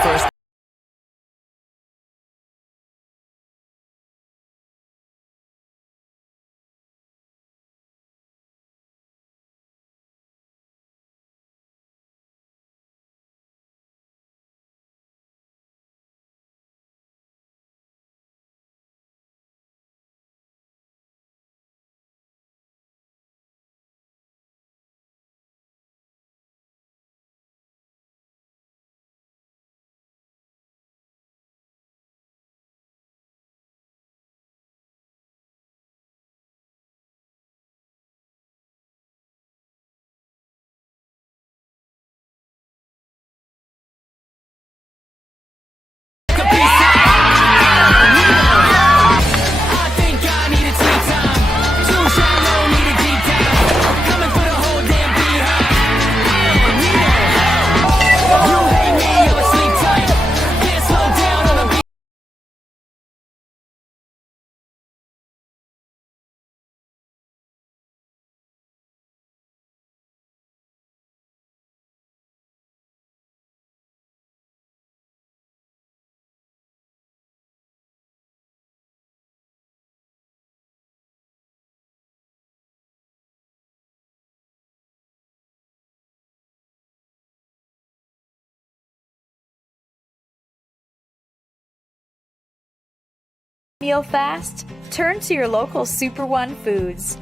first. Meal fast? Turn to your local Super One Foods.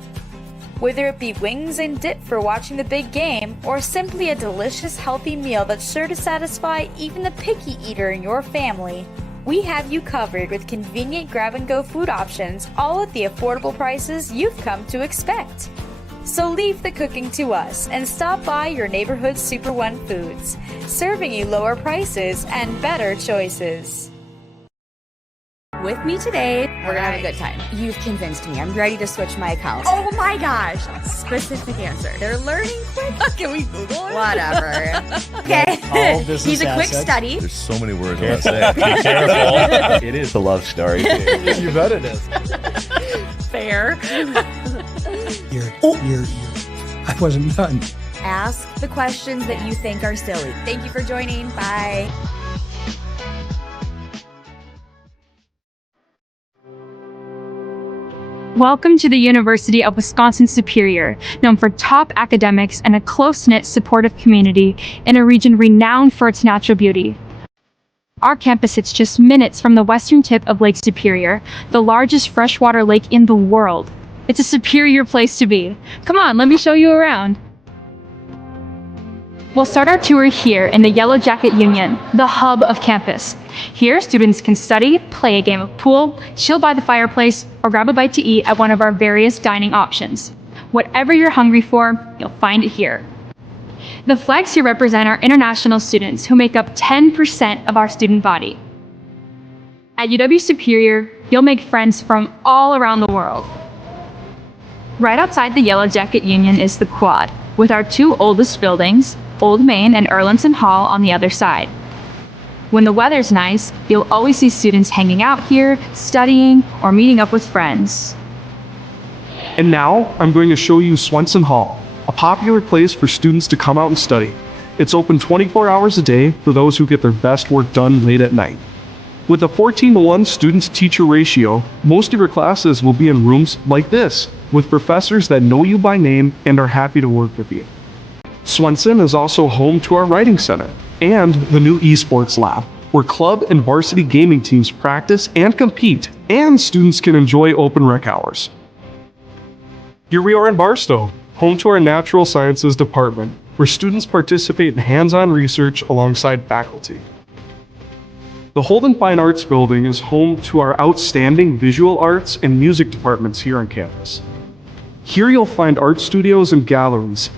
Whether it be wings and dip for watching the big game, or simply a delicious healthy meal that's sure to satisfy even the picky eater in your family, we have you covered with convenient grab-and-go food options, all at the affordable prices you've come to expect. So leave the cooking to us and stop by your neighborhood Super One Foods, serving you lower prices and better choices. With me today, we're gonna have a good time. You've convinced me. I'm ready to switch my account. Oh my gosh! Specific answer. They're learning quick. Can we Google it? Whatever. Okay. All business He's a quick assets. study. There's so many words I want to say. Be careful. It is a love story. You bet it is. Fair. I wasn't done. Ask the questions that you think are silly. Thank you for joining. Bye. Welcome to the University of Wisconsin-Superior, known for top academics and a close-knit, supportive community in a region renowned for its natural beauty. Our campus sits just minutes from the western tip of Lake Superior, the largest freshwater lake in the world. It's a superior place to be. Come on, let me show you around. We'll start our tour here in the Yellow Jacket Union, the hub of campus. Here, students can study, play a game of pool, chill by the fireplace, or grab a bite to eat at one of our various dining options. Whatever you're hungry for, you'll find it here. The flags here represent our international students who make up 10% of our student body. At UW Superior, you'll make friends from all around the world. Right outside the Yellow Jacket Union is the Quad, with our two oldest buildings, Old Main and Erlandson Hall, on the other side. When the weather's nice, you'll always see students hanging out here, studying, or meeting up with friends. And now, I'm going to show you Swenson Hall, a popular place for students to come out and study. It's open 24 hours a day for those who get their best work done late at night. With a 14-to-1 student-to-teacher ratio, most of your classes will be in rooms like this, with professors that know you by name and are happy to work with you. Swenson is also home to our writing center and the new esports lab, where club and varsity gaming teams practice and compete, and students can enjoy open rec hours. Here we are in Barstow, home to our natural sciences department, where students participate in hands-on research alongside faculty. The Holden Fine Arts Building is home to our outstanding visual arts and music departments here on campus. Here you'll find art studios and galleries,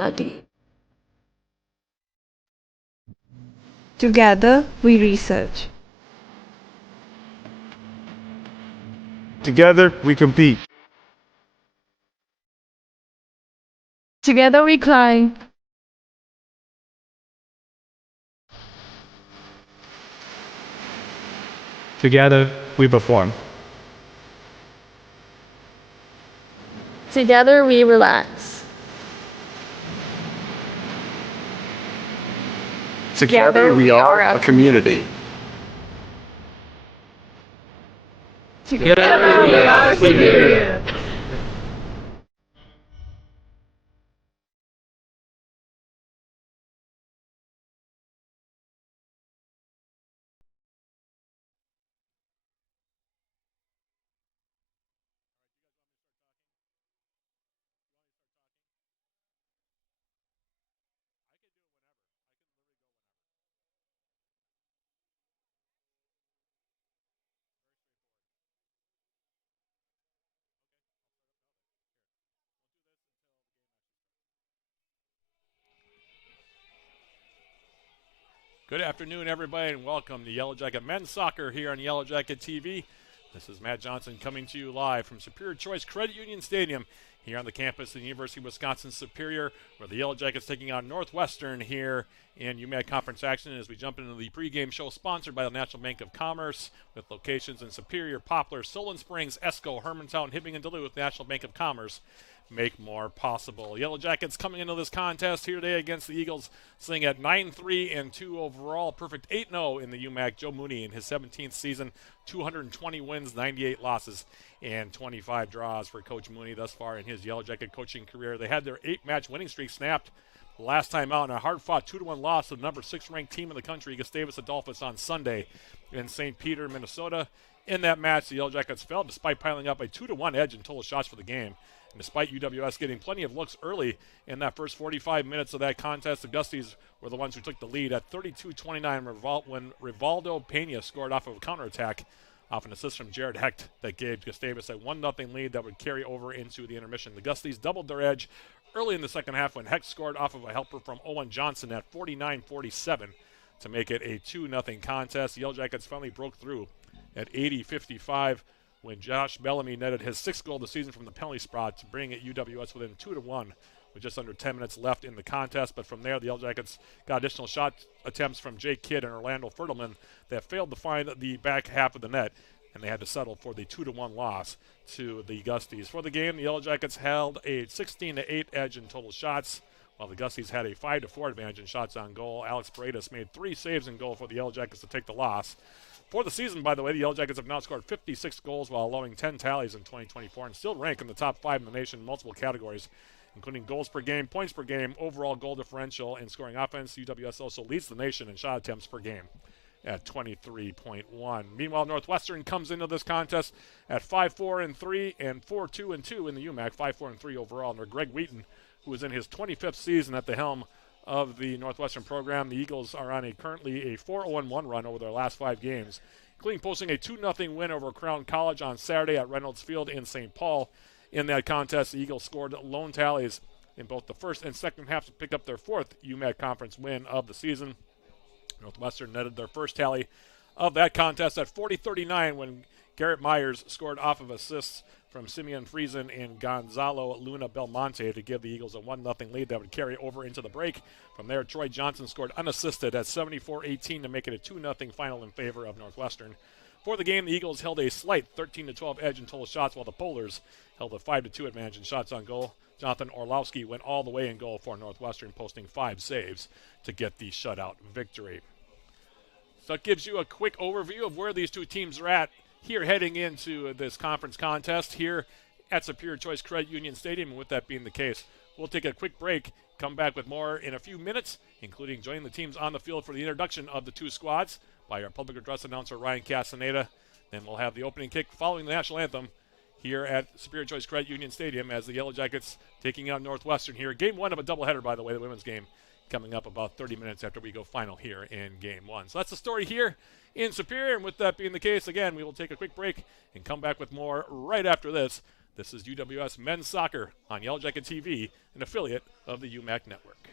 study. Together, we research. Together, we compete. Together, we climb. Together, we perform. Together, we relax. Together, we are a community. Together, we are superior. Good afternoon, everybody, and welcome to Yellow Jacket Men's Soccer here on Yellow Jacket TV. This is Matt Johnson coming to you live from Superior Choice Credit Union Stadium here on the campus of the University of Wisconsin Superior, where the Yellow Jackets taking on Northwestern here in UMAC Conference action as we jump into the pregame show sponsored by the National Bank of Commerce with locations in Superior, Poplar, Solon Springs, Esco, Hermantown, Hibbing, and Duluth. National Bank of Commerce, make more possible. Yellow Jackets coming into this contest here today against the Eagles, sitting at 9-3 and 2 overall, perfect 8-0 in the UMAC. Joe Mooney in his 17th season, 220 wins, 98 losses, and 25 draws for Coach Mooney thus far in his Yellow Jacket coaching career. They had their 8-match winning streak snapped last time out in a hard-fought 2-1 loss to the number 6 ranked team in the country, Gustavus Adolphus, on Sunday in St. Peter, Minnesota. In that match, the Yellow Jackets fell despite piling up a 2-1 edge in total shots for the game. And despite UWS getting plenty of looks early in that first 45 minutes of that contest, the Gusties were the ones who took the lead at 32-29 when Rivaldo Pena scored off of a counterattack off an assist from Jared Hecht that gave Gustavus a 1-0 lead that would carry over into the intermission. The Gusties doubled their edge early in the second half when Hecht scored off of a helper from Owen Johnson at 49-47 to make it a 2-0 contest. The Yellow Jackets finally broke through at 80-55 when Josh Bellamy netted his 6th goal of the season from the penalty spot to bring it UWS within 2-1 with just under 10 minutes left in the contest. But from there, the Yellow Jackets got additional shot attempts from Jake Kidd and Orlando Fertelman that failed to find the back half of the net, and they had to settle for the 2-1 loss to the Gusties. For the game, the Yellow Jackets held a 16-8 edge in total shots, while the Gusties had a 5-4 advantage in shots on goal. Alex Paredes made 3 saves in goal for the Yellow Jackets to take the loss. For the season, by the way, the Yellow Jackets have now scored 56 goals while allowing 10 tallies in 2024 and still rank in the top 5 in the nation in multiple categories, including goals per game, points per game, overall goal differential, and scoring offense. UWS also leads the nation in shot attempts per game at 23.1. Meanwhile, Northwestern comes into this contest at 5-4-3 and 4-2-2 in the UMAC, 5-4-3 overall. Under Greg Wheaton, who is in his 25th season at the helm of the Northwestern program, the Eagles are on currently a 4-0-1 run over their last 5 games, including posting a 2-0 win over Crown College on Saturday at Reynolds Field in St. Paul. In that contest, the Eagles scored lone tallies in both the first and second half to pick up their 4th UMAC Conference win of the season. Northwestern netted their first tally of that contest at 40-39 when Garrett Myers scored off of assists from Simeon Friesen and Gonzalo Luna Belmonte to give the Eagles a 1-0 lead that would carry over into the break. From there, Troy Johnson scored unassisted at 74-18 to make it a 2-0 final in favor of Northwestern. For the game, the Eagles held a slight 13-12 edge in total shots, while the Polars held a 5-2 advantage in shots on goal. Jonathan Orlowski went all the way in goal for Northwestern, posting 5 saves to get the shutout victory. So it gives you a quick overview of where these two teams are at here heading into this conference contest here at Superior Choice Credit Union Stadium. And with that being the case, we'll take a quick break, come back with more in a few minutes, including joining the teams on the field for the introduction of the 2 squads by our public address announcer, Ryan Castaneda. Then we'll have the opening kick following the national anthem here at Superior Choice Credit Union Stadium as the Yellow Jackets taking on Northwestern here. Game 1 of a doubleheader, by the way, the women's game coming up about 30 minutes after we go final here in Game 1. So that's the story here in Superior, and with that being the case, again, we will take a quick break and come back with more right after this. This is UWS Men's Soccer on Yellow Jacket TV, an affiliate of the UMAC Network.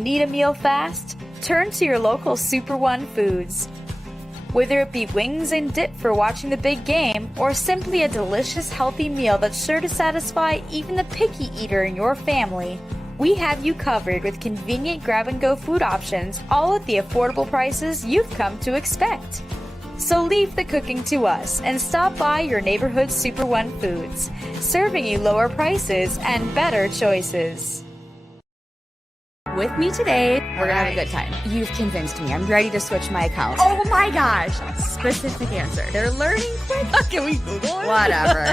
Need a meal fast? Turn to your local Super One Foods. Whether it be wings and dip for watching the big game, or simply a delicious healthy meal that's sure to satisfy even the picky eater in your family, we have you covered with convenient grab-and-go food options, all at the affordable prices you've come to expect. So leave the cooking to us and stop by your neighborhood Super One Foods, serving you lower prices and better choices. With me today, we're gonna have a good time. You've convinced me. I'm ready to switch my account. Oh my gosh! Specific answer. They're learning quick. Can we Google it? Whatever.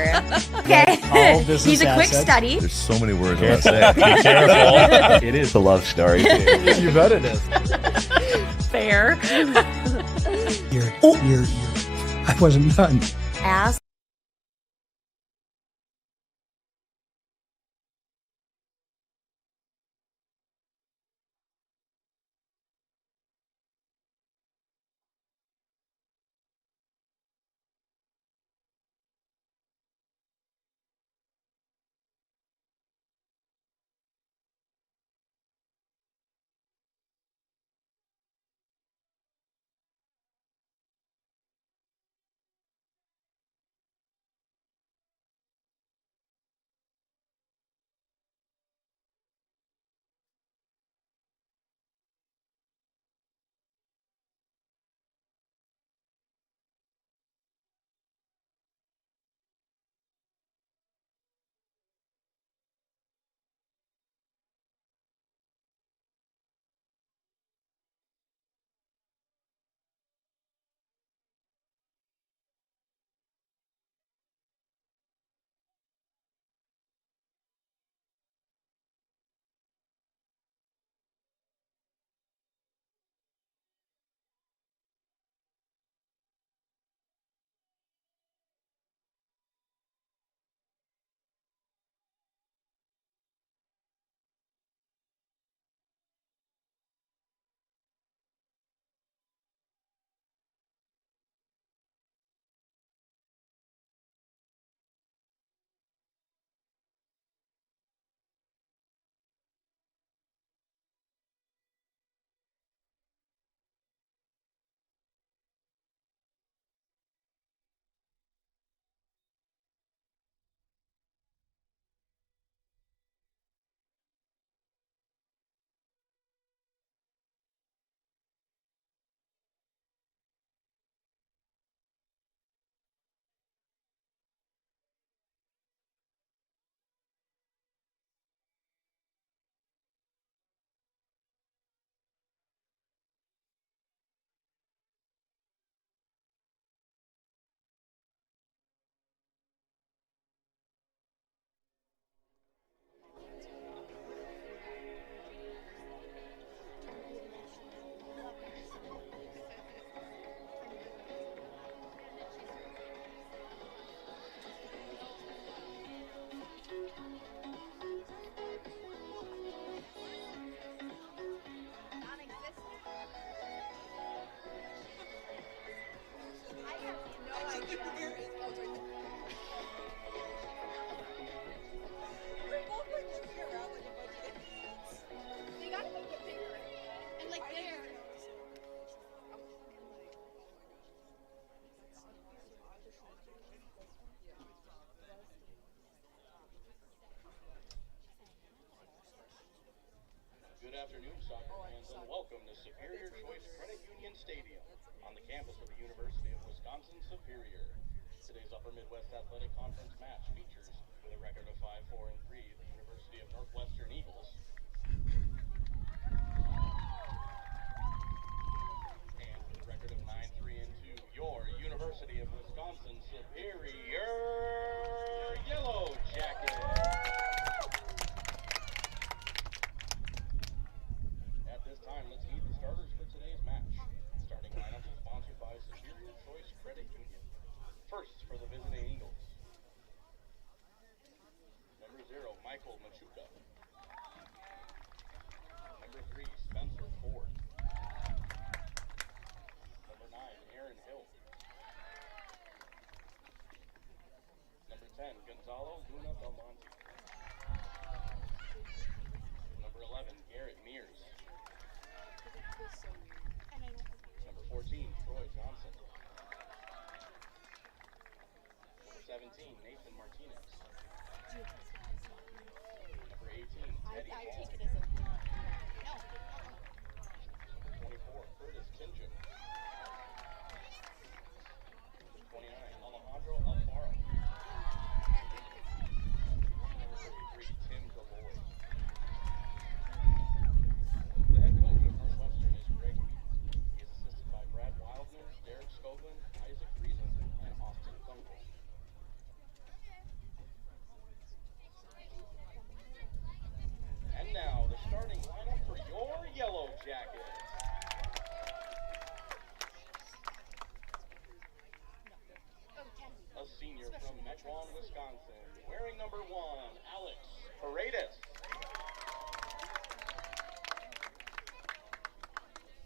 Okay. He's a quick study. There's so many words I want to say. Be careful. It is a love story. You bet it is. Fair. I wasn't done. Ask. Good afternoon, soccer fans, and welcome to Superior Choice Credit Union Stadium on the campus of the University of Wisconsin Superior. Today's Upper Midwest Athletic Conference match features, with a record of 5-4-3, the University of Northwestern Eagles and with a record of 9-3-2, your University of Wisconsin Superior Yellow Jackets. At this time, let's meet the starters for today's match. Starting lineup is sponsored by Superior Choice Credit Union. First for the visiting Eagles. Number 0, Michael Machuca. Number 3, Spencer Ford. Number 9, Aaron Hill. Number 10, Gonzalo Luna Belmonte. Number 11, Garrett Mears. Number 14, Troy Johnson. Number 17, Nathan Martinez. Number 18, Teddy Hall. Number 24, Curtis Kinjin. Number 29, Alejandro Alfaro. Number 33, Tim Galoy. The head coach of Northwestern is Greg Wheaton. He is assisted by Brad Wildner, Derek Scoglin, Isaac Friesen, and Austin Kunkel. And now, the starting lineup for your Yellow Jackets. A senior from Mequon, Wisconsin, wearing number 1, Alex Paredes.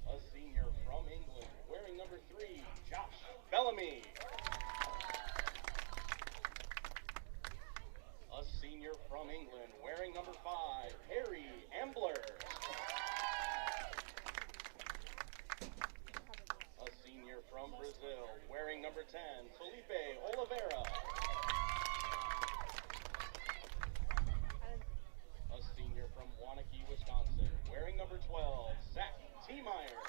A senior from England, wearing number 3, Josh Bellamy. A senior from England, wearing number 5, Harry Ambler. A senior from Brazil, wearing number 10, Felipe Oliveira. A senior from Waunakee, Wisconsin, wearing number 12, Zach T-Meyer.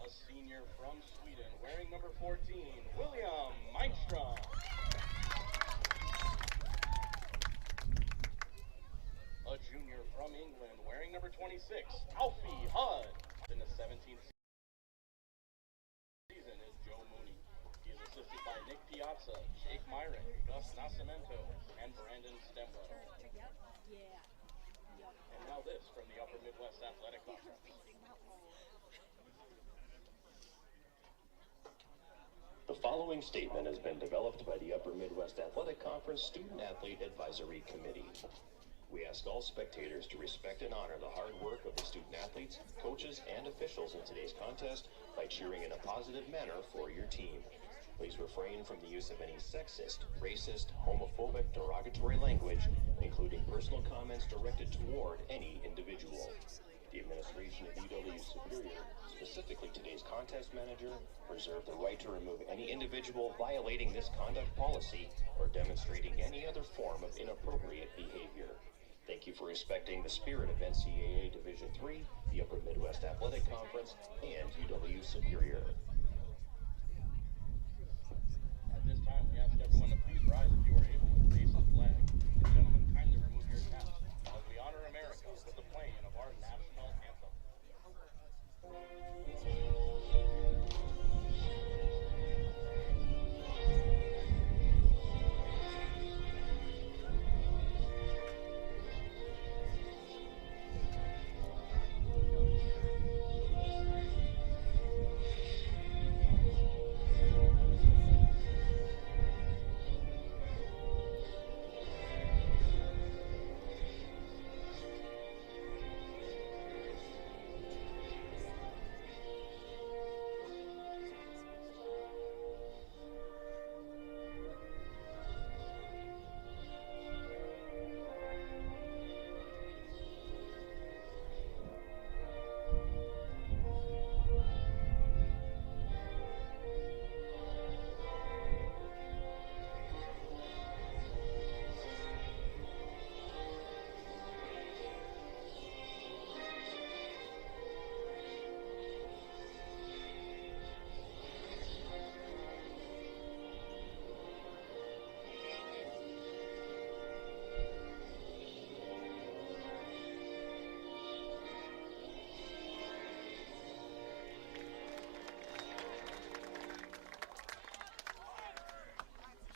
A senior from Sweden, wearing number 14, William Meinstrom. A junior from England, wearing number 26, Alfie Hudd. In the 17th season is Joe Mooney. He is assisted by Nick Piazza, Jake Myron, Gus Nascimento, and Brandon Stemwell. And now this from the Upper Midwest Athletic Conference. The following statement has been developed by the Upper Midwest Athletic Conference Student Athlete Advisory Committee. We ask all spectators to respect and honor the hard work of the student athletes, coaches, and officials in today's contest by cheering in a positive manner for your team. Please refrain from the use of any sexist, racist, homophobic, derogatory language, including personal comments directed toward any individual. The administration of UW Superior, specifically today's contest manager, reserve the right to remove any individual violating this conduct policy or demonstrating any other form of inappropriate behavior. Thank you for respecting the spirit of NCAA Division III, the Upper Midwest Athletic Conference, and UW Superior. At this time, we ask everyone to please rise if you are able and raise the flag. And gentlemen, kindly remove your caps as we honor America with the playing of our national anthem.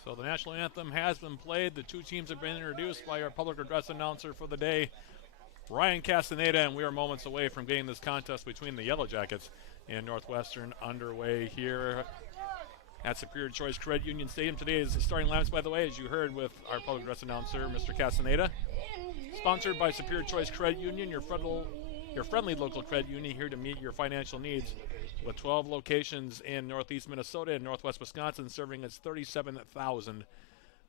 So the national anthem has been played. The two teams have been introduced by our public address announcer for the day, Ryan Castaneda, and we are moments away from getting this contest between the Yellow Jackets and Northwestern underway here at Superior Choice Credit Union Stadium. Today is the starting lineups, by the way, as you heard with our public address announcer, Mr. Castaneda. Sponsored by Superior Choice Credit Union, your friendly local credit union, here to meet your financial needs, with 12 locations in Northeast Minnesota and Northwest Wisconsin, serving its 37,000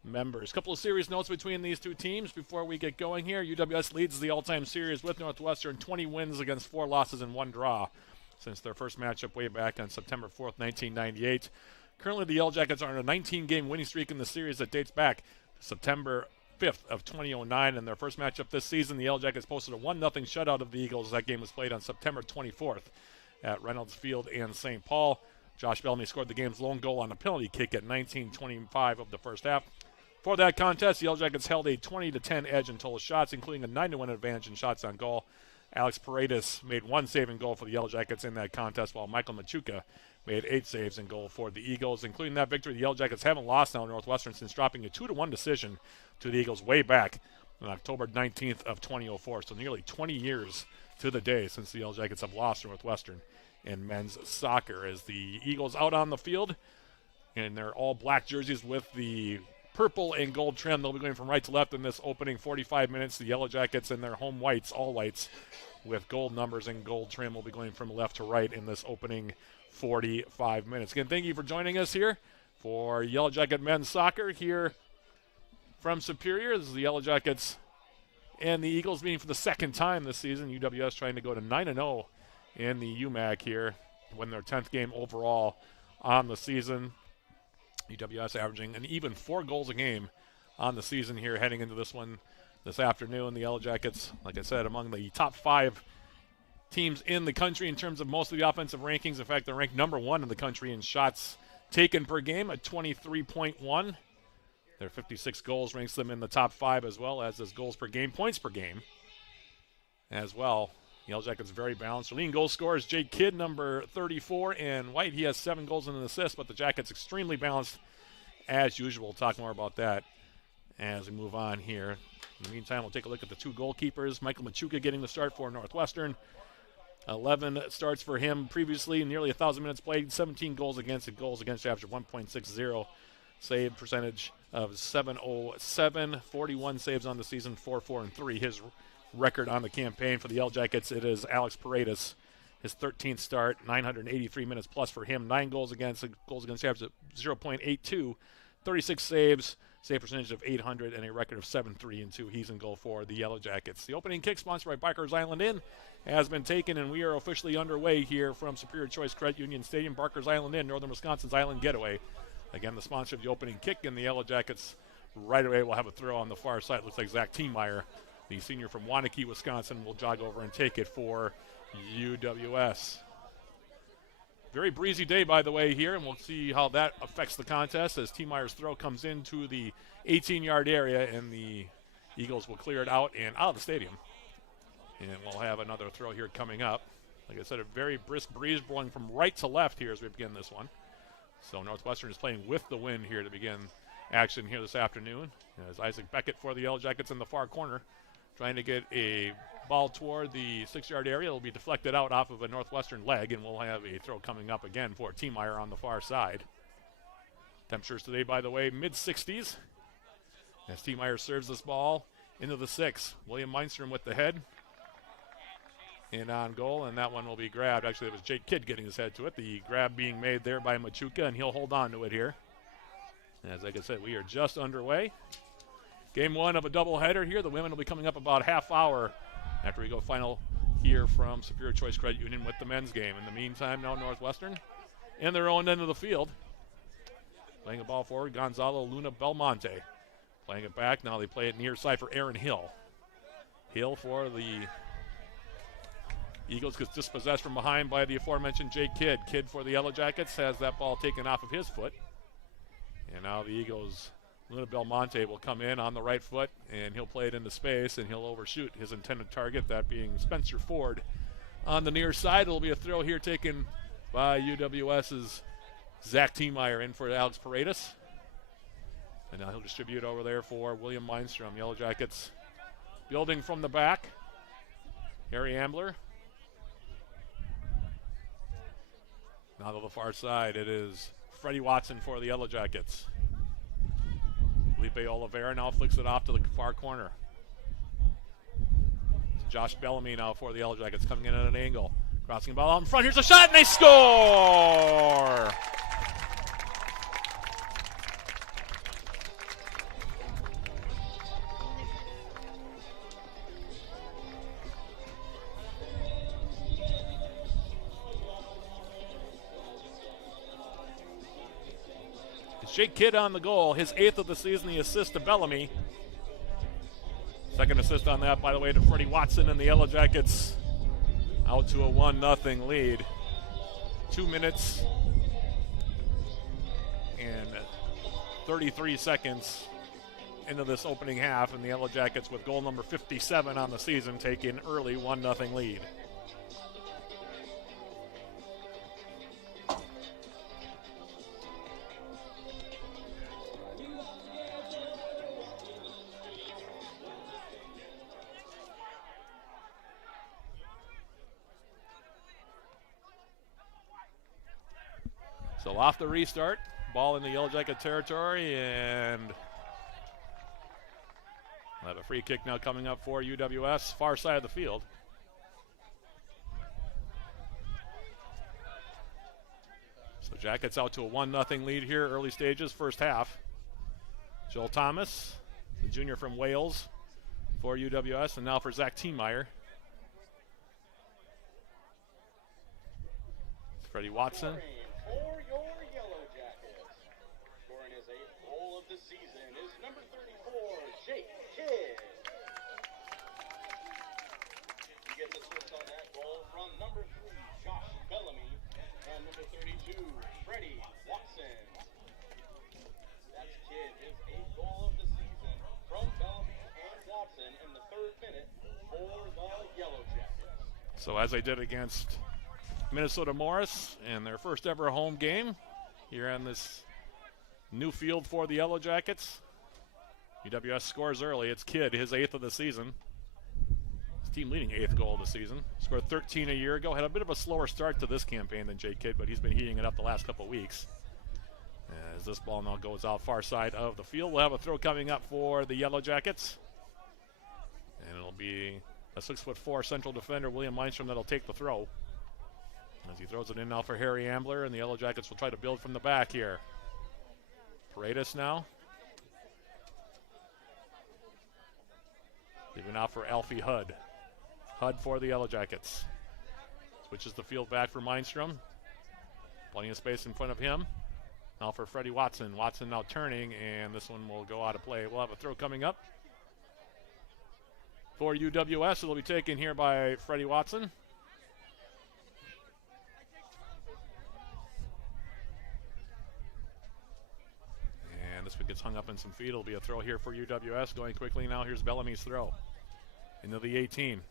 members. A couple of series notes between these two teams before we get going here. UWS leads the all-time series with Northwestern, 20 wins against 4 losses and 1 draw since their first matchup way back on September 4th, 1998. Currently, the Yellow Jackets are on a 19-game winning streak in the series that dates back to September 5th of 2009. In their first matchup this season, the Yellow Jackets posted a 1-0 shutout of the Eagles. That game was played on September 24th at Reynolds Field in St. Paul. Josh Bellamy scored the game's lone goal on a penalty kick at 19:25 of the first half. For that contest, the Yellow Jackets held a 20-10 edge in total shots, including a 9-1 advantage in shots on goal. Alex Paredes made 1 save and goal for the Yellow Jackets in that contest, while Michael Machuca made 8 saves and goal for the Eagles. Including that victory, the Yellow Jackets haven't lost now Northwestern since dropping a 2-1 decision to the Eagles way back on October 19th of 2004. So nearly 20 years to the day since the Yellow Jackets have lost Northwestern in men's soccer. As the Eagles out on the field in their all-black jerseys with the purple and gold trim, they'll be going from right to left in this opening 45 minutes. The Yellow Jackets in their home whites, all whites, with gold numbers and gold trim, will be going from left to right in this opening 45 minutes. Again, thank you for joining us here for Yellow Jacket men's soccer here from Superior. This is the Yellow Jackets and the Eagles meeting for the second time this season. UWS trying to go to 9-0 in the UMAC here, win their 10th game overall on the season. UWS averaging an even 4 goals a game on the season here heading into this one this afternoon. The Yellow Jackets, like I said, among the top 5 teams in the country in terms of most of the offensive rankings. In fact, they're ranked number 1 in the country in shots taken per game at 23.1. Their 56 goals ranks them in the top 5, as well as goals per game, points per game as well. Yellow Jackets very balanced. Their leading goal scorer is Jake Kidd, number 34, and White, he has 7 goals and an assist, but the Jackets extremely balanced as usual. We'll talk more about that as we move on here. In the meantime, we'll take a look at the 2 goalkeepers. Michael Machuca getting the start for Northwestern. 11 starts for him previously, nearly 1,000 minutes played, 17 goals against average of 1.60, save percentage of .707, 41 saves on the season, 4-4-3. His record on the campaign for the Yellow Jackets, it is Alex Paredes, his 13th start, 983 minutes plus for him, 9 goals against average of 0.82, 36 saves, save percentage of .800, and a record of 7-3-2. He's in goal for the Yellow Jackets. The opening kick, sponsored by Barker's Island Inn, has been taken, and we are officially underway here from Superior Choice Credit Union Stadium. Barker's Island Inn, Northern Wisconsin's Island Getaway. Again, the sponsor of the opening kick, and the Yellow Jackets right away will have a throw on the far side. Looks like Zach Tiemeyer, the senior from Waunakee, Wisconsin, will jog over and take it for UWS. Very breezy day, by the way, here, and we'll see how that affects the contest as Tiemeyer's throw comes into the 18-yard area, and the Eagles will clear it out and out of the stadium. And we'll have another throw here coming up. Like I said, a very brisk breeze blowing from right to left here as we begin this one. So Northwestern is playing with the wind here to begin action here this afternoon. As Isaac Beckett for the Yellow Jackets in the far corner, trying to get a ball toward the 6-yard area. It'll be deflected out off of a Northwestern leg, and we'll have a throw coming up again for Tiemeyer on the far side. Temperatures today, by the way, mid-60s. As Tiemeyer serves this ball into the 6. William Meinstrom with the head. And on goal, and that one will be grabbed. Actually, it was Jake Kidd getting his head to it. The grab being made there by Machuca, and he'll hold on to it here. As like I said, we are just underway. Game 1 of a doubleheader here. The women will be coming up about half hour after we go final here from Superior Choice Credit Union with the men's game. In the meantime, now Northwestern in their own end of the field. Playing the ball forward, Gonzalo Luna Belmonte. Playing it back, now they play it near side for Aaron Hill. Hill for the Eagles gets dispossessed from behind by the aforementioned Jake Kidd. Kidd for the Yellow Jackets has that ball taken off of his foot. And now the Eagles, Luna Belmonte will come in on the right foot, and he'll play it into space, and he'll overshoot his intended target, that being Spencer Ford. On the near side, it'll be a throw here taken by UWS's Zach Tiemeyer in for Alex Paredes. And now he'll distribute over there for William Lindstrom. Yellow Jackets building from the back. Harry Ambler. Now to the far side, it is Freddie Watson for the Yellow Jackets. Felipe Oliveira now flicks it off to the far corner. It's Josh Bellamy now for the Yellow Jackets, coming in at an angle. Crossing the ball out in front. Here's a shot, and they score! Jake Kidd on the goal, his 8th of the season, the assist to Bellamy. Second assist on that, by the way, to Freddie Watson, and the Yellow Jackets out to a 1-0 lead. 2 minutes and 33 seconds into this opening half, and the Yellow Jackets with goal number 57 on the season take an early 1-0 lead. So off the restart, ball in the Yellow Jacket territory, and we'll have a free kick now coming up for UWS, far side of the field. So Jackets out to a 1-0 lead here, early stages, first half. Joel Thomas, the junior from Wales for UWS, and now for Zach Tiemeyer. Freddie Watson. For your Yellow Jackets, scoring his 8th goal of the season is number 34, Jake Kidd. You get the assist on that goal from number 3, Josh Bellamy, and number 32, Freddie Watson. That's Kidd, his 8th goal of the season from Bellamy and Watson in the 3rd minute for the Yellow Jackets. So as they did against Minnesota Morris in their first ever home game here on this new field for the Yellow Jackets. UWS scores early. It's Kidd, his 8th of the season. His team leading 8th goal of the season. Scored 13 a year ago. Had a bit of a slower start to this campaign than Jake Kidd, but he's been heating it up the last couple weeks. As this ball now goes out far side of the field, we'll have a throw coming up for the Yellow Jackets. And it'll be a 6'4" central defender, William Lindstrom, that'll take the throw. As he throws it in now for Harry Ambler, and the Yellow Jackets will try to build from the back here. Paredes now. Leaving out for Alfie Hudd. Hudd for the Yellow Jackets. Switches the field back for Mindstrom. Plenty of space in front of him. Now for Freddie Watson. Watson now turning, and this one will go out of play. We'll have a throw coming up for UWS. It'll be taken here by Freddie Watson. This one gets hung up in some feet. It'll be a throw here for UWS. Going quickly now. Here's Bellamy's throw into the 18.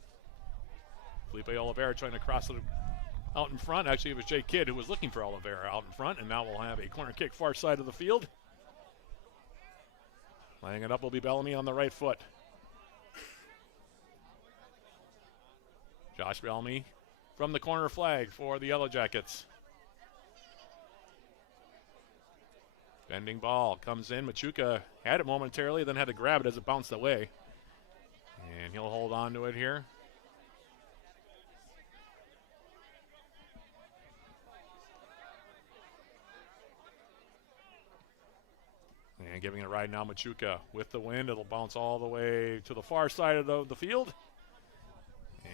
Felipe Oliveira trying to cross it out in front. Actually, it was Jake Kidd who was looking for Oliveira out in front. And now we'll have a corner kick far side of the field. Laying it up will be Bellamy on the right foot. Josh Bellamy from the corner flag for the Yellow Jackets. Bending ball comes in. Machuca had it momentarily, then had to grab it as it bounced away. And he'll hold on to it here. And giving it right now, Machuca with the wind. It'll bounce all the way to the far side of the field.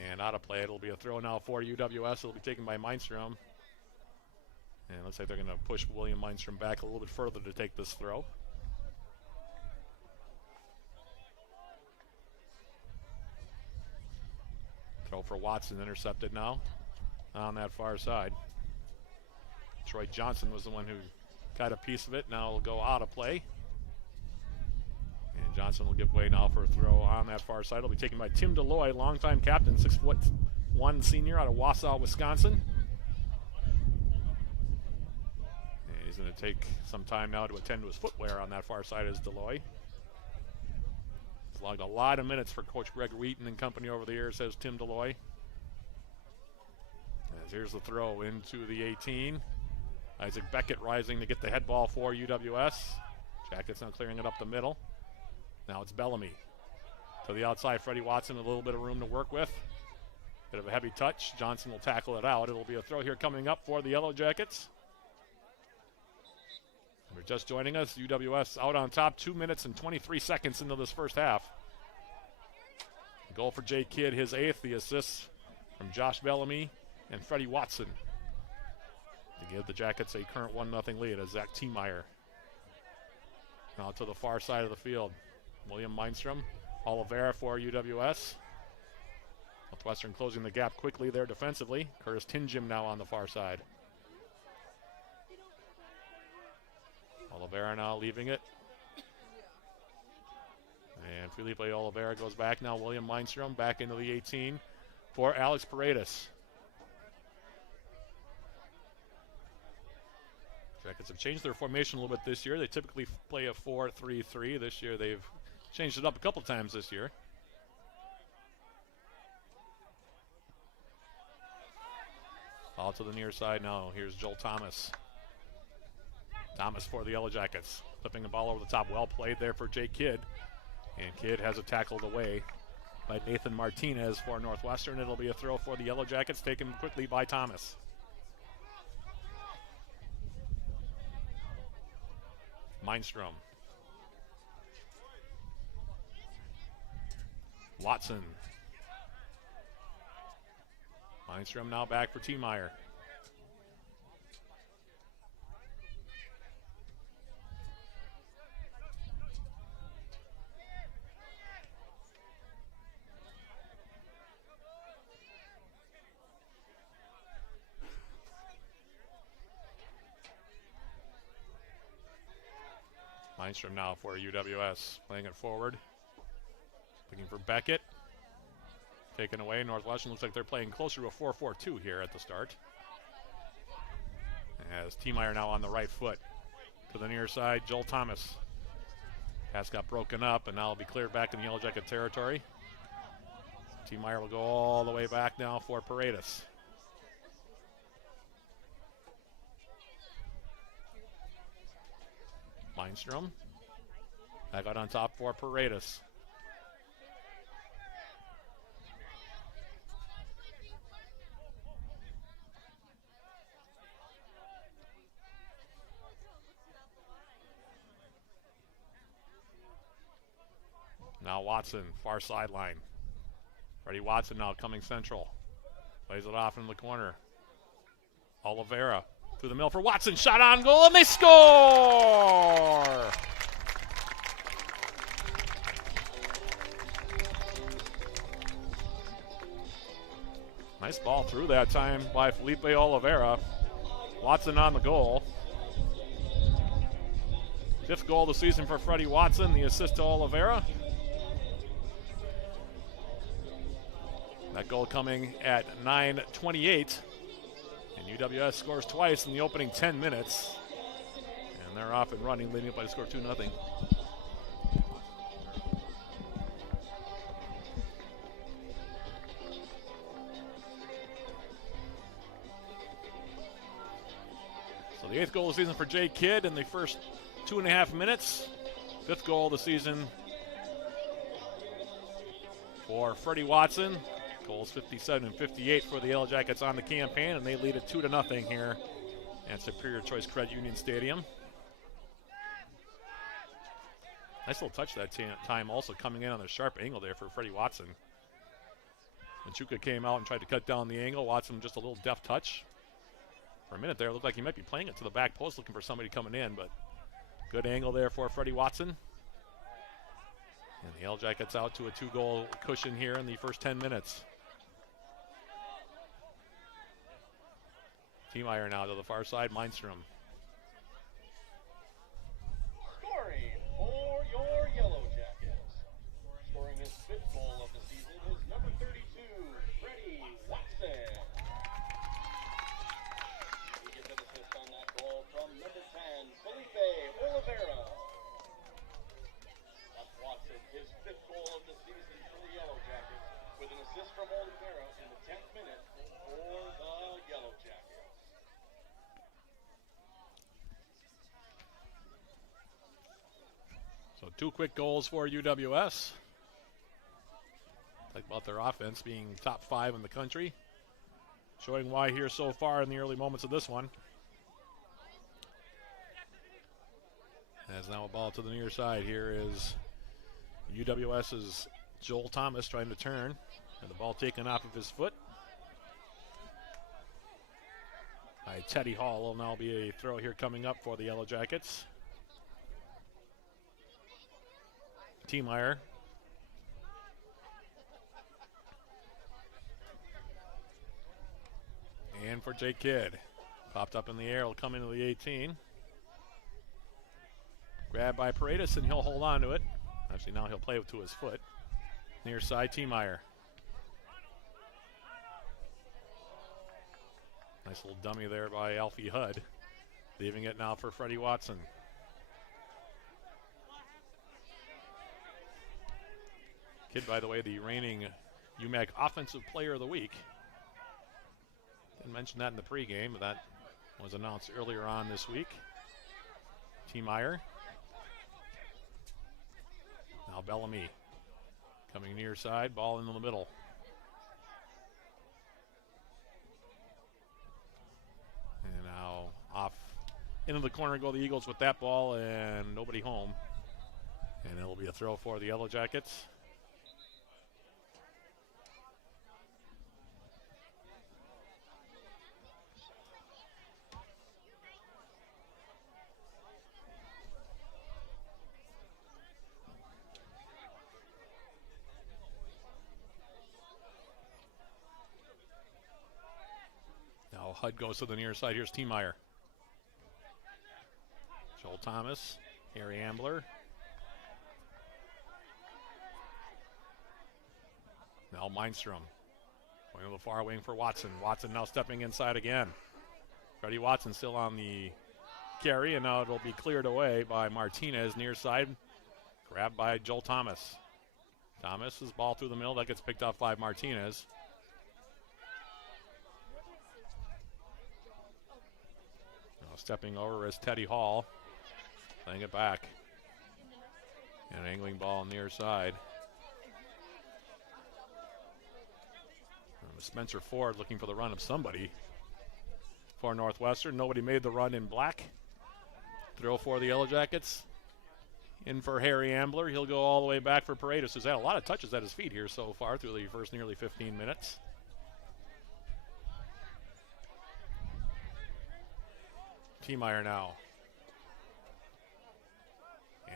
And out of play. It'll be a throw now for UWS. It'll be taken by Mindstrom. And looks like they're going to push William Lindstrom back a little bit further to take this throw. Throw for Watson, intercepted now on that far side. Troy Johnson was the one who got a piece of it. Now it'll go out of play. And Johnson will give way now for a throw on that far side. It'll be taken by Tim Deloy, longtime captain, 6'1" senior out of Wausau, Wisconsin. going to take some time now to attend to his footwear on that far side is Deloy. He's logged a lot of minutes for Coach Greg Wheaton and company over the years, says Tim Deloy. As here's the throw into the 18. Isaac Beckett rising to get the head ball for UWS. Jackets now clearing it up the middle. Now it's Bellamy. To the outside, Freddie Watson, a little bit of room to work with. Bit of a heavy touch. Johnson will tackle it out. It'll be a throw here coming up for the Yellow Jackets. We're just joining us. UWS out on top, 2 minutes and 23 seconds into this first half. Goal for Jay Kidd, his 8th. The assists from Josh Bellamy and Freddie Watson to give the Jackets a current 1-0 lead as Zach Tiemeyer. Now to the far side of the field. William Mindstrom, Oliveira for UWS. Northwestern closing the gap quickly there defensively. Curtis Tinjim now on the far side. Oliveira now leaving it. And Felipe Oliveira goes back now. William Mindstrom back into the 18 for Alex Paredes. Jackets have changed their formation a little bit this year. They typically play a 4-3-3. This year they've changed it up a couple times this year. All to the near side now. Here's Joel Thomas. Thomas for the Yellow Jackets. Flipping the ball over the top. Well played there for Jay Kidd. And Kidd has it tackled away by Nathan Martinez for Northwestern. It'll be a throw for the Yellow Jackets, taken quickly by Thomas. Mindstrom. Watson. Mindstrom now back for Tiemeyer. Mindstrom now for UWS, playing it forward. Looking for Beckett. Taken away. Northwestern looks like they're playing closer to a 4-4-2 here at the start. As Tiemeyer now on the right foot. To the near side, Joel Thomas. Pass got broken up, and now it'll be cleared back in the Yellow Jacket territory. Tiemeyer will go all the way back now for Paredes. Mindstrom. Back out on top for Paredes. Now Watson, far sideline. Freddie Watson now coming central. Plays it off in the corner. Oliveira through the middle for Watson. Shot on goal, and they score! Nice ball through that time by Felipe Oliveira. Watson on the goal. 5th goal of the season for Freddie Watson, the assist to Oliveira. That goal coming at 9:28. And UWS scores twice in the opening 10 minutes. And they're off and running, leading up by the score 2-0. So the 8th goal of the season for Jay Kidd in the first 2.5 minutes. 5th goal of the season for Freddie Watson. Goals 57 and 58 for the Yellow Jackets on the campaign, and they lead it 2-0 here at Superior Choice Credit Union Stadium. Nice little touch that time, also coming in on a sharp angle there for Freddie Watson. Machuca came out and tried to cut down the angle. Watson just a little deft touch. For a minute there, it looked like he might be playing it to the back post, looking for somebody coming in, but good angle there for Freddie Watson. And the Yellow Jackets out to a 2-goal cushion here in the first 10 minutes. Tiemeyer now to the far side, Mindstrom. Scoring for your Yellow Jackets. Scoring his 5th goal of the season is number 32, Freddie Watson. He gets an assist on that goal from number 10, 2 quick goals for UWS. Talk about their offense being top 5 in the country. Showing why here so far in the early moments of this one. As now a ball to the near side. Here is UWS's Joel Thomas trying to turn. And the ball taken off of his foot by Teddy Hall. Will now be a throw here coming up for the Yellow Jackets. T-Meyer. And for Jake Kidd. Popped up in the air, will come into the 18. Grabbed by Paredes, and he'll hold on to it. Actually, now he'll play it to his foot. Near side, T-Meyer. Nice little dummy there by Alfie Hudd. Leaving it now for Freddie Watson. Kidd, by the way, the reigning UMAC Offensive Player of the Week. Didn't mention that in the pregame, but that was announced earlier on this week. T-Meyer. Now Bellamy coming near side, ball in the middle. And now off into the corner go the Eagles with that ball, and nobody home. And it'll be a throw for the Yellow Jackets. Hud goes to the near side. Here's T-Meyer. Joel Thomas, Harry Ambler. Now Mindstrom. Going to the far wing for Watson. Watson now stepping inside again. Freddie Watson still on the carry, and now it'll be cleared away by Martinez near side. Grabbed by Joel Thomas. Thomas's ball through the middle. That gets picked up by Martinez. Stepping over is Teddy Hall. Playing it back. And an angling ball near side. Spencer Ford looking for the run of somebody for Northwestern. Nobody made the run in black. Throw for the Yellow Jackets. In for Harry Ambler. He'll go all the way back for Paredes, who's had a lot of touches at his feet here so far through the first nearly 15 minutes. T-Meyer now.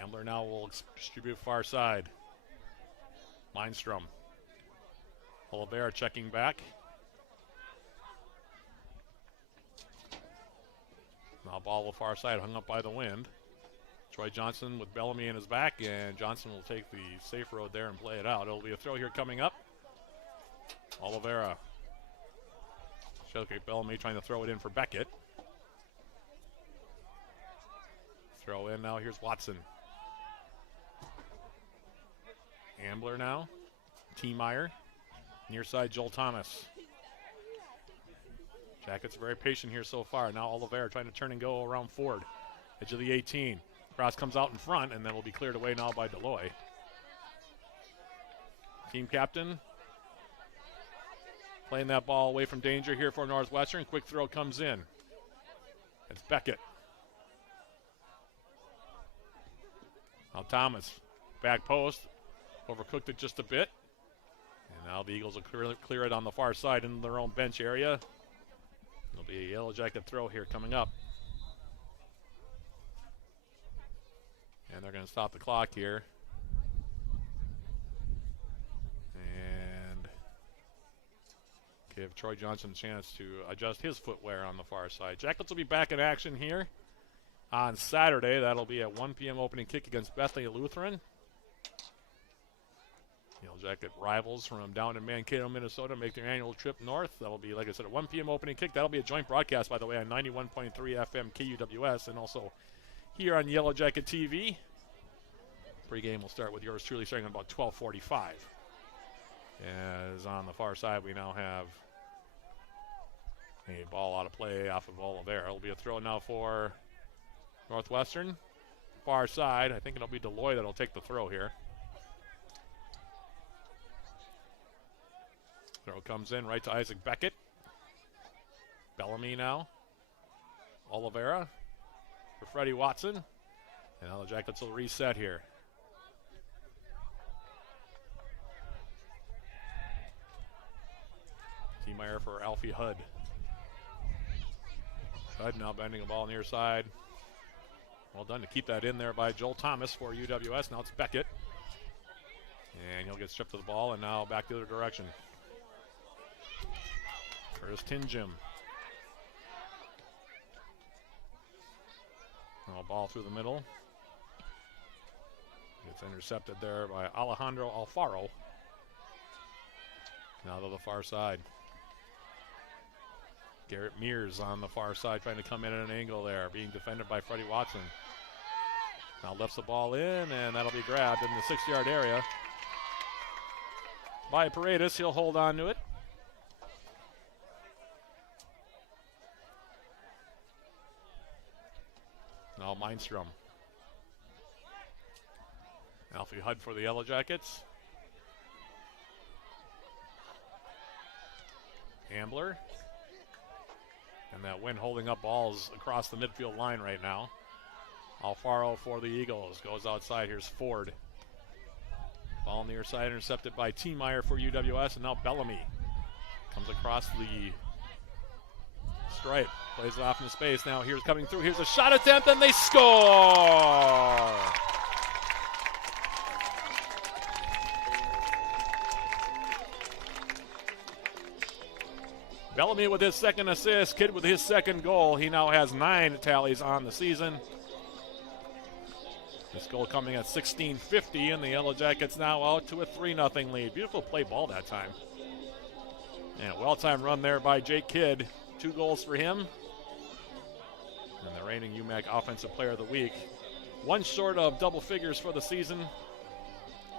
Ambler now will distribute far side. Mindstrom. Oliveira checking back. Now ball to far side, hung up by the wind. Troy Johnson with Bellamy in his back, and Johnson will take the safe road there and play it out. It'll be a throw here coming up. Oliveira. Shellcake Bellamy trying to throw it in for Beckett. Throw in now, here's Watson. Ambler now. T-Meyer. Near side, Joel Thomas. Jackets very patient here so far. Now Oliveira trying to turn and go around Ford. Edge of the 18. Cross comes out in front, and then will be cleared away now by Deloy. Team captain playing that ball away from danger here for Northwestern. Quick throw comes in. It's Beckett. Now Thomas, back post, overcooked it just a bit. And now the Eagles will clear it on the far side into their own bench area. There'll be a Yellow Jacket throw here coming up. And they're going to stop the clock here. And give Troy Johnson a chance to adjust his footwear on the far side. Jackets will be back in action here on Saturday. That'll be at 1 p.m. opening kick against Bethany Lutheran. Yellow Jacket rivals from down in Mankato, Minnesota make their annual trip north. That'll be, like I said, at 1 p.m. opening kick. That'll be a joint broadcast, by the way, on 91.3 FM KUWS and also here on Yellow Jacket TV. Pregame will start with yours truly starting at about 12:45. As on the far side, we now have a ball out of play off of Oliveira. It'll be a throw now for Northwestern. far side. I think it'll be Deloy that'll take the throw here. Throw comes in right to Isaac Beckett. Bellamy now. Oliveira for Freddie Watson. And now the Jackets will reset here. T-Meyer for Alfie Hudd. Hudd now bending the ball near side. Well done to keep that in there by Joel Thomas for UWS. Now it's Beckett. And he'll get stripped of the ball, and now back the other direction. Curtis Tinjim. Now ball through the middle. It's intercepted there by Alejandro Alfaro. Now to the far side. Garrett Mears on the far side trying to come in at an angle there, being defended by Freddie Watson. Now lifts the ball in, and that'll be grabbed in the 6-yard area by Paredes. He'll hold on to it. Now Mindstrom. Alfie Hudd for the Yellow Jackets. Ambler. And that wind holding up balls across the midfield line right now. Alfaro for the Eagles. Goes outside. Here's Ford. Ball near side intercepted by T-Meyer for UWS. And now Bellamy comes across the stripe. Plays it off into space. Now here's coming through. Here's a shot attempt, and they score! Bellamy with his second assist, Kidd with his second goal. He now has 9 tallies on the season. This goal coming at 16:50, and the Yellow Jackets now out to a 3-0 lead. Beautiful play ball that time. And a well-timed run there by Jake Kidd. 2 goals for him. And the reigning UMAC Offensive Player of the Week. 1 short of double figures for the season.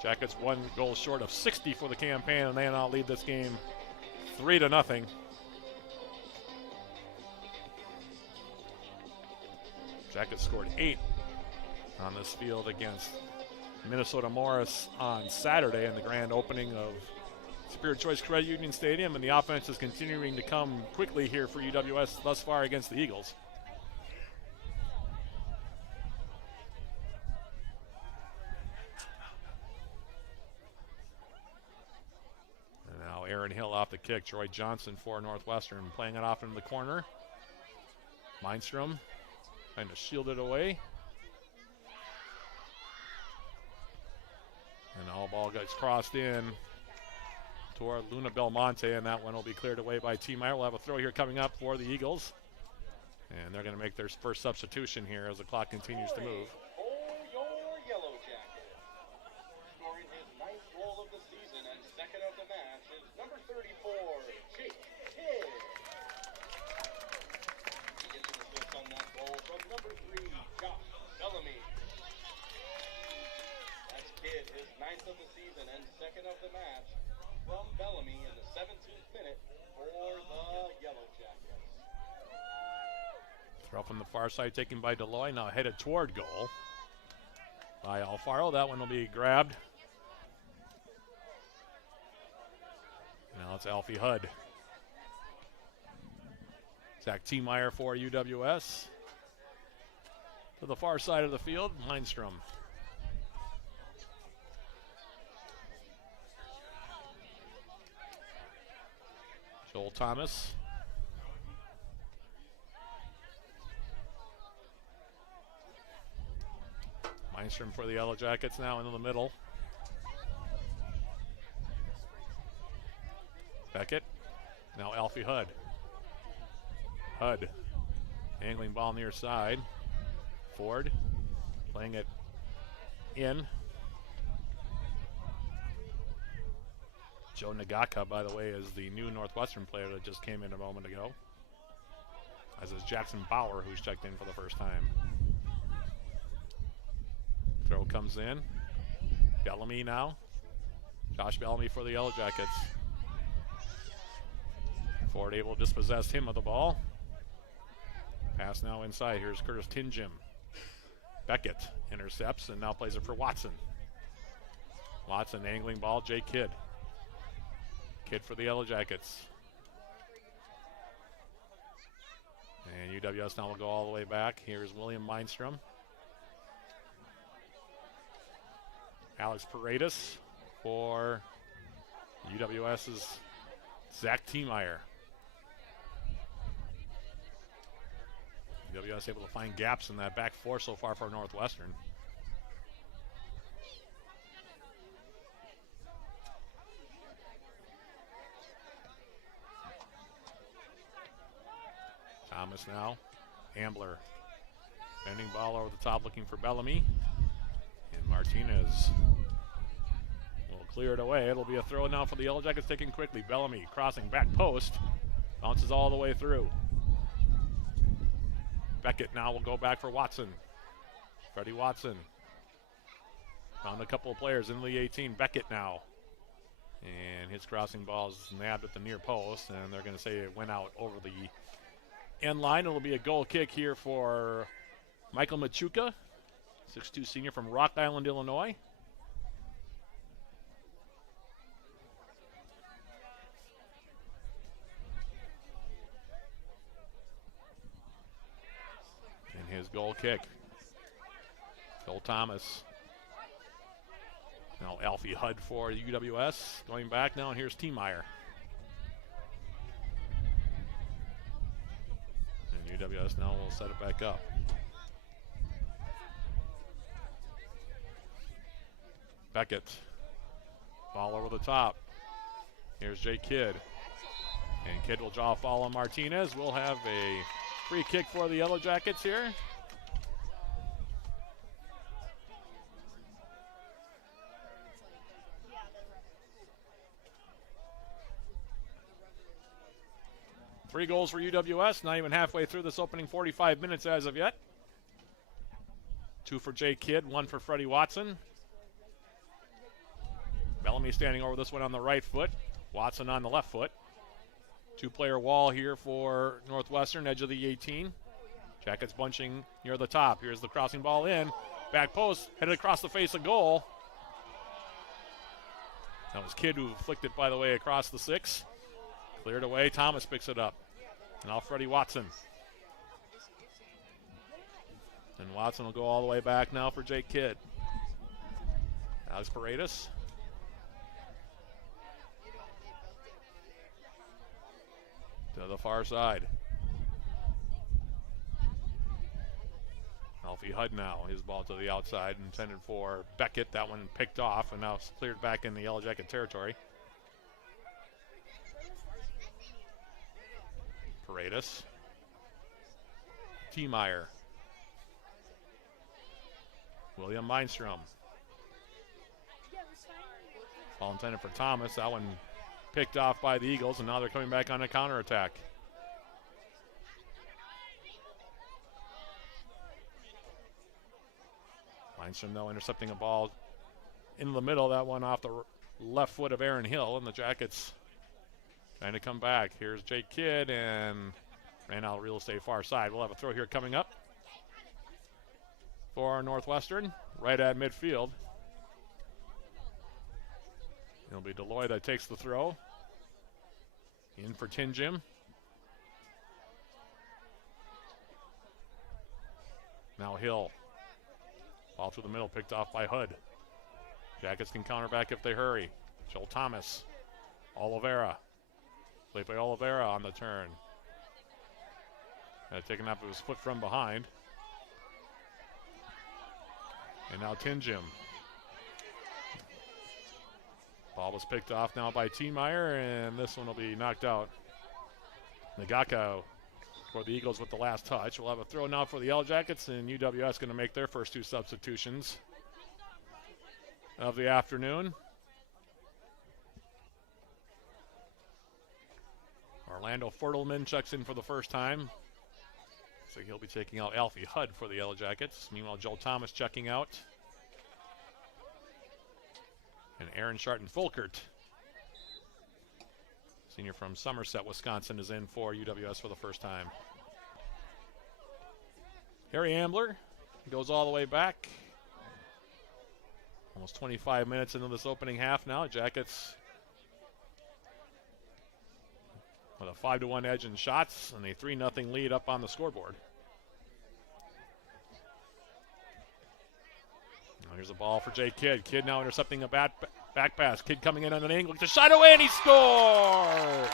Jackets 1 goal short of 60 for the campaign, and they now lead this game 3-0. Jackets scored 8 on this field against Minnesota Morris on Saturday in the grand opening of Superior Choice Credit Union Stadium, and the offense is continuing to come quickly here for UWS thus far against the Eagles. And now Aaron Hill off the kick. Troy Johnson for Northwestern playing it off into the corner. Mindstrom trying to shield it away. And all ball gets crossed in toward Luna Belmonte, and that one will be cleared away by T-Meyer. We'll have a throw here coming up for the Eagles. And they're going to make their first substitution here as the clock continues to move. For your Yellow Jacket, scoring his 9th goal of the season and 2nd of the match is number 34, Jake Kidd. He gets an assist on that goal from number 3, Josh Bellamy. That's Kidd, his 9th of the season and 2nd of the match from Bellamy in the 17th minute for the Yellow Jackets. Throw from the far side taken by Deloy, now headed toward goal by Alfaro. That one will be grabbed. Now it's Alfie Hudd. Zach T-Meyer for UWS. To the far side of the field, Mindstrom. Joel Thomas. Mindstrom for the Yellow Jackets now into the middle. Beckett. Now Alfie Hudd. Hudd. Angling ball near side. Ford. Playing it in. Joe Nagaka, by the way, is the new Northwestern player that just came in a moment ago. As is Jackson Bauer, who's checked in for the first time. Throw comes in. Bellamy now. Josh Bellamy for the Yellow Jackets. Ford able to dispossess him of the ball. Pass now inside. Here's Curtis Tinjim. Beckett intercepts and now plays it for Watson. Watson angling ball, Jay Kidd. Kidd for the Yellow Jackets. And UWS now will go all the way back. Here's William Mindstrom. Alex Paredes for UWS's Zach Tiemeyer. UWS able to find gaps in that back four so far for Northwestern. Thomas now. Ambler. Bending ball over the top looking for Bellamy. And Martinez will clear it away. It'll be a throw now for the Yellow Jackets taken quickly. Bellamy crossing back post. Bounces all the way through. Beckett now will go back for Watson. Freddie Watson. Found a couple of players in the 18. Beckett now. And his crossing ball is nabbed at the near post. And they're going to say it went out over the end line. It'll be a goal kick here for Michael Machuca, 6'2 senior from Rock Island, Illinois. And his goal kick. Phil Thomas. Now Alfie Hudd for UWS. Going back now, and here's Tiemeyer. And UWS now will set it back up. Beckett. Ball over the top. Here's Jay Kidd. And Kidd will draw a foul on Martinez. We'll have a free kick for the Yellow Jackets here. Three goals for UWS, not even halfway through this opening 45 minutes as of yet. 2 for Jay Kidd, 1 for Freddie Watson. Bellamy standing over this one on the right foot. Watson on the left foot. 2-player wall here for Northwestern, edge of the 18. Jackets bunching near the top. Here's the crossing ball in. Back post, headed across the face of goal. That was Kidd who flicked it, by the way, across the 6. Cleared away, Thomas picks it up. Now Freddie Watson. And Watson will go all the way back now for Jake Kidd. Alex Paredes. To the far side. Alfie Hudd now, his ball to the outside, intended for Beckett. That one picked off, and now it's cleared back in the Yellow Jacket territory. Paredes. Tiemeyer. William Mindstrom. Ball intended for Thomas. That one picked off by the Eagles, and now they're coming back on a counterattack. Mindstrom, though, intercepting a ball in the middle. That one off the left foot of Aaron Hill, and the Jackets trying to come back. Here's Jake Kidd, and ran out of real estate far side. We'll have a throw here coming up for Northwestern, right at midfield. It'll be Deloy that takes the throw. In for Tinjim. Now Hill. Ball through the middle, picked off by Hood. Jackets can counter back if they hurry. Joel Thomas. Oliveira. Played by Oliveira on the turn. Taken off of his foot from behind. And now Tinjim. Ball was picked off now by Tiemeyer, and this one will be knocked out. Nagako for the Eagles with the last touch. We'll have a throw now for the Yellow Jackets, and UWS going to make their first 2 substitutions of the afternoon. Orlando Fertelman checks in for the first time. So he'll be taking out Alfie Hudd for the Yellow Jackets. Meanwhile, Joel Thomas checking out. And Aaron Sharton-Fulkert, senior from Somerset, Wisconsin, is in for UWS for the first time. Harry Ambler goes all the way back. Almost 25 minutes into this opening half now. Jackets with a 5-1 edge in shots and a 3-0 lead up on the scoreboard. Now here's a ball for Jay Kidd. Kidd now intercepting a back pass. Kidd coming in on an angle, gets a shot away, and he scores!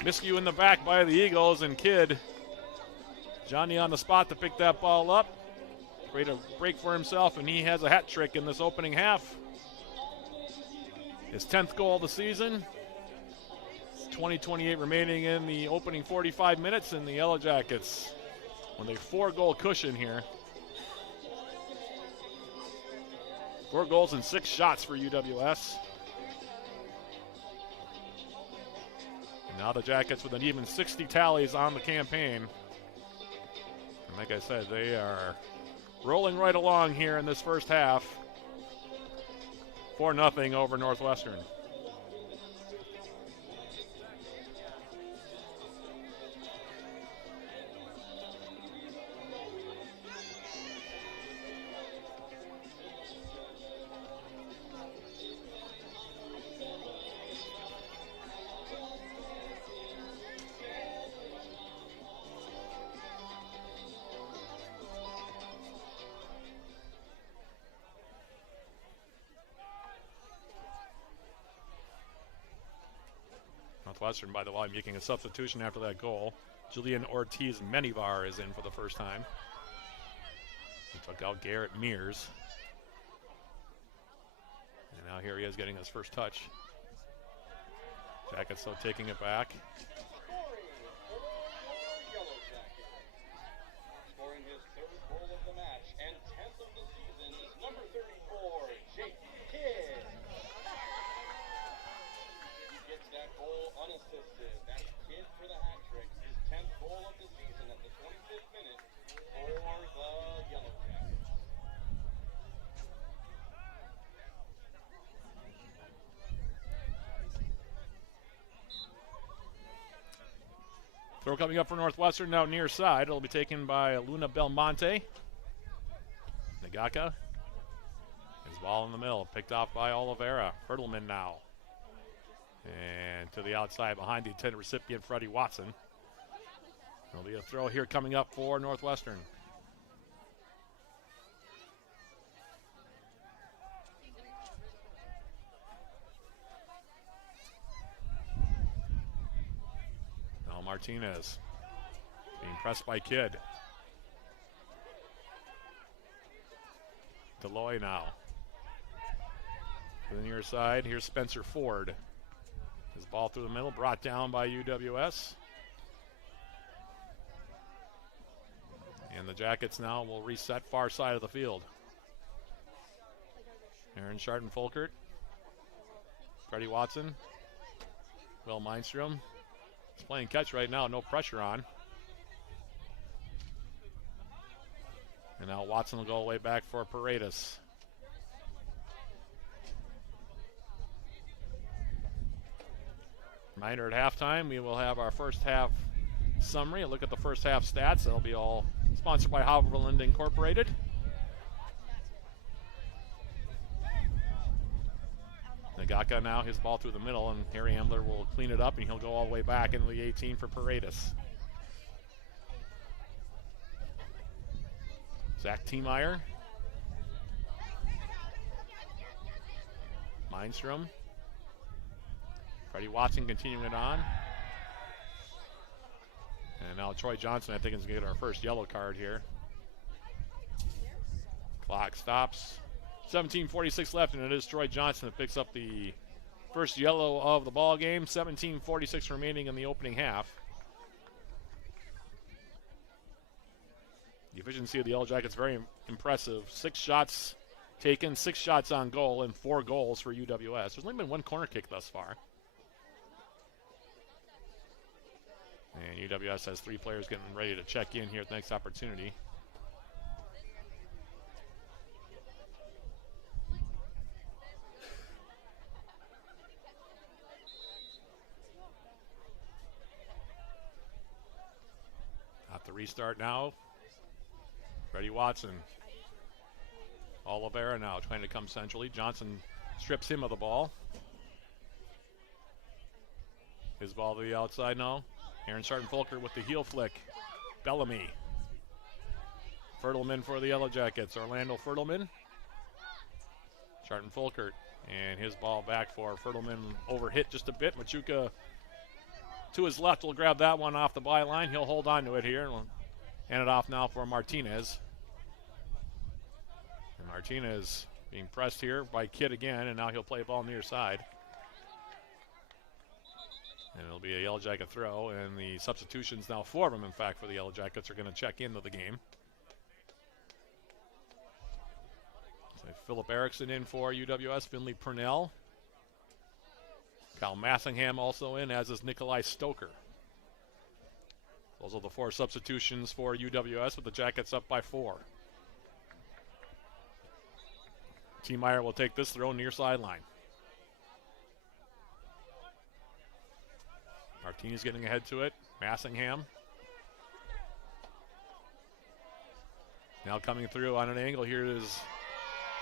Miscue in the back by the Eagles, and Kidd, Johnny on the spot to pick that ball up. Create a break for himself, and he has a hat trick in this opening half. His 10th goal of the season. 20-28 remaining in the opening 45 minutes, and the Yellow Jackets with a 4-goal cushion here. 4 goals and 6 shots for UWS. And now the Jackets with an even 60 tallies on the campaign. And like I said, they are rolling right along here in this first half. 4-0 over Northwestern. Northwestern, by the way, making a substitution after that goal. Julian Ortiz-Menivar is in for the first time. He took out Garrett Mears. And now here he is getting his first touch. Jackets still taking it back. Scoring his 3rd goal of the match and 10th of the season is number 34, Jake Kidd. He gets that goal unassisted. That's Kidd for the hat trick. His 10th goal of the season at the 25th minute for the Yellow Jackets. Throw coming up for Northwestern now near side. It'll be taken by Luna Belmonte. Nagaka. His ball in the middle, picked off by Oliveira. Fertelman now. And to the outside behind the intended recipient, Freddie Watson. There'll be a throw here coming up for Northwestern. Now Martinez being pressed by Kidd. Deloy now. To the near side, here's Spencer Ford. His ball through the middle, brought down by UWS. And the Jackets now will reset far side of the field. Aaron Sharton-Folkert. Freddie Watson. Will Mindstrom. He's playing catch right now, no pressure on. And now Watson will go way back for Paredes. Reminder at halftime, we will have our first half summary. A look at the first half stats. That'll be all sponsored by Haverland Incorporated. Nagaka now, his ball through the middle, and Harry Ambler will clean it up, and he'll go all the way back into the 18 for Paredes. Zach Tiemeyer. Mindstrom. Freddie Watson continuing it on. And now Troy Johnson, I think, is going to get our first yellow card here. Clock stops. 17:46 left, and it is Troy Johnson that picks up the first yellow of the ball game. 17:46 remaining in the opening half. The efficiency of the Yellow Jackets very impressive. 6 shots taken, 6 shots on goal, and 4 goals for UWS. There's only been 1 corner kick thus far. And UWS has 3 players getting ready to check in here at the next opportunity. Got the restart now. Freddie Watson. Oliveira now trying to come centrally. Johnson strips him of the ball. His ball to the outside now. Aaron Sarton-Folker with the heel flick. Bellamy. Fertelman for the Yellow Jackets. Orlando Fertelman. Sarton-Folker. And his ball back for Fertelman. Overhit just a bit. Machuca to his left will grab that one off the byline. He'll hold on to it here. And we'll hand it off now for Martinez. And Martinez being pressed here by Kidd again. And now he'll play ball near side. And it'll be a Yellow Jacket throw. And the substitutions now, 4 of them, in fact, for the Yellow Jackets are going to check into the game. So Philip Erickson in for UWS. Finley Purnell. Kyle Massingham also in, as is Nikolai Stoker. Those are the 4 substitutions for UWS, with the Jackets up by 4. T. Meyer will take this throw near sideline. Martinez getting ahead to it. Massingham. Now coming through on an angle. Here is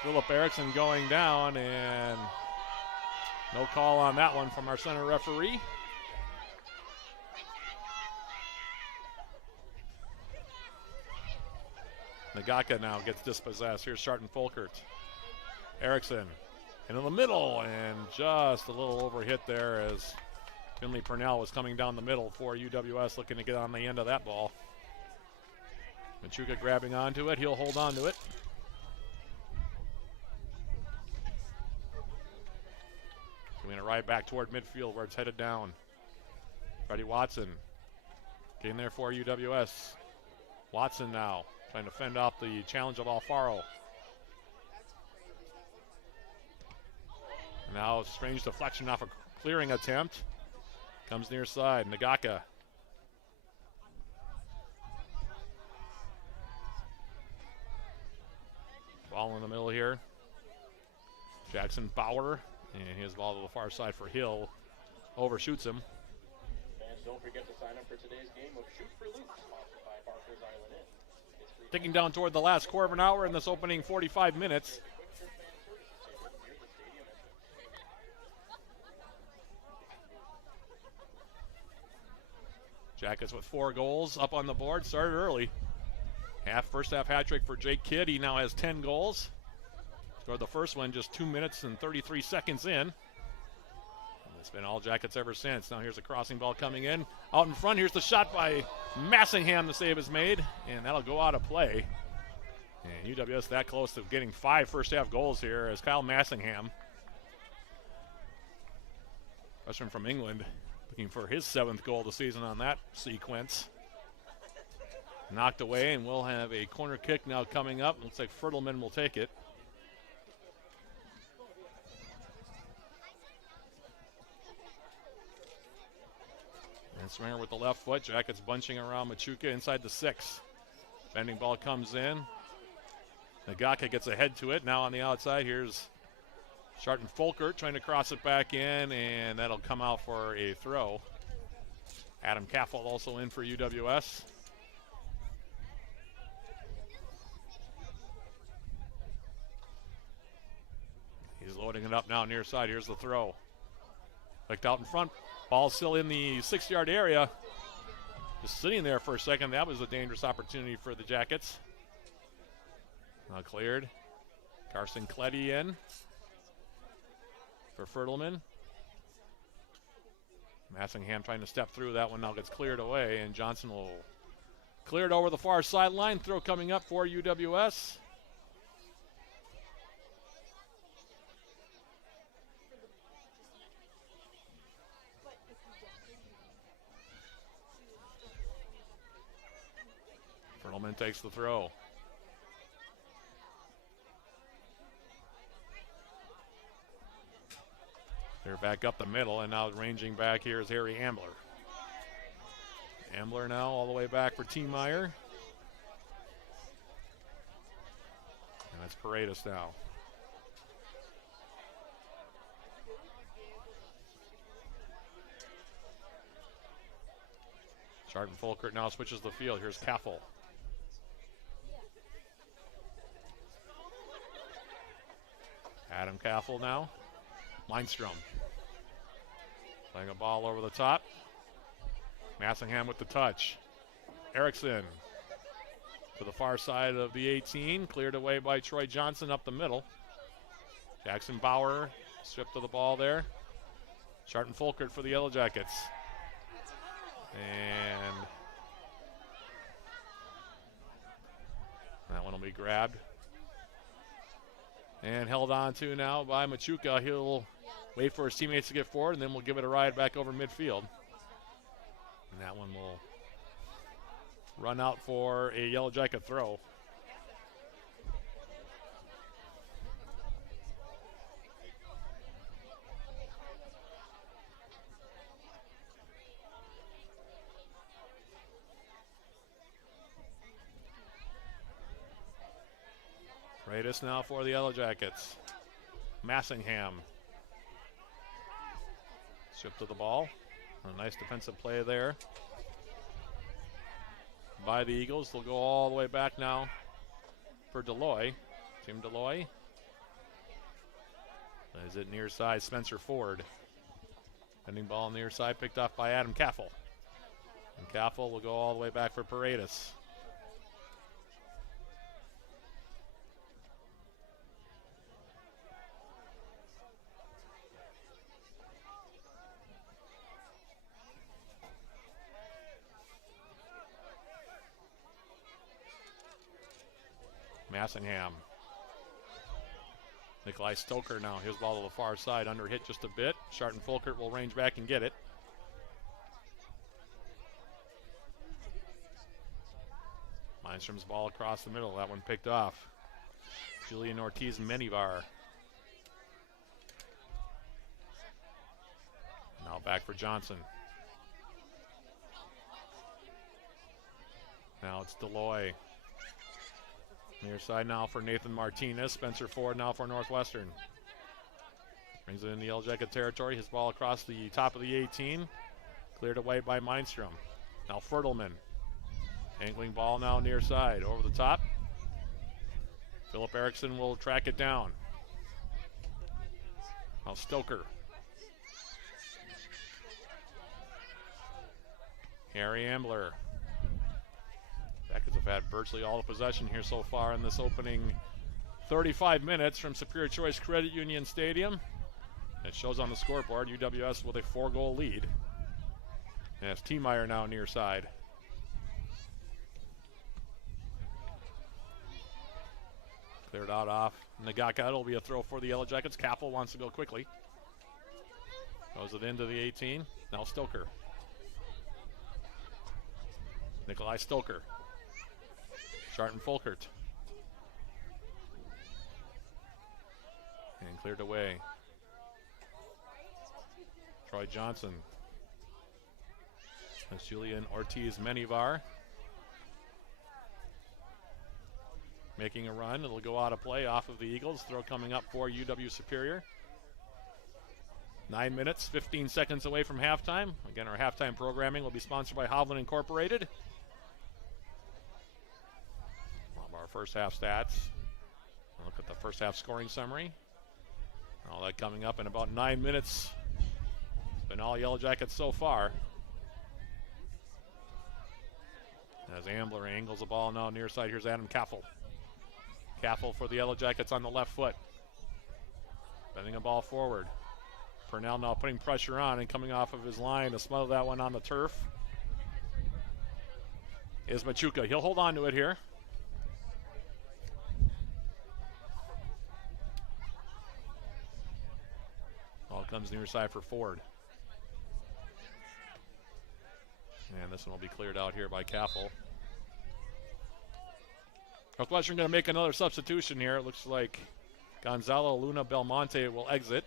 Philip Erickson going down, and no call on that one from our center referee. Nagaka now gets dispossessed. Here's Sarton-Folkert. Erickson into the middle, and just a little overhit there as Finley Purnell was coming down the middle for UWS, looking to get on the end of that ball. Machuca grabbing onto it. He'll hold on to it. Going to ride back toward midfield where it's headed down. Freddie Watson getting there for UWS. Watson now trying to fend off the challenge of Alfaro. Now strange deflection off a clearing attempt. Comes near side. Nagaka. Ball in the middle here. Jackson Bauer. And his ball to the far side for Hill. Overshoots him. Fans, don't forget to sign up for today's game of Shoot for Loot, sponsored by Barker's Island Inn. Ticking down toward the last quarter of an hour in this opening 45 minutes. Jackets with 4 goals up on the board. Started early. First half hat trick for Jake Kidd. He now has 10 goals. Scored the first one just 2 minutes and 33 seconds in. And it's been all Jackets ever since. Now here's a crossing ball coming in. Out in front, here's the shot by Massingham. The save is made, and that'll go out of play. And UWS that close to getting 5 first half goals here as Kyle Massingham, freshman from England, looking for his 7th goal of the season on that sequence. Knocked away, and we'll have a corner kick now coming up. Looks like Fertelman will take it. And Swinger with the left foot. Jackets bunching around Machuca inside the 6. Bending ball comes in. Nagaka gets ahead to it. Now on the outside, here's Sarton-Folkert trying to cross it back in, and that'll come out for a throw. Adam Caffel also in for UWS. He's loading it up now near side. Here's the throw. Clicked out in front. Ball still in the 6-yard area. Just sitting there for a second. That was a dangerous opportunity for the Jackets. Now cleared. Carson Cleddy in for Fertelman. Massingham trying to step through. That one now gets cleared away, and Johnson will clear it over the far sideline. Throw coming up for UWS. Fertelman takes the throw. They're back up the middle, and now ranging back here is Harry Ambler. Ambler now all the way back for T. Meyer. And that's Paredes now. Chart and Folkert now switches the field. Here's Kaffel. Adam Kaffel now. Lindstrom. Playing a ball over the top. Massingham with the touch. Erickson to the far side of the 18. Cleared away by Troy Johnson up the middle. Jackson Bauer stripped of the ball there. Chart and Folkert for the Yellow Jackets. And that one will be grabbed. And held on to now by Machuca. He'll wait for his teammates to get forward, and then we'll give it a ride back over midfield. And that one will run out for a Yellow Jacket throw. Freitas now for the Yellow Jackets. Massingham. Stripped of the ball. A nice defensive play there by the Eagles. They'll go all the way back now for Deloy. Tim Deloy. Is it near side? Spencer Ford. Pending ball near side, picked off by Adam Kaffel. And Kaffel will go all the way back for Paredes. Massingham. Nikolai Stoker now. His ball to the far side. Under hit just a bit. Chart and Folkert will range back and get it. Lindstrom's ball across the middle. That one picked off. Julian Ortiz Menivar. Now back for Johnson. Now it's Deloy. Near side now for Nathan Martinez. Spencer Ford now for Northwestern. Brings it in the Yellow Jacket territory. His ball across the top of the 18. Cleared away by Mindstrom. Now Fertelman. Angling ball now near side. Over the top. Philip Erickson will track it down. Now Stoker. Harry Ambler. Jackets have had virtually all the possession here so far in this opening 35 minutes from Superior Choice Credit Union Stadium. It shows on the scoreboard, UWS with a 4-goal lead. And it's T-Meyer now near side. Cleared out off Nagaka. It'll be a throw for the Yellow Jackets. Kaffel wants to go quickly. Goes it into the 18. Now Stoker. Nikolai Stoker. Chart and Folkert. And cleared away. Troy Johnson. That's Julian Ortiz Menivar. Making a run. It'll go out of play off of the Eagles. Throw coming up for UW Superior. 9 minutes, 15 seconds away from halftime. Again, our halftime programming will be sponsored by Hovland Incorporated. Our first half stats. Look at the first half scoring summary. All that coming up in about 9 minutes. It's been all Yellow Jackets so far. As Ambler angles the ball now near side, here's Adam Kaffel. Kaffel for the Yellow Jackets on the left foot. Bending a ball forward. Purnell now putting pressure on and coming off of his line to smother that one on the turf. Is Machuca. He'll hold on to it here. Ball comes near side for Ford. And this one will be cleared out here by Kaffel. Northwestern going to make another substitution here. It looks like Gonzalo Luna Belmonte will exit.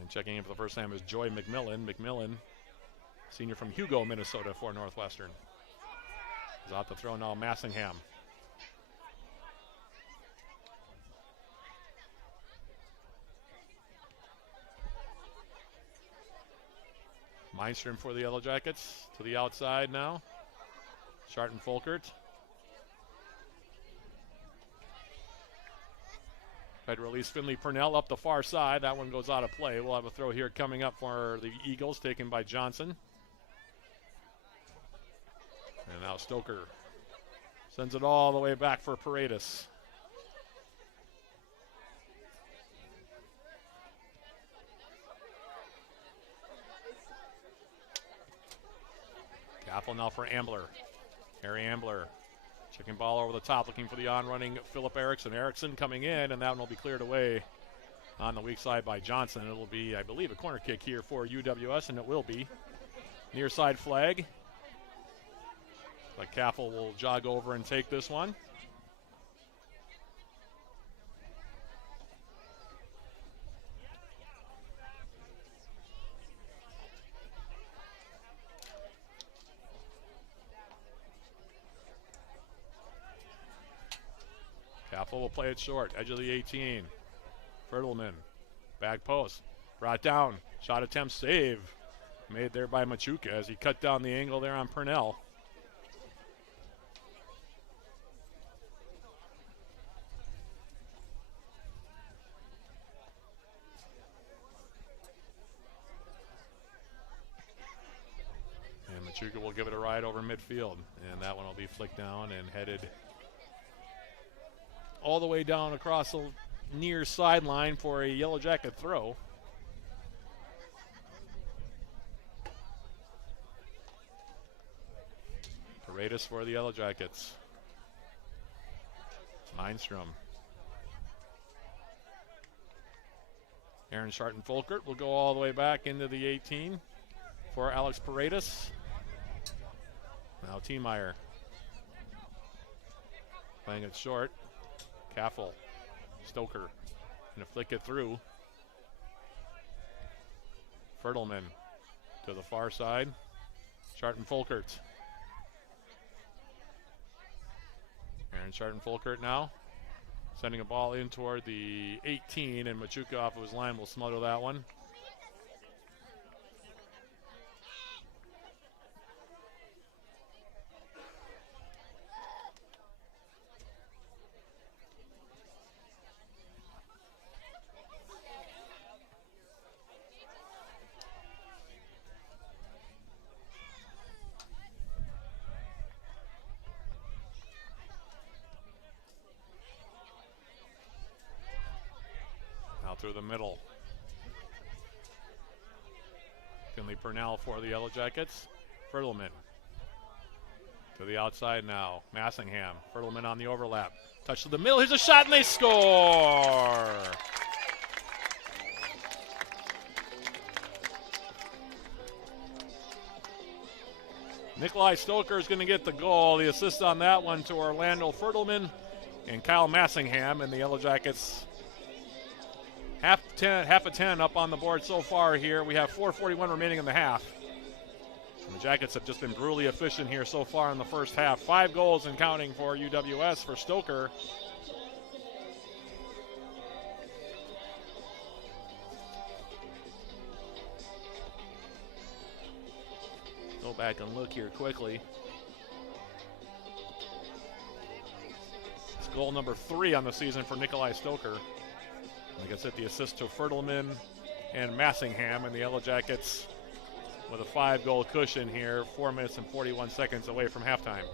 And checking in for the first time is Joy McMillan. McMillan, senior from Hugo, Minnesota for Northwestern. Is out to throw now Massingham. Meinstrom for the Yellow Jackets to the outside now. Sharton Folkert. Tried to release Finley Purnell up the far side. That one goes out of play. We'll have a throw here coming up for the Eagles, taken by Johnson. And now Stoker sends it all the way back for Paredes. Gaffel now for Ambler. Harry Ambler. Checking ball over the top, looking for the on-running Philip Erickson. Erickson coming in, and that one will be cleared away on the weak side by Johnson. It'll be, I believe, a corner kick here for UWS, and it will be. Near side flag. But Gaffel will jog over and take this one. Gaffel will play it short, edge of the 18. Fertelman, back post, brought down, shot attempt save. Made there by Machuca as he cut down the angle there on Purnell. And Machuca will give it a ride over midfield, and that one will be flicked down and headed all the way down across the near sideline for a Yellow Jacket throw. Paredes for the Yellow Jackets. Meinstrom. Aaron Sharton Folkert will go all the way back into the 18 for Alex Paredes. Now Tiemeyer playing it short. Gaffel, Stoker, gonna flick it through. Fertelman to the far side. Sharton Folkert. Aaron Sharton Folkert now sending a ball in toward the 18, and Machuca off of his line will smother that one. Through the middle. Finley Purnell for the Yellow Jackets. Fertelman to the outside now. Massingham. Fertelman on the overlap. Touch to the middle. Here's a shot and they score! Nikolai Stoker is going to get the goal. The assist on that one to Orlando Fertelman and Kyle Massingham, and the Yellow Jackets half a 10 up on the board so far here. We have 4:41 remaining in the half. And the Jackets have just been brutally efficient here so far in the first half. 5 goals and counting for UWS. For Stoker, go back and look here quickly. It's goal number 3 on the season for Nikolai Stoker. Like I said, the assist to Fertelman and Massingham, and the Yellow Jackets with a 5-goal cushion here, 4 minutes and 41 seconds away from halftime.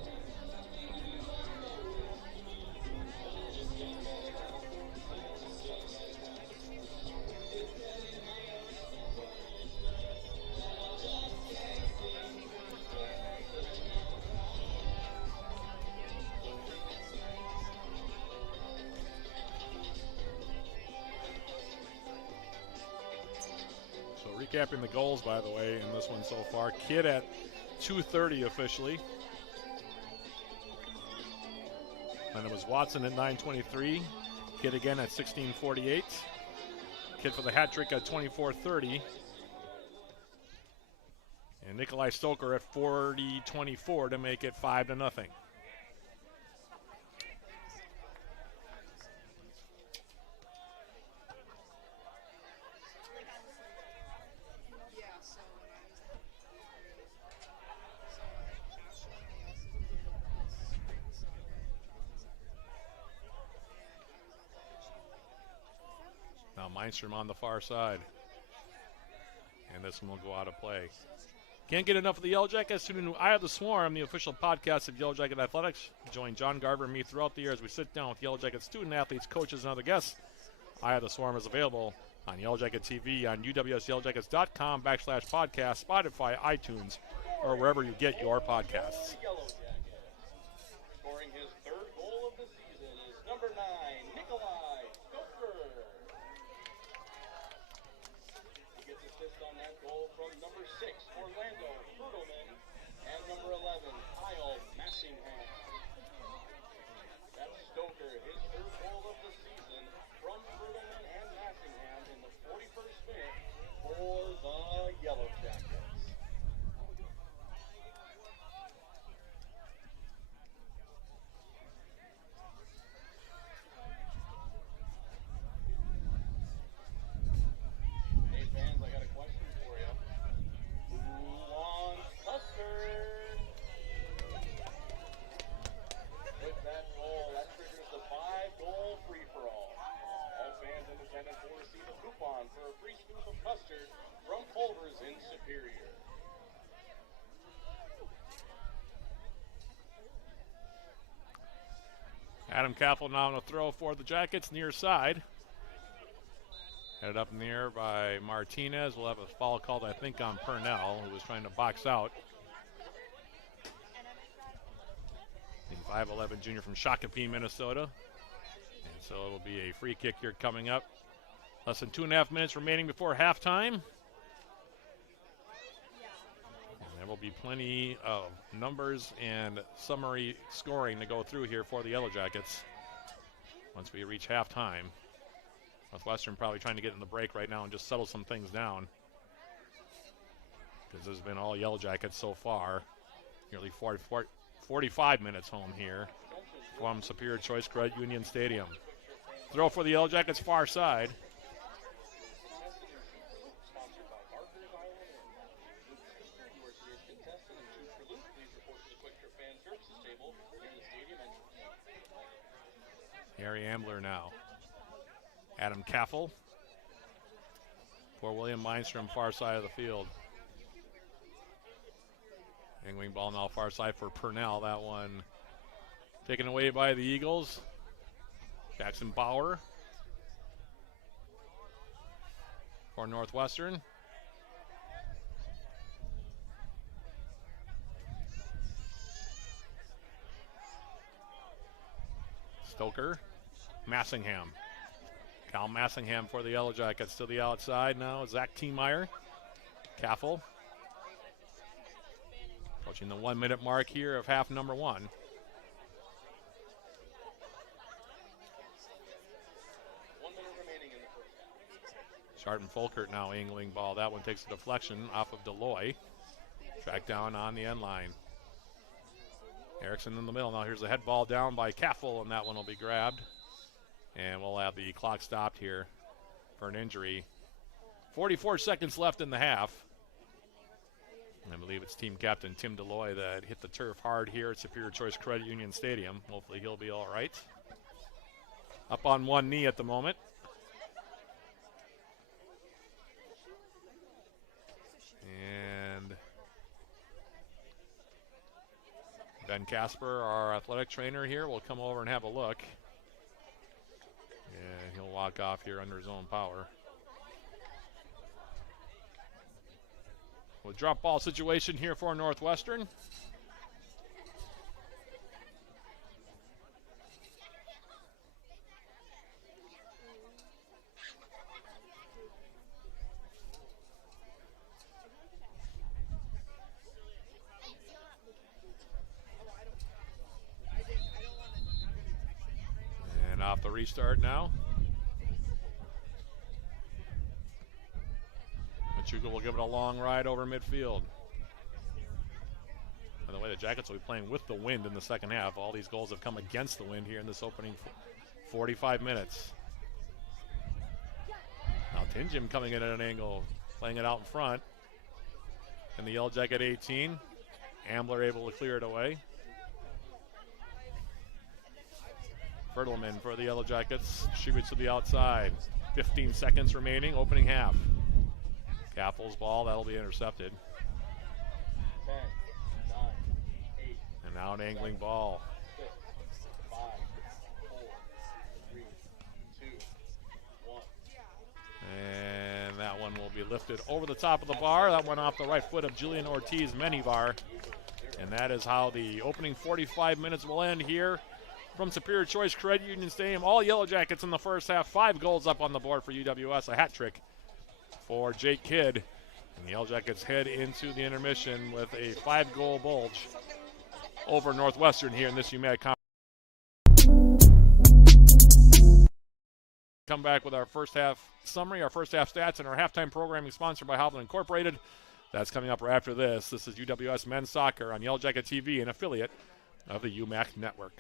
Recapping the goals, by the way, in this one so far. Kidd at 2:30 officially. Then it was Watson at 9:23. Kidd again at 16:48. Kidd for the hat trick at 24:30. And Nikolai Stoker at 40:24 to make it 5-0. Lindstrom on the far side. And this one will go out of play. Can't get enough of the Yellow Jackets. Tune into Eye of the Swarm, the official podcast of Yellow Jacket Athletics. Join John Garver and me throughout the year as we sit down with Yellow Jacket student athletes, coaches, and other guests. Eye of the Swarm is available on Yellow Jacket TV, on uwsyellowjackets.com/podcast, Spotify, iTunes, or wherever you get your podcasts. Scoring his third goal of the season is number 9, Nikolai Stoker. He gets assist on that goal from number 6, Orlando Frudelman, and number 11, Kyle Massingham. That's Stoker, his third goal of the season from Frudelman and Massingham in the 41st minute for the Yellow Jackets. Hey fans, I got a question for you. Who wants custard? With that goal, that triggers the 5-goal free-for-all. All fans in attendance will receive a coupon for a free scoop of custard from Culver's in Superior. Adam Kaffel now on a throw for the Jackets, near side. Headed up in the air by Martinez. We'll have a foul called, I think, on Purnell, who was trying to box out. The 5'11" junior from Shakopee, Minnesota. And so it'll be a free kick here coming up. Less than 2.5 minutes remaining before halftime. And there will be plenty of numbers and summary scoring to go through here for the Yellow Jackets once we reach halftime. Northwestern probably trying to get in the break right now and just settle some things down, because there's been all Yellow Jackets so far. Nearly 45 minutes home here from Superior Choice Credit Union Stadium. Throw for the Yellow Jackets far side. Gary Ambler now. Adam Kaffel for William Lindstrom, far side of the field. Wing ball now far side for Purnell. That one taken away by the Eagles. Jackson Bauer for Northwestern. Stoker, Massingham. Cal Massingham for the Yellow Jackets to the outside now. Zach Tiemeyer. Kaffel. Approaching the 1 minute mark here of half number 1. Chardon Folkert now angling ball. That one takes a deflection off of Deloy. Track down on the end line. Erickson in the middle. Now here's the head ball down by Kaffel, and that one will be grabbed. And we'll have the clock stopped here for an injury. 44 seconds left in the half. And I believe it's team captain Tim Deloy that hit the turf hard here at Superior Choice Credit Union Stadium. Hopefully he'll be all right. Up on one knee at the moment. And Ben Casper, our athletic trainer here, will come over and have a look. And he'll walk off here under his own power. With drop ball situation here for Northwestern. And off the restart now. Machuca will give it a long ride over midfield. By the way, the Jackets will be playing with the wind in the second half. All these goals have come against the wind here in this opening 45 minutes. Now Tinjum coming in at an angle, playing it out in front. And the Yellow Jacket 18. Ambler able to clear it away. Fertelman for the Yellow Jackets. Shoots to the outside. 15 seconds remaining, opening half. Capel's ball, that'll be intercepted. 10, 9, 8. And now an angling ball. 6, 5, 4, 3, 2, 1. And that one will be lifted over the top of the bar. That went off the right foot of Julian Ortiz Menivar. And that is how the opening 45 minutes will end here from Superior Choice Credit Union Stadium. All Yellow Jackets in the first half. 5 goals up on the board for UWS. A hat trick for Jake Kidd. And the Yellow Jackets head into the intermission with a 5-goal bulge over Northwestern here in this UMAC conference. Come back with our first half summary, our first half stats, and our halftime programming sponsored by Hovland Incorporated. That's coming up right after this. This is UWS Men's Soccer on Yellow Jacket TV, an affiliate of the UMAC Network.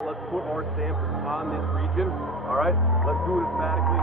Let's put our stamp on this region. All right, let's do it emphatically.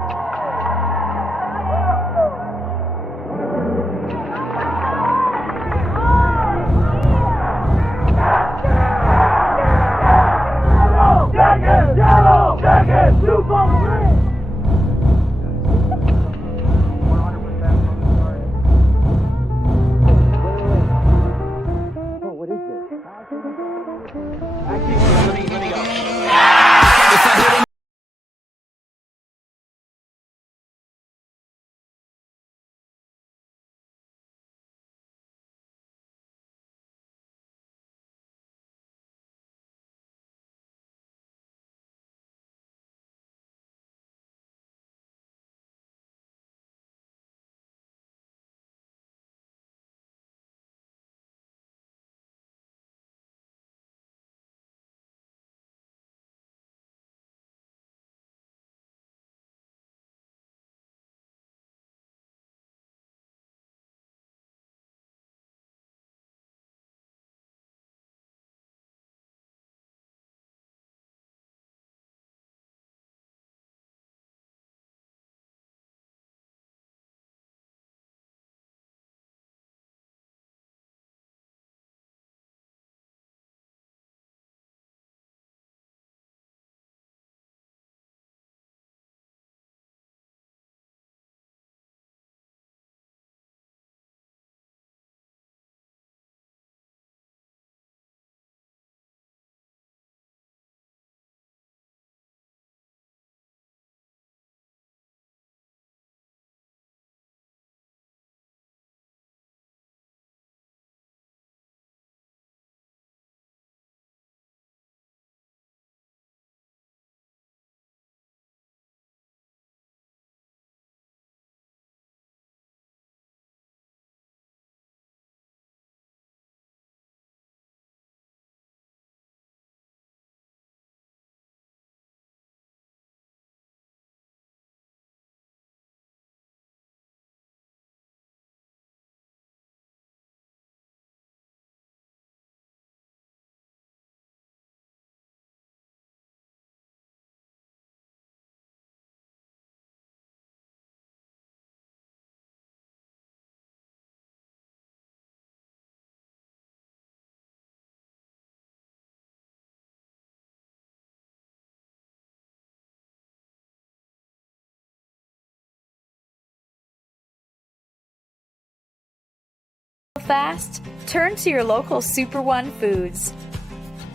Fast? Turn to your local Super One Foods.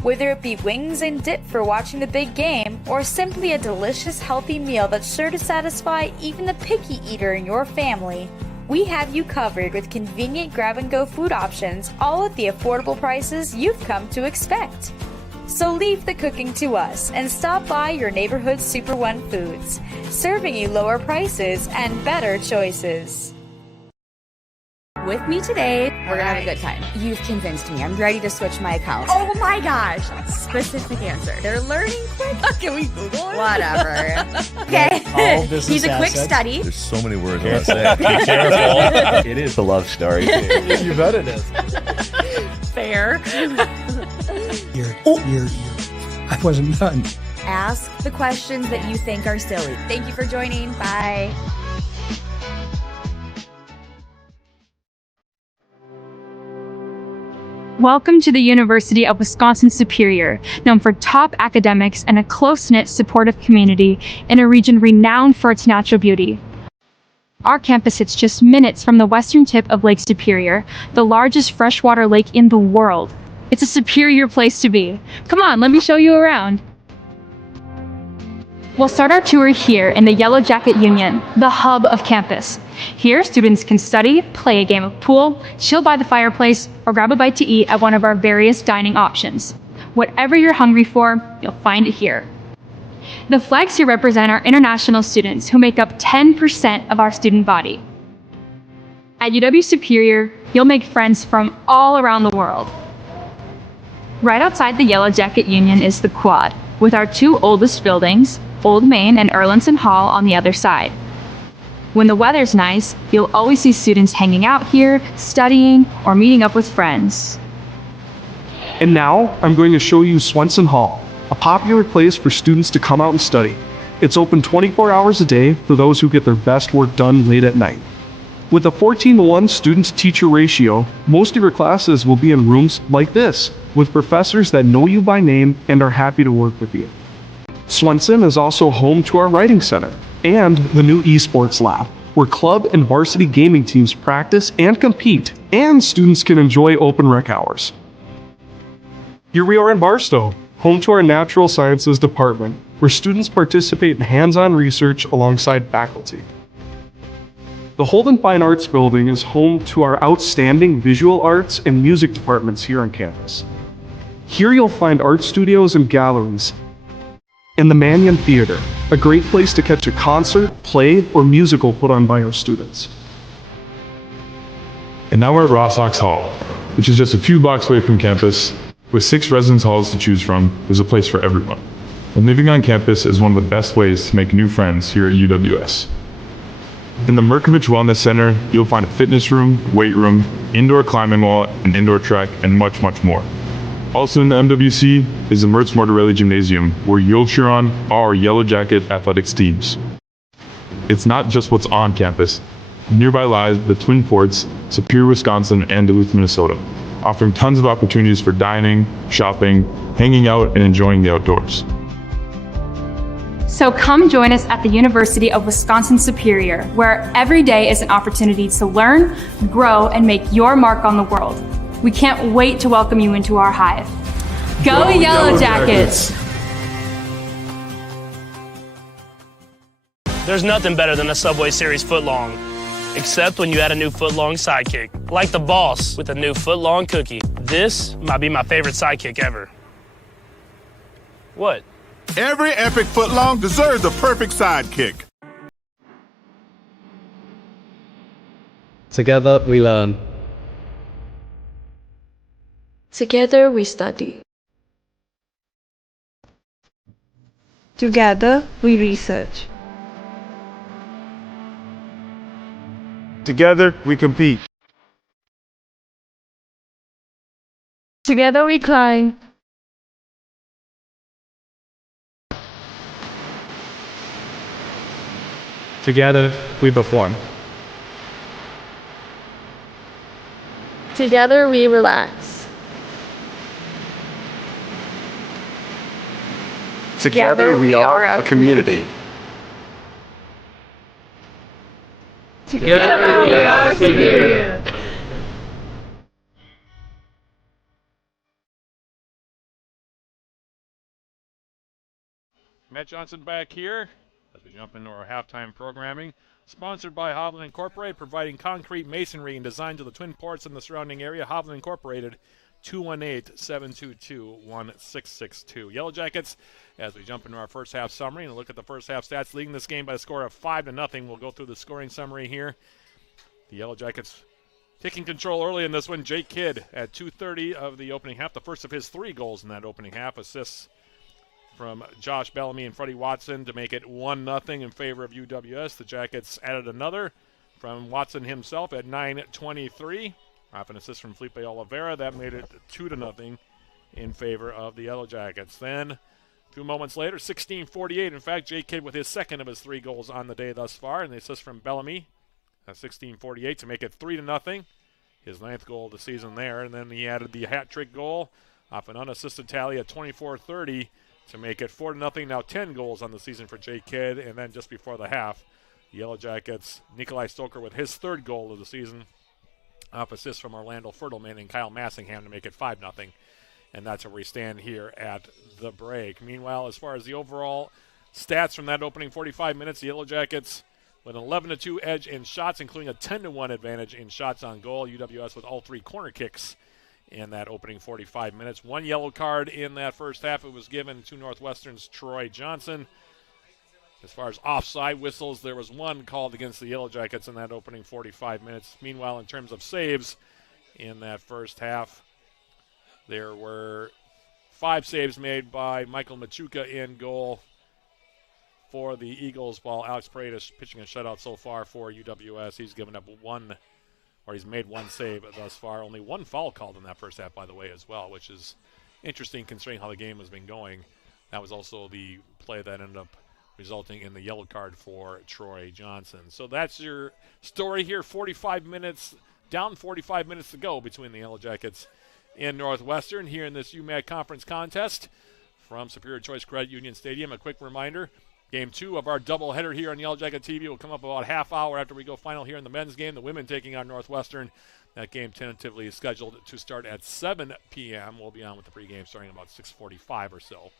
Whether it be wings and dip for watching the big game, or simply a delicious healthy meal that's sure to satisfy even the picky eater in your family, we have you covered with convenient grab-and-go food options, all at the affordable prices you've come to expect. So leave the cooking to us and stop by your neighborhood Super One Foods, serving you lower prices and better choices. With me today, we're gonna have a good time. You've convinced me. I'm ready to switch my account. Oh my gosh! Specific answer. They're learning quick. Can we Google it? Whatever. Okay. He's a quick study. There's so many words I want to say. Be careful. It is a love story. You bet it is. Fair. I wasn't done. Ask the questions that you think are silly. Thank you for joining. Bye. Welcome to the University of Wisconsin-Superior, known for top academics and a close-knit, supportive community in a region renowned for its natural beauty. Our campus sits just minutes from the western tip of Lake Superior, the largest freshwater lake in the world. It's a superior place to be. Come on, let me show you around. We'll start our tour here in the Yellow Jacket Union, the hub of campus. Here, students can study, play a game of pool, chill by the fireplace, or grab a bite to eat at one of our various dining options. Whatever you're hungry for, you'll find it here. The flags here represent our international students who make up 10% of our student body. At UW Superior, you'll make friends from all around the world. Right outside the Yellow Jacket Union is the Quad, with our two oldest buildings, Old Main and Erlandson Hall, on the other side. When the weather's nice, you'll always see students hanging out here, studying, or meeting up with friends. And now, I'm going to show you Swenson Hall, a popular place for students to come out and study. It's open 24 hours a day for those who get their best work done late at night. With a 14:1 student-to-teacher ratio, most of your classes will be in rooms like this, with professors that know you by name and are happy to work with you. Swenson is also home to our writing center and the new esports lab, where club and varsity gaming teams practice and compete, and students can enjoy open rec hours. Here we are in Barstow, home to our natural sciences department, where students participate in hands-on research alongside faculty. The Holden Fine Arts Building is home to our outstanding visual arts and music departments here on campus. Here you'll find art studios and galleries, and the Mannion Theater, a great place to catch a concert, play, or musical put on by our students. And now we're at Ross Ox Hall, which is just a few blocks away from campus. With 6 residence halls to choose from, there's a place for everyone. And living on campus is one of the best ways to make new friends here at UWS. In the Merkovich Wellness Center, you'll find a fitness room, weight room, indoor climbing wall, an indoor track, and much, much more. Also in the MWC is the Mertz Mortarelli Gymnasium, where you'll cheer on our Yellow Jacket athletics teams. It's not just what's on campus. Nearby lies the Twin Ports, Superior, Wisconsin, and Duluth, Minnesota, offering tons of opportunities for dining, shopping, hanging out, and enjoying the outdoors. So come join us at the University of Wisconsin-Superior, where every day is an opportunity to learn, grow, and make your mark on the world. We can't wait to welcome you into our hive. Go Yellow Jackets! There's nothing better than a Subway Series footlong, except when you add a new footlong sidekick, like the boss with a new footlong cookie. This might be my favorite sidekick ever. What? Every epic footlong deserves a perfect sidekick. Together we learn. Together we study. Together we research. Together we compete. Together we climb. Together we perform. Together we relax. Together we are a community. Together we are superior. Matt Johnson back here as we jump into our halftime programming. Sponsored by Hovland Incorporated, providing concrete masonry and design to the Twin Ports and the surrounding area. Hovland Incorporated, 218-722-1662. Yellow Jackets, as we jump into our first half summary and look at the first half stats, leading this game by a score of 5-0. We'll go through the scoring summary here. The Yellow Jackets taking control early in this one. Jake Kidd at 2:30 of the opening half, the first of his 3 goals in that opening half. Assists from Josh Bellamy and Freddie Watson to make it 1-0 in favor of UWS. The Jackets added another from Watson himself at 9:23. Off an assist from Felipe Oliveira. That made it 2-0 in favor of the Yellow Jackets. Then, a few moments later, 16:48. In fact, Jake Kidd with his second of his 3 goals on the day thus far. And the assist from Bellamy at 16:48 to make it 3-0. His 9th goal of the season there. And then he added the hat-trick goal off an unassisted tally at 24:30 to make it 4-0. Now 10 goals on the season for Jake Kidd. And then just before the half, the Yellow Jackets, Nikolai Stoker with his 3rd goal of the season. Off assist from Orlando Fertelman and Kyle Massingham to make it 5-0. And that's where we stand here at the break. Meanwhile, as far as the overall stats from that opening 45 minutes, the Yellow Jackets with an 11-2 edge in shots, including a 10-1 advantage in shots on goal. UWS with all 3 corner kicks in that opening 45 minutes. 1 yellow card in that first half. It was given to Northwestern's Troy Johnson. As far as offside whistles, there was 1 called against the Yellow Jackets in that opening 45 minutes. Meanwhile, in terms of saves in that first half, there were 5 saves made by Michael Machuca in goal for the Eagles, while Alex Paredes pitching a shutout so far for UWS. He's given up 1, or he's made 1 save thus far. Only 1 foul called in that first half, by the way, as well, which is interesting considering how the game has been going. That was also the play that ended up resulting in the yellow card for Troy Johnson. So that's your story here. 45 minutes, down 45 minutes to go between the Yellow Jackets and Northwestern here in this UMAC Conference contest from Superior Choice Credit Union Stadium. A quick reminder, Game 2 of our doubleheader here on Yellow Jacket TV will come up about half hour after we go final here in the men's game. The women taking on Northwestern. That game tentatively is scheduled to start at 7 p.m. We'll be on with the pregame starting about 6:45 or so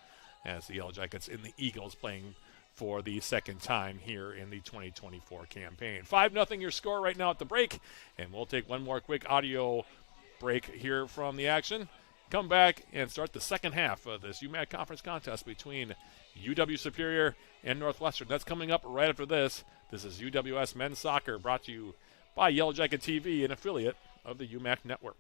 as the Yellow Jackets and the Eagles playing for the second time here in the 2024 campaign. 5-0 your score right now at the break, and we'll take one more quick audio break here from the action. Come back and start the second half of this UMAC Conference contest between UW Superior and Northwestern. That's coming up right after this. This is UWS Men's Soccer, brought to you by Yellow Jacket TV, an affiliate of the UMAC Network.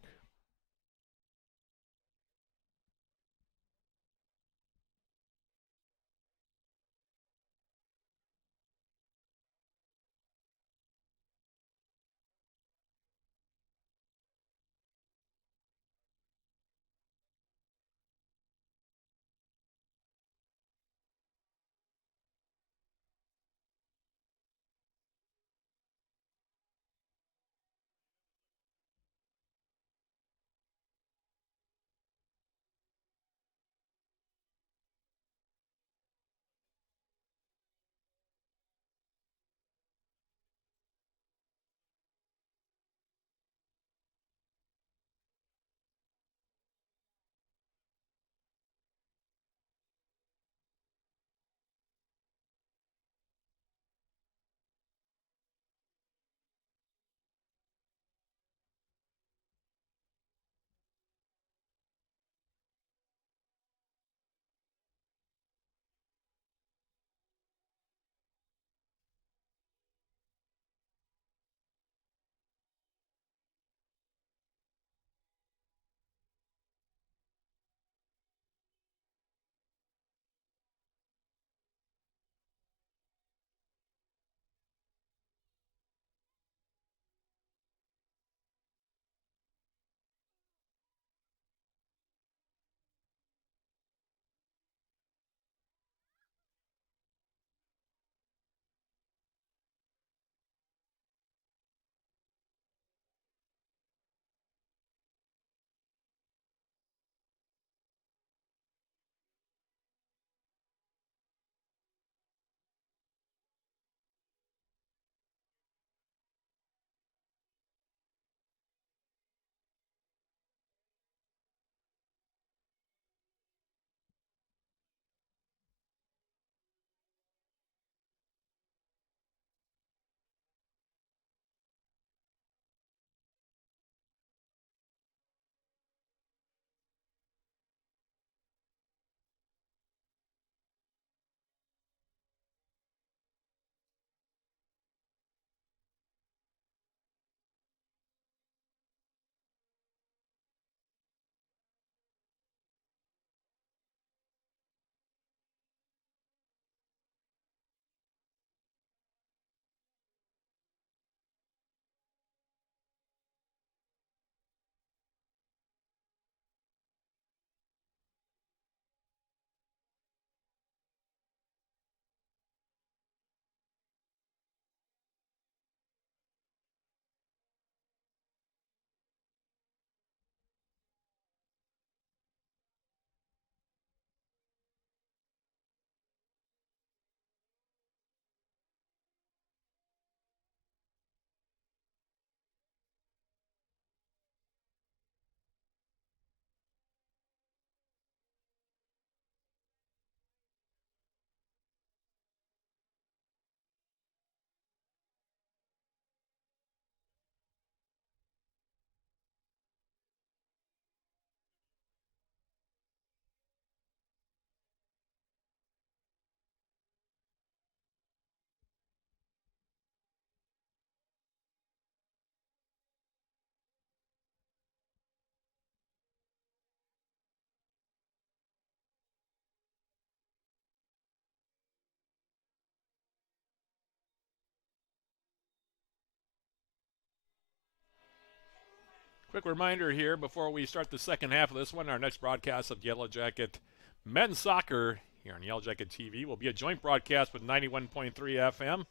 quick reminder here before we start the second half of this one. Our next broadcast of Yellow Jacket men's soccer here on Yellow Jacket TV will be a joint broadcast with 91.3 FM.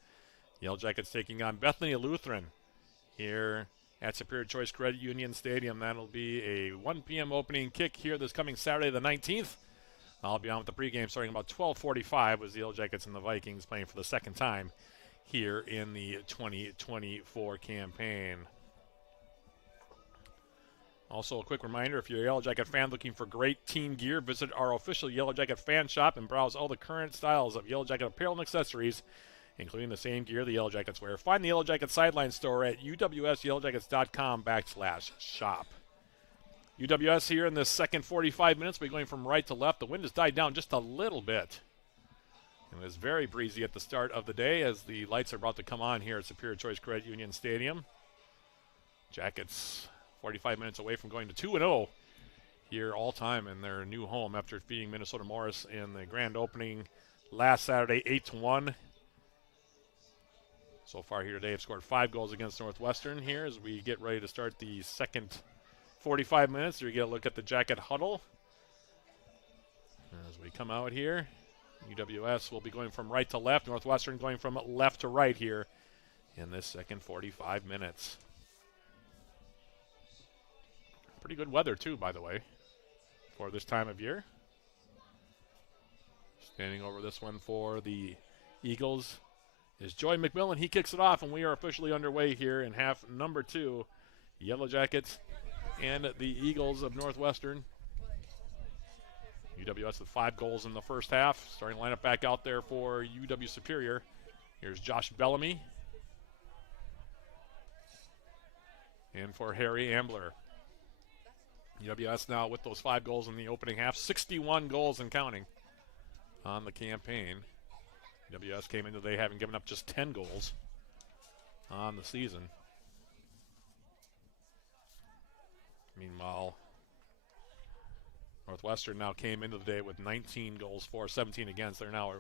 Yellow Jackets taking on Bethany Lutheran here at Superior Choice Credit Union Stadium. That'll be a 1 p.m. opening kick here this coming Saturday the 19th. I'll be on with the pregame starting about 12:45 as the Yellow Jackets and the Vikings playing for the second time here in the 2024 campaign. Also, a quick reminder, if you're a Yellow Jacket fan looking for great team gear, visit our official Yellow Jacket fan shop and browse all the current styles of Yellow Jacket apparel and accessories, including the same gear the Yellow Jackets wear. Find the Yellow Jacket sideline store at uwsyellowjackets.com/shop. UWS here in this second 45 minutes. We're going from right to left. The wind has died down just a little bit. It was very breezy at the start of the day as the lights are about to come on here at Superior Choice Credit Union Stadium. Jackets 45 minutes away from going to 2-0 here all time in their new home after defeating Minnesota Morris in the grand opening last Saturday 8-1. So far here today, have scored 5 goals against Northwestern here as we get ready to start the second 45 minutes. We get a look at the Jacket huddle. As we come out here, UWS will be going from right to left, Northwestern going from left to right here in this second 45 minutes. Pretty good weather too, by the way, for this time of year. Standing over this one for the Eagles is Joy McMillan. He kicks it off, and we are officially underway here in half number 2. Yellow Jackets and the Eagles of Northwestern. UWS with 5 goals in the first half. Starting lineup back out there for UW Superior. Here's Josh Bellamy. And for Harry Ambler. UWS now with those 5 goals in the opening half. 61 goals and counting on the campaign. UWS came into today having given up just 10 goals on the season. Meanwhile, Northwestern now came into the day with 19 goals for, 17 against. They're now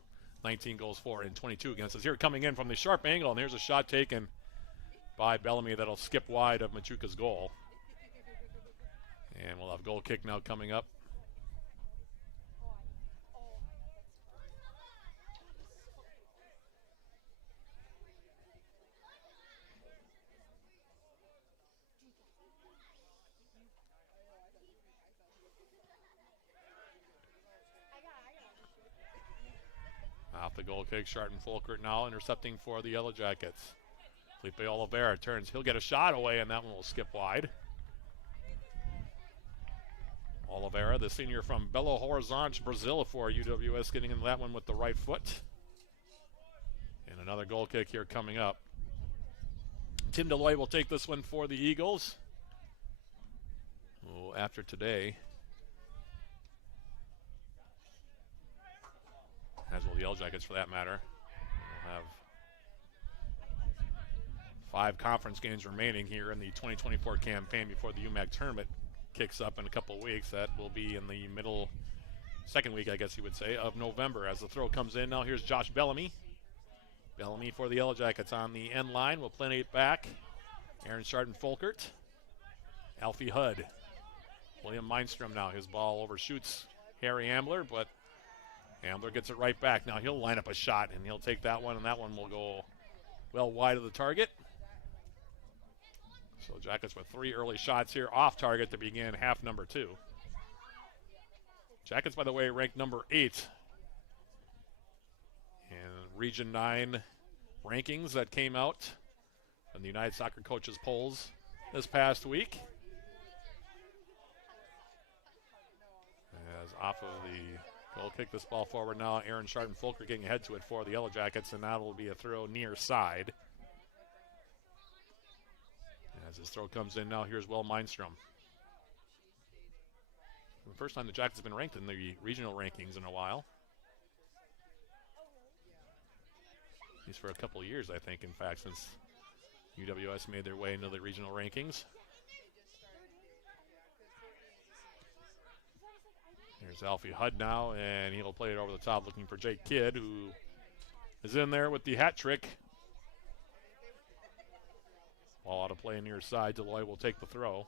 19 goals for and 22 against. As here coming in from the sharp angle, and here's a shot taken by Bellamy that'll skip wide of Machuca's goal. And we'll have goal kick now coming up. Off the goal kick, Sharton Folkert now intercepting for the Yellow Jackets. Felipe Oliveira turns. He'll get a shot away, and that one will skip wide. Oliveira, the senior from Belo Horizonte, Brazil, for UWS, getting into that one with the right foot. And another goal kick here coming up. Tim Deloy will take this one for the Eagles. Oh, after today, as will the Yellow Jackets for that matter. We'll have 5 conference games remaining here in the 2024 campaign before the UMAC tournament kicks up in a couple of weeks. That will be in the second week, I guess you would say, of November. As the throw comes in now, here's Josh Bellamy. Bellamy for the Yellow Jackets on the end line. Will play it back. Aaron Sharton Folkert. Alfie Hudd. William Mindstrom now. His ball overshoots Harry Ambler, but Ambler gets it right back. Now he'll line up a shot, and he'll take that one, and that one will go well wide of the target. So Jackets with 3 early shots here off target to begin half number 2. Jackets, by the way, ranked number 8 in Region 9 rankings that came out from the United Soccer Coaches polls this past week. As off of the goal kick, this ball forward now, Aaron Sharton Folker getting ahead to it for the Yellow Jackets, and that'll be a throw near side. As this throw comes in now, here's Will Mindstrom. The first time the Jackets have been ranked in the regional rankings in a while. At least for a couple of years, I think, in fact, since UWS made their way into the regional rankings. Here's Alfie Hudd now, and he'll play it over the top looking for Jake Kidd, who is in there with the hat trick. Ball out of play near side. Deloy will take the throw.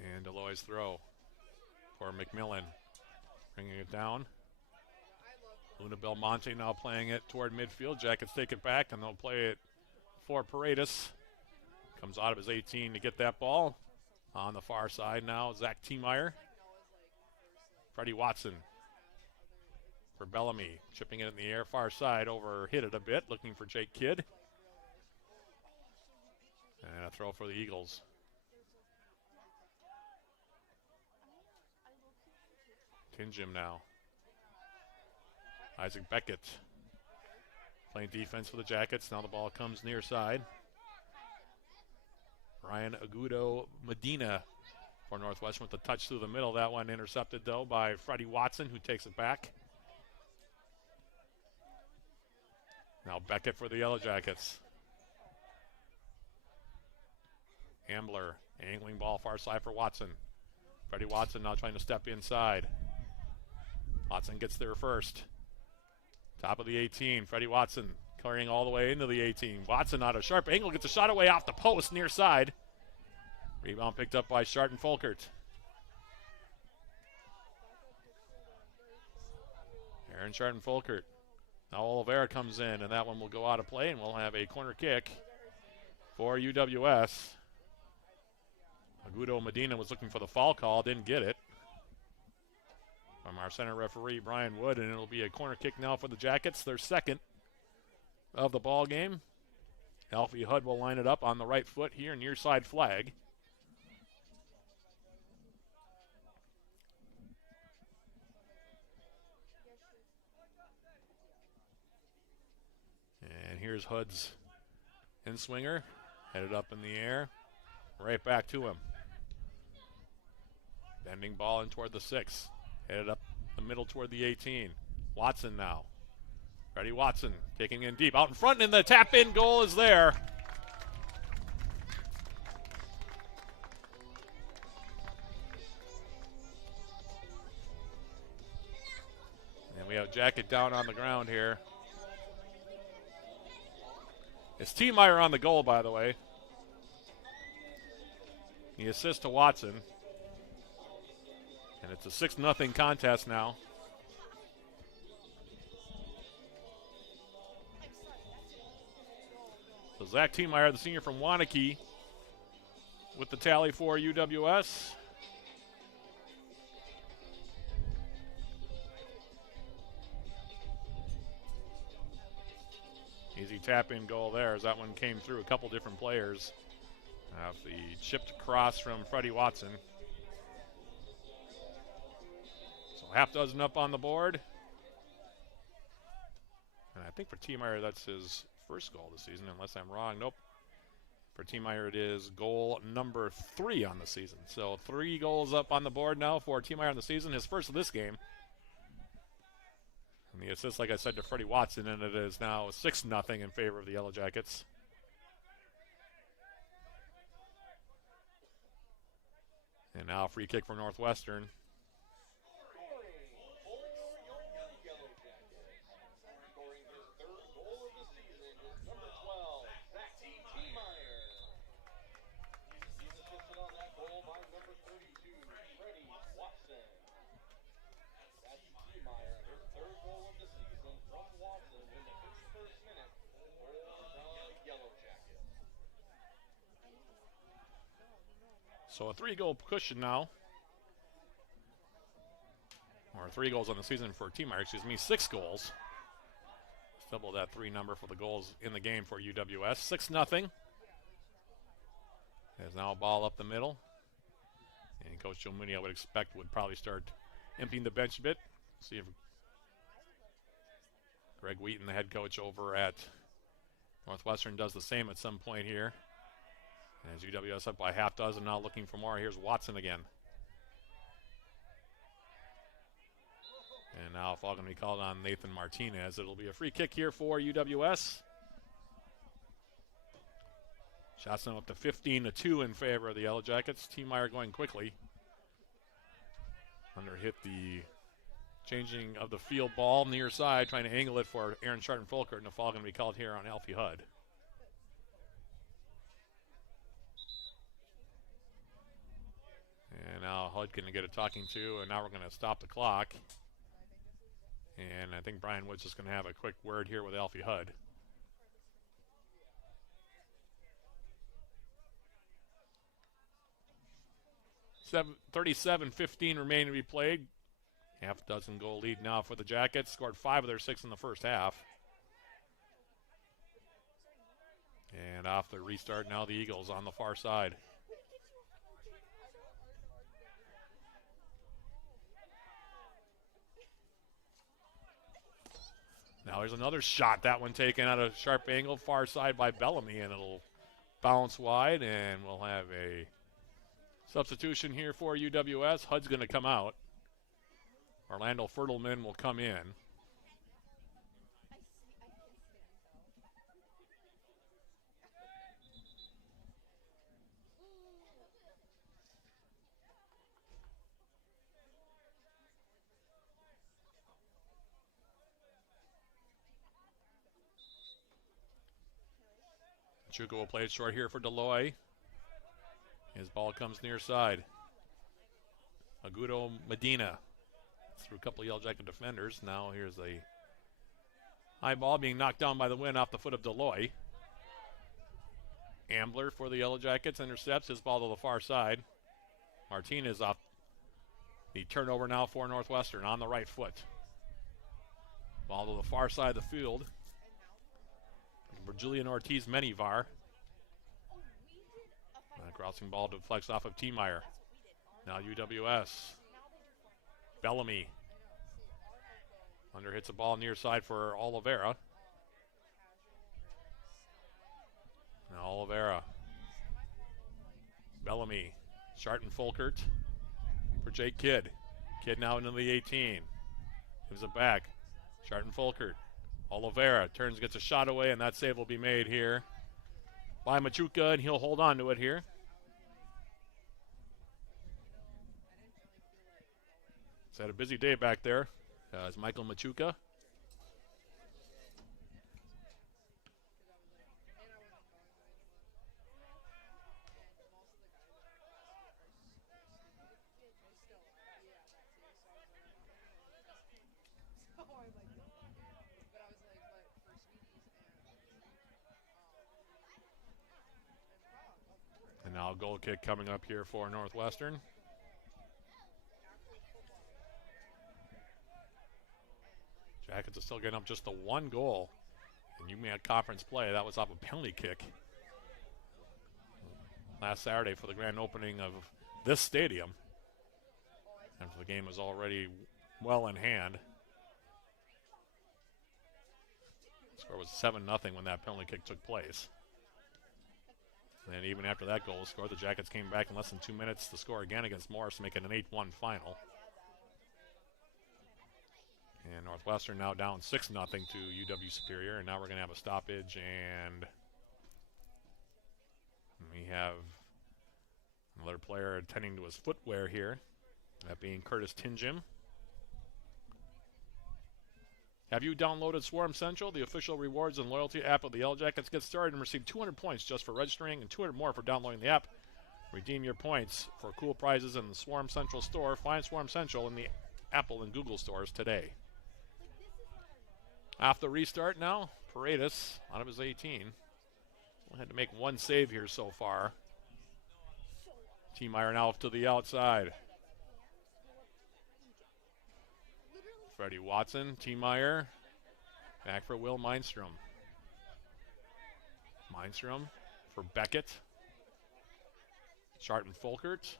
And Deloy's throw for McMillan. Bringing it down. Luna Belmonte now playing it toward midfield. Jackets take it back, and they'll play it for Paredes. Comes out of his 18 to get that ball. On the far side now, Zach Tiemeyer. Freddie Watson for Bellamy. Chipping it in the air, far side, overhit it a bit, looking for Jake Kidd. And a throw for the Eagles. Tinjum now. Isaac Beckett playing defense for the Jackets. Now the ball comes near side. Ryan Agudo Medina for Northwestern with the touch through the middle. That one intercepted, though, by Freddie Watson, who takes it back. Now Beckett for the Yellow Jackets. Ambler, angling ball far side for Watson. Freddie Watson now trying to step inside. Watson gets there first. Top of the 18, Freddie Watson carrying all the way into the 18. Watson out of sharp angle, gets a shot away off the post near side. Rebound picked up by Sharton Folkert. Aaron Sharton Folkert. Now Oliveira comes in, and that one will go out of play, and we'll have a corner kick for UWS. Agudo Medina was looking for the foul call, didn't get it. From our center referee, Brian Wood, and it'll be a corner kick now for the Jackets, their second of the ball game. Alfie Hudd will line it up on the right foot here, near side flag. And here's Hudd's in-swinger, headed up in the air, right back to him. Bending ball in toward the 6. Headed up the middle toward the 18. Watson now. Freddie Watson taking in deep. Out in front, and the tap-in goal is there. And we have Jacket down on the ground here. It's Tiemeyer on the goal, by the way. He assists to Watson. And it's a 6-0 contest now. So Zach Tiemeyer, the senior from Waunakee, with the tally for UWS. Easy tap-in goal there as that one came through a couple different players. The chipped cross from Freddie Watson. So half dozen up on the board. And I think for Tiemeyer, that's his first goal this season, unless I'm wrong. Nope. For Tiemeyer, it is goal number 3 on the season. So 3 goals up on the board now for Tiemeyer on the season, his first of this game. And the assist, like I said, to Freddie Watson, and it is now 6-0 in favor of the Yellow Jackets. And now a free kick for Northwestern. So a 3-goal cushion now. Or 3 goals on the season for Tiemeyer, 6 goals. Double that 3 number for the goals in the game for UWS. 6-0. There's now a ball up the middle. And Coach Joe Mooney, I would expect, would probably start emptying the bench a bit. See if Greg Wheaton, the head coach over at Northwestern, does the same at some point here. And as UWS up by half dozen, now looking for more. Here's Watson again. And now a foul going to be called on Nathan Martinez. It'll be a free kick here for UWS. Shots now up to 15-2 in favor of the Yellow Jackets. Tiemeyer going quickly. Under hit the changing of the field ball near side, trying to angle it for Aaron Sharton Folkert, and a foul going to be called here on Alfie Hudd. now Hud going to get a talking to, and now we're going to stop the clock. And I think Brian Wood's just going to have a quick word here with Alfie Hud. 37-15 remaining to be played. Half dozen goal lead now for the Jackets. Scored 5 of their 6 in the first half. And off the restart now the Eagles on the far side. Now there's another shot. That one taken at a sharp angle, far side by Bellamy, and it'll bounce wide, and we'll have a substitution here for UWS. Hud's going to come out. Orlando Fertelman will come in. Chuka will play it short here for Deloy. His ball comes near side. Agudo Medina through a couple of Yellow Jacket defenders. Now here's a high ball being knocked down by the wind off the foot of Deloy. Ambler for the Yellow Jackets intercepts his ball to the far side. Martinez off the turnover now for Northwestern on the right foot. Ball to the far side of the field. For Julian Ortiz Menivar. Crossing ball deflects off of T-Meyer. Now UWS. Bellamy. Under hits a ball near side for Oliveira. Now Oliveira. Bellamy. Sharton Folkert for Jake Kidd. Kidd now into the 18. Gives it back. Sharton Folkert. Oliveira turns, gets a shot away, and that save will be made here by Machuca, and he'll hold on to it here. He's had a busy day back there as Michael Machuca. And now a goal kick coming up here for Northwestern. Jackets are still getting up just the one goal. And you had conference play. That was off a penalty kick last Saturday for the grand opening of this stadium. And the game was already well in hand. The score was 7-0 when that penalty kick took place. And even after that goal was scored, the Jackets came back in less than 2 minutes to score again against Morris, making an 8-1 final. And Northwestern now down 6-0 to UW Superior, and now we're going to have a stoppage, and we have another player attending to his footwear here, that being Curtis Tinjim. Have you downloaded Swarm Central, the official rewards and loyalty app of the Yellow Jackets? Get started and receive 200 points just for registering and 200 more for downloading the app. Redeem your points for cool prizes in the Swarm Central store. Find Swarm Central in the Apple and Google stores today. Off the restart now, Paredes out of his 18. Had to make one save here so far. T-Meyer now to the outside. Freddie Watson, T-Meyer, back for Will Mindstrom. Mindstrom for Beckett. Sharton Folkert.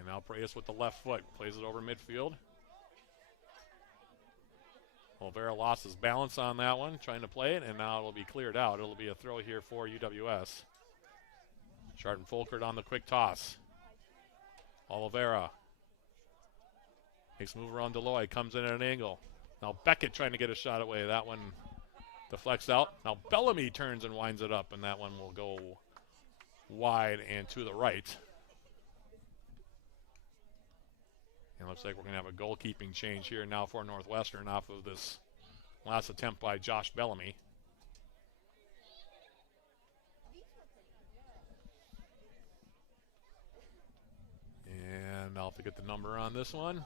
And now Paredes with the left foot, plays it over midfield. Oliveira lost his balance on that one, trying to play it, and now it'll be cleared out. It'll be a throw here for UWS. Sharton Folkert on the quick toss. Oliveira. Makes move around Deloy, comes in at an angle. Now Beckett trying to get a shot away. That one deflects out. Now Bellamy turns and winds it up, and that one will go wide and to the right. And looks like we're going to have a goalkeeping change here now for Northwestern off of this last attempt by Josh Bellamy. And I'll have to get the number on this one.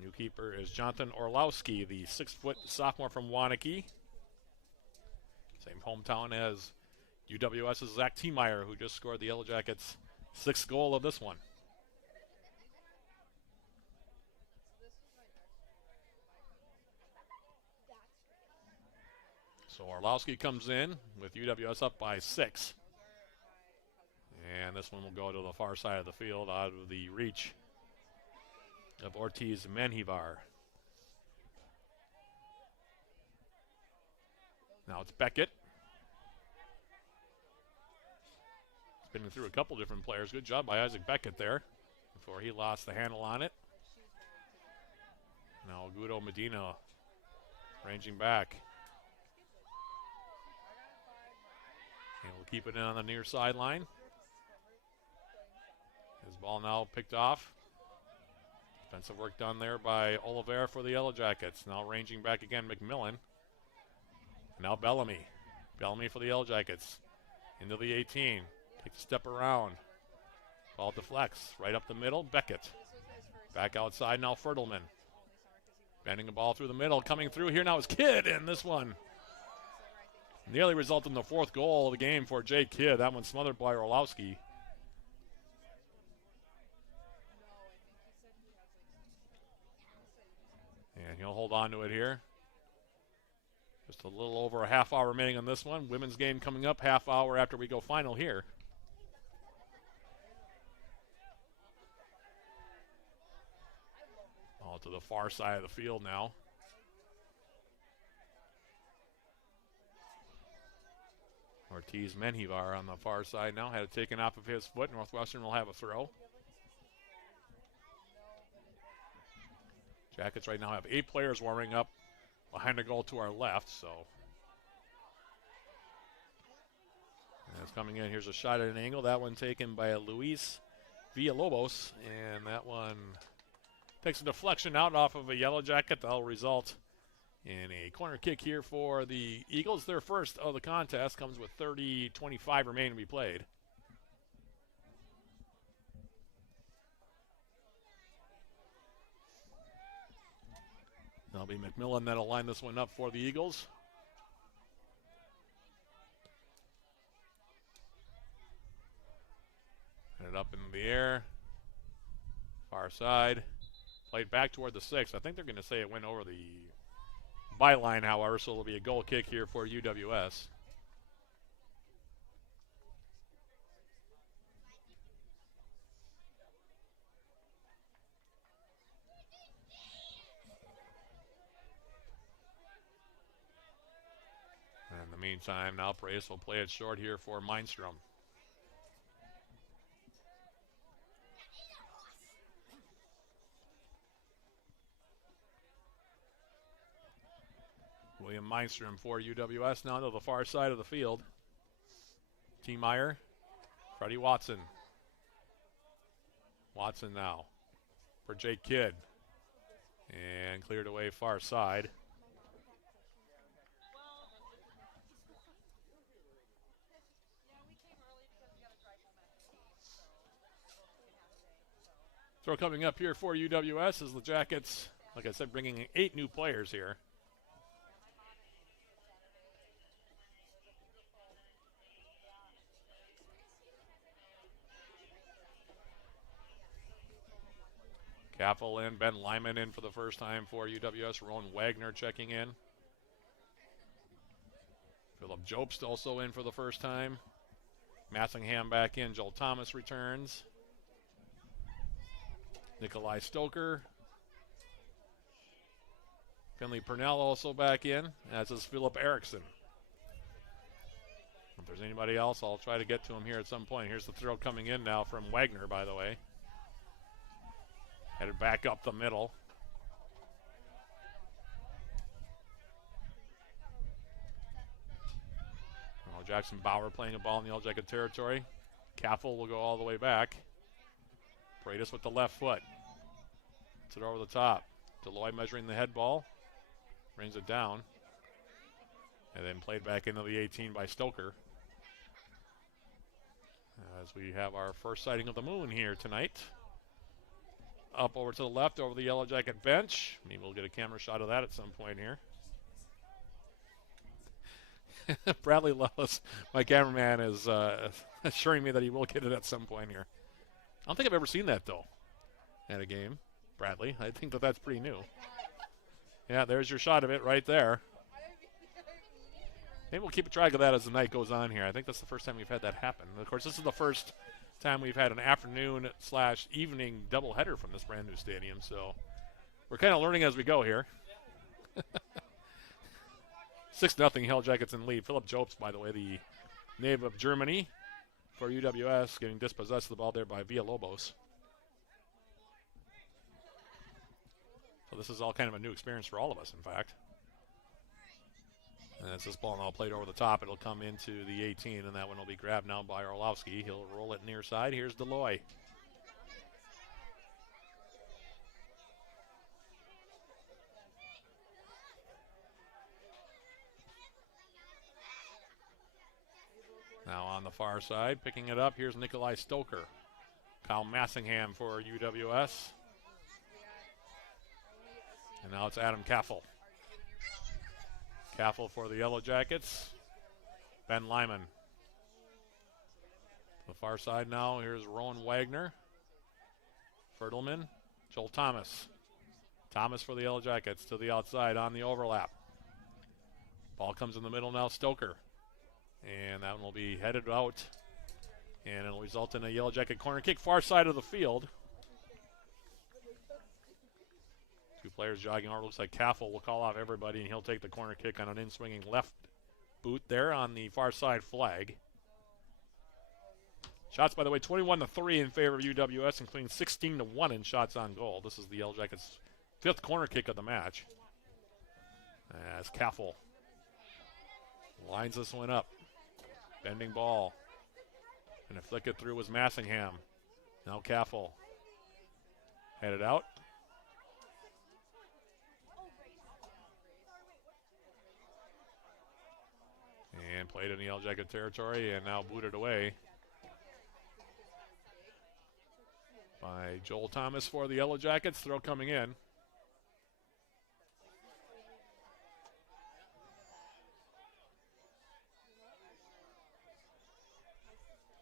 New keeper is Jonathan Orlowski, the 6-foot sophomore from Waunakee. Same hometown as UWS's Zach Tiemeyer, who just scored the Yellow Jackets' 6th goal of this one. So Orlowski comes in with UWS up by 6. And this one will go to the far side of the field out of the reach of Ortiz Menjivar. Now it's Beckett. Spinning through a couple different players. Good job by Isaac Beckett there before he lost the handle on it. Now Guido Medina ranging back. And we'll keep it in on the near sideline. His ball now picked off. Defensive work done there by Oliveira for the Yellow Jackets. Now ranging back again, McMillan. Now Bellamy. Bellamy for the Yellow Jackets. Into the 18. Takes a step around. Ball deflects. Right up the middle, Beckett. Back outside now, Fertelman. Bending the ball through the middle. Coming through here now is Kidd, and this one nearly resulted in the 4th goal of the game for Jake Kidd. That one smothered by Orlowski. And he'll hold on to it here. Just a little over a half hour remaining on this one. Women's game coming up half hour after we go final here. All to the far side of the field now. Ortiz Menjivar on the far side now. Had it taken off of his foot. Northwestern will have a throw. Jackets right now have 8 players warming up behind the goal to our left, so. And it's coming in. Here's a shot at an angle. That one taken by Luis Villalobos, and that one takes a deflection out off of a Yellow Jacket. That'll result in a corner kick here for the Eagles. Their first of the contest comes with 30:25 remaining to be played. That'll be McMillan that'll line this one up for the Eagles. Headed up in the air. Far side. Played back toward the 6. I think they're going to say it went over the byline, however, so it'll be a goal kick here for UWS. In the meantime, now Prace will play it short here for Mindstrom. William Mindstrom for UWS now to the far side of the field. Tiemeyer, Freddie Watson. Watson now for Jake Kidd. And cleared away far side. Throw coming up here for UWS as the Jackets, like I said, bringing in 8 new players here. Caffel in, Ben Lyman in for the first time for UWS. Rowan Wagner checking in. Philip Jobst also in for the first time. Massingham back in. Joel Thomas returns. Nikolai Stoker. Finley Purnell also back in, as is Philip Erickson. If there's anybody else, I'll try to get to him here at some point. Here's the throw coming in now from Wagner, by the way. Headed back up the middle. Oh, Jackson Bauer playing a ball in the Yellow Jacket territory. Caffel will go all the way back. Paredes with the left foot. Puts it over the top. Deloy measuring the head ball. Brings it down. And then played back into the 18 by Stoker. As we have our first sighting of the moon here tonight. Up over to the left, over the Yellow Jacket bench. Maybe we'll get a camera shot of that at some point here. Bradley Lellis, my cameraman, is assuring me that he will get it at some point here. I don't think I've ever seen that, though, at a game. Bradley, I think that that's pretty new. Yeah, there's your shot of it right there. Maybe we'll keep track of that as the night goes on here. I think that's the first time we've had that happen. And of course, this is the first time we've had an afternoon/evening doubleheader from this brand new stadium, so we're kind of learning as we go here. 6-0 Yellow Jackets in lead. Philip Jobst, by the way, the native of Germany for UWS, getting dispossessed of the ball there by Villalobos. So this is all kind of a new experience for all of us, in fact. And as this ball now played over the top, it'll come into the 18, and that one will be grabbed now by Orlowski. He'll roll it near side. Here's Deloy. Now on the far side, picking it up, here's Nikolai Stoker. Kyle Massingham for UWS. And now it's Adam Kaffel. Kaffel for the Yellow Jackets. Ben Lyman. The far side now, here's Rowan Wagner. Fertelman. Joel Thomas. Thomas for the Yellow Jackets to the outside on the overlap. Ball comes in the middle now, Stoker. And that one will be headed out. And it'll result in a Yellow Jacket corner kick, far side of the field. Two players jogging over. Looks like Kaffel will call off everybody, and he'll take the corner kick on an in-swinging left boot there on the far side flag. Shots, by the way, 21-3 in favor of UWS, including 16-1 in shots on goal. This is the Yellow Jackets' 5th corner kick of the match. As Kaffel lines this one up. Bending ball. And to flick it through was Massingham. Now Kaffel. Headed out. And played in the Yellow Jacket territory and now booted away by Joel Thomas for the Yellow Jackets. Throw coming in.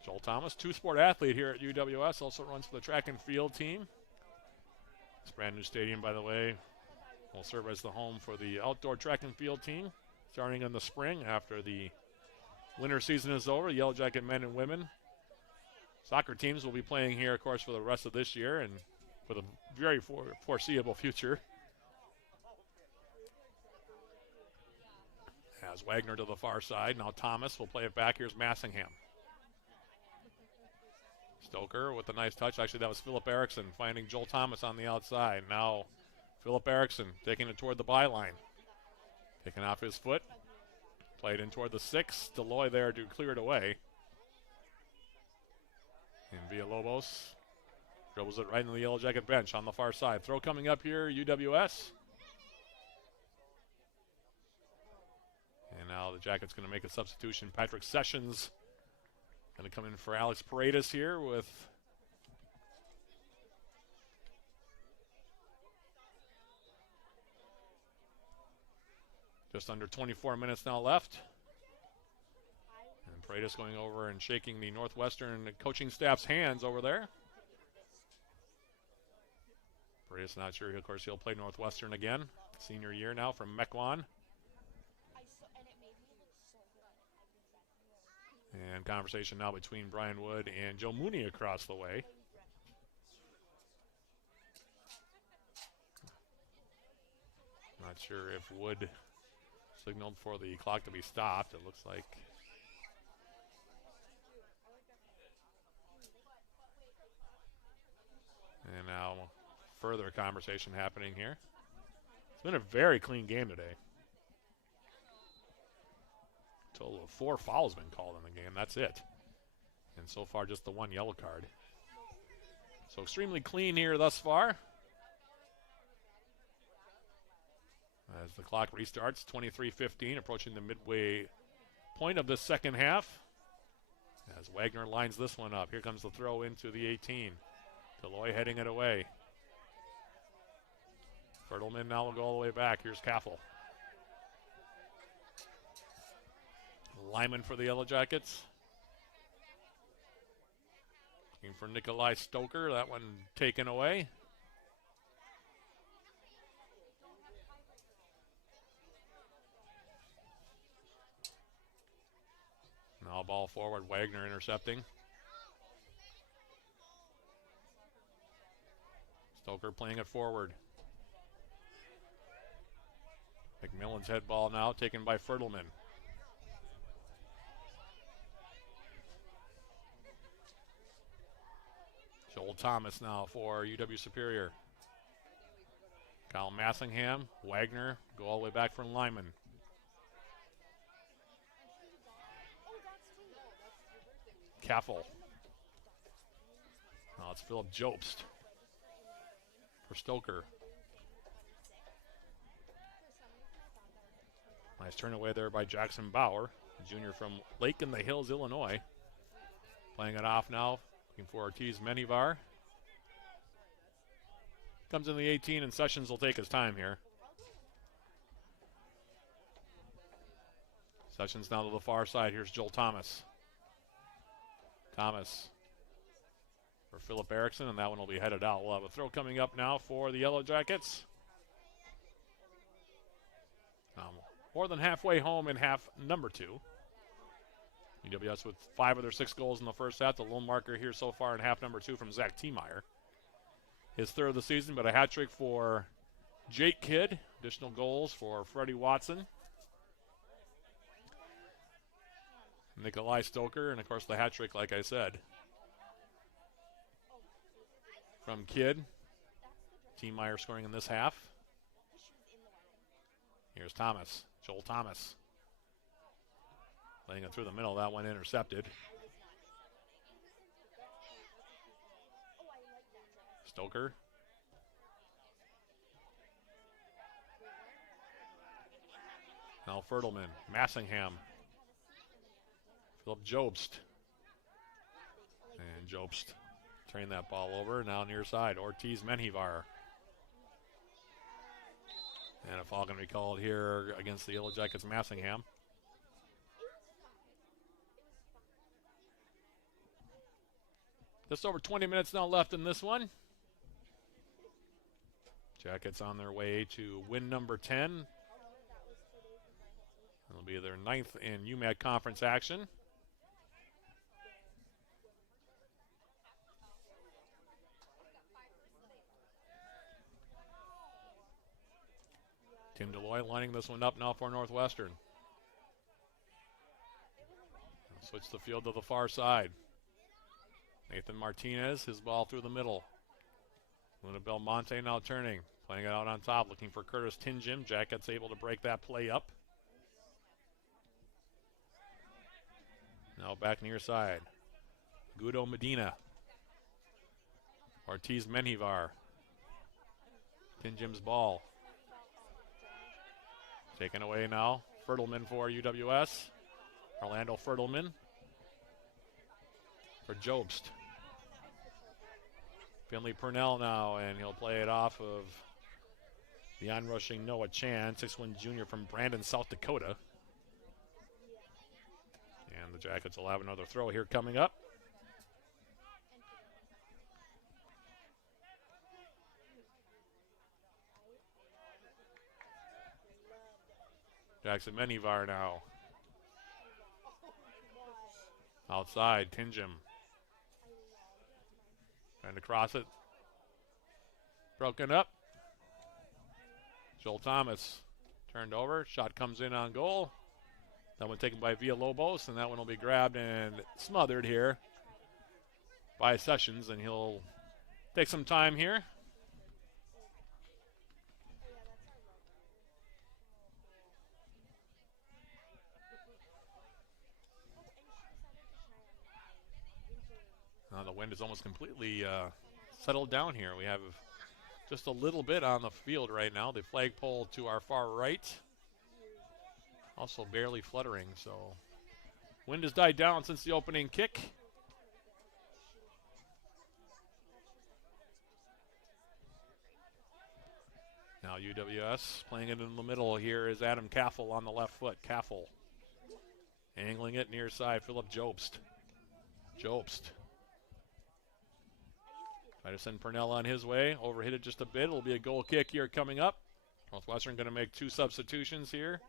Joel Thomas, two-sport athlete here at UWS, also runs for the track and field team. This brand new stadium, by the way, will serve as the home for the outdoor track and field team starting in the spring after the winter season is over. Yellow Jacket men and women soccer teams will be playing here, of course, for the rest of this year and for the very foreseeable future. As Wagner to the far side. Now Thomas will play it back. Here's Massingham. Stoker with a nice touch. Actually, that was Philip Erickson finding Joel Thomas on the outside. Now Philip Erickson taking it toward the byline. Taking off his foot. Played in toward the 6. Deloy there to clear it away. And Villalobos dribbles it right into the Yellow Jacket bench on the far side. Throw coming up here, UWS. And now the Jackets going to make a substitution. Patrick Sessions going to come in for Alex Paredes here with just under 24 minutes now left. And Paredes going over and shaking the Northwestern coaching staff's hands over there. Paredes not sure. Of course, he'll play Northwestern again. Senior year now from Mequon. And conversation now between Brian Wood and Joe Mooney across the way. Not sure if Wood signaled for the clock to be stopped. It looks like. And now further conversation happening here. It's been a very clean game today. Total of 4 fouls been called in the game. That's it. And so far, just the 1 yellow card. So extremely clean here thus far. As the clock restarts, 23-15, approaching the midway point of the second half. As Wagner lines this one up. Here comes the throw into the 18. Deloy heading it away. Fertelman now will go all the way back. Here's Kaffel. Lyman for the Yellow Jackets. Looking for Nikolai Stoker. That one taken away. Now ball forward. Wagner intercepting. Stoker playing it forward. McMillan's head ball now taken by Fertelman. Joel Thomas now for UW Superior. Kyle Massingham, Wagner, go all the way back for Lyman. Kaffel. Now it's Philip Jobst for Stoker. Nice turn away there by Jackson Bauer, a junior from Lake in the Hills, Illinois. Playing it off now, looking for Ortiz Menivar. Comes in the 18, and Sessions will take his time here. Sessions now to the far side. Here's Joel Thomas. Thomas for Philip Erickson, and that one will be headed out. We'll have a throw coming up now for the Yellow Jackets. More than halfway home in half number 2. UWS with 5 of their 6 goals in the first half. The lone marker here so far in half number 2 from Zach Tiemeyer. His third of the season, but a hat trick for Jake Kidd. Additional goals for Freddie Watson. Nikolai Stoker, and of course the hat trick, like I said, from Kidd. Tiemeyer scoring in this half. Here's Thomas. Joel Thomas. Laying it through the middle. That one intercepted. Stoker. Now Fertelman. Massingham. Philip Jobst. And Jobst turning that ball over. Now near side. Ortiz Menjivar. And a foul going to be called here against the Yellow Jackets, Massingham. Just over 20 minutes now left in this one. Jackets on their way to win number 10. It'll be their 9th in UMAC conference action. Tim Deloy lining this one up now for Northwestern. Switch the field to the far side. Nathan Martinez, his ball through the middle. Luna Belmonte now turning, playing it out on top, looking for Curtis Tinjim. Jackets able to break that play up. Now back near side. Guido Medina. Ortiz Menjivar. Tinjim's ball. Taken away now. Fertelman for UWS. Orlando Fertelman for Jobst. Finley Purnell now, and he'll play it off of the onrushing Noah Chan, 6'1" junior from Brandon, South Dakota. And the Jackets will have another throw here coming up. Jackson Menjivar now. Outside, Tinjim. Trying to cross it. Broken up. Joel Thomas turned over. Shot comes in on goal. That one taken by Villalobos, and that one will be grabbed and smothered here by Sessions, and he'll take some time here. The wind is almost completely settled down here. We have just a little bit on the field right now. The flagpole to our far right, also barely fluttering, so Wind has died down since the opening kick. Now UWS playing it in the middle. Here is Adam Caffel on the left foot. Caffel angling it near side. Philip Jobst. Jobst. Try to send Purnell on his way. Overhit it just a bit. It'll be a goal kick here coming up. Northwestern going to make 2 substitutions here.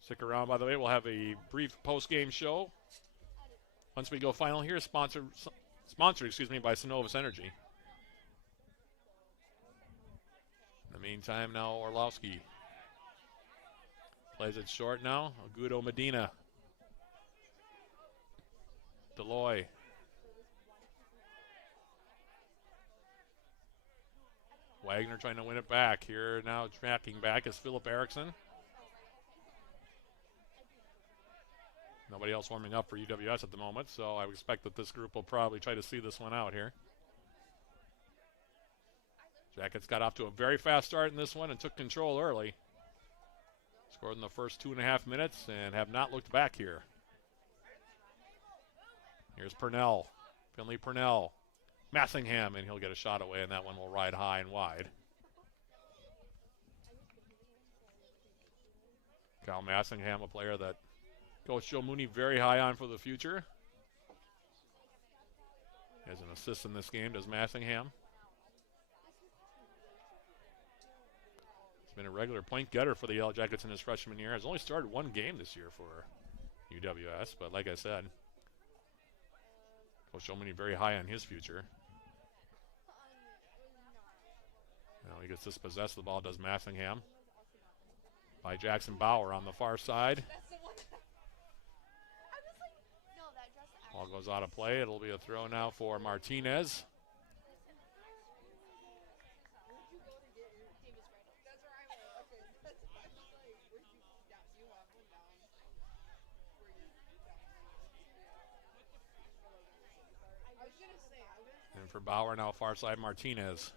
Stick around, by the way. We'll have a brief post-game show. Once we go final here, sponsored by Synovus Energy. In the meantime, now Orlowski plays it short now. Agudo Medina. Deloy. Wagner trying to win it back. Here now tracking back is Philip Erickson. Nobody else warming up for UWS at the moment, so I would expect that this group will probably try to see this one out here. Jackets got off to a very fast start in this one and took control early. Scored in the first 2.5 minutes and have not looked back here. Here's Purnell. Finley Purnell. Massingham, and he'll get a shot away, and that one will ride high and wide. Kyle Massingham, a player that Coach Joe Mooney very high on for the future. He has an assist in this game, does Massingham. He's been a regular point getter for the Yellow Jackets in his freshman year. Has only started 1 game this year for UWS, but like I said, Coach Joe Mooney very high on his future. Now he gets dispossessed. The ball does Massingham. By Jackson Bauer on the far side. Ball goes out of play. It'll be a throw now for Martinez. And for Bauer now far side Martinez.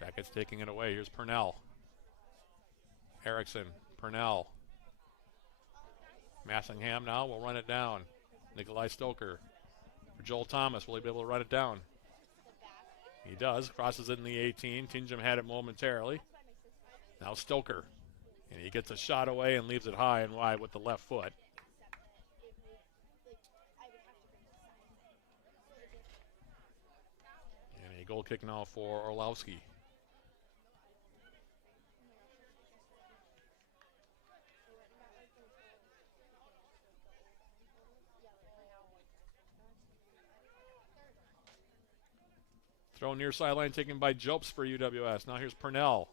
Jackets taking it away. Here's Purnell. Erickson, Purnell. Massingham now will run it down. Nikolai Stoker. For Joel Thomas, will he be able to run it down? He does. Crosses it in the 18. Tingham had it momentarily. Now Stoker. And he gets a shot away and leaves it high and wide with the left foot. And a goal kick now for Orlowski. Throw near sideline taken by Jopes for UWS. Now here's Purnell.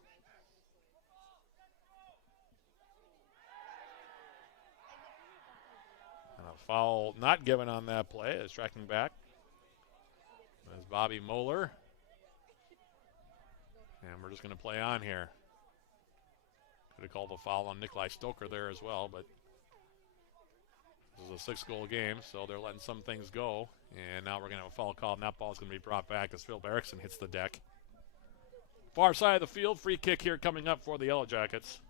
And a foul not given on that play as tracking back. There's Bobby Moeller. And we're just going to play on here. Could have called a foul on Nikolai Stoker there as well, but this is a 6-goal game, so they're letting some things go. And now we're going to have a foul call, and that ball's going to be brought back as Phil Erickson hits the deck. Far side of the field, free kick here coming up for the Yellow Jackets.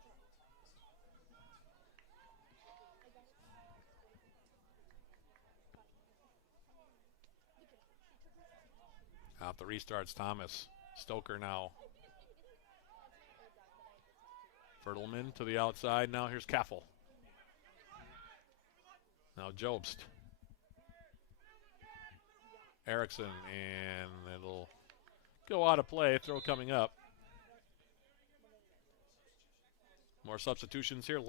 Out the restarts, Thomas. Stoker now. Fertelman to the outside. Now here's Caffel. Now Jobst. Erickson, and it'll go out of play. Throw coming up. More substitutions here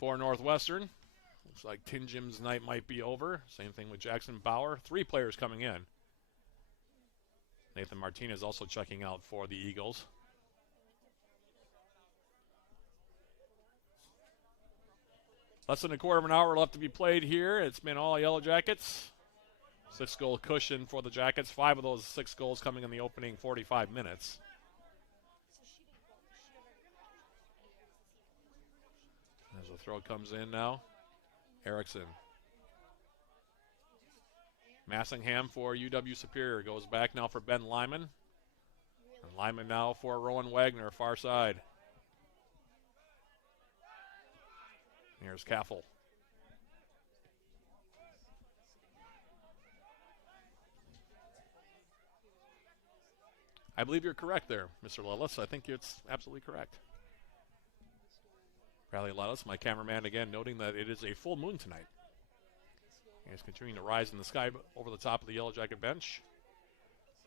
for Northwestern. Looks like Tingham's night might be over. Same thing with Jackson Bauer. 3 players coming in. Nathan Martinez also checking out for the Eagles. Less than a quarter of an hour left to be played here. It's been all Yellow Jackets. 6-goal cushion for the Jackets. 5 of those 6 goals coming in the opening 45 minutes. As the throw comes in now. Erickson. Massingham for UW Superior. Goes back now for Ben Lyman. And Lyman now for Rowan Wagner, far side. Here's Caffel. I believe you're correct there, Mr. Lillis. I think it's absolutely correct. Bradley Lillis, my cameraman, again, noting that it is a full moon tonight. He's continuing to rise in the sky over the top of the Yellow Jacket bench.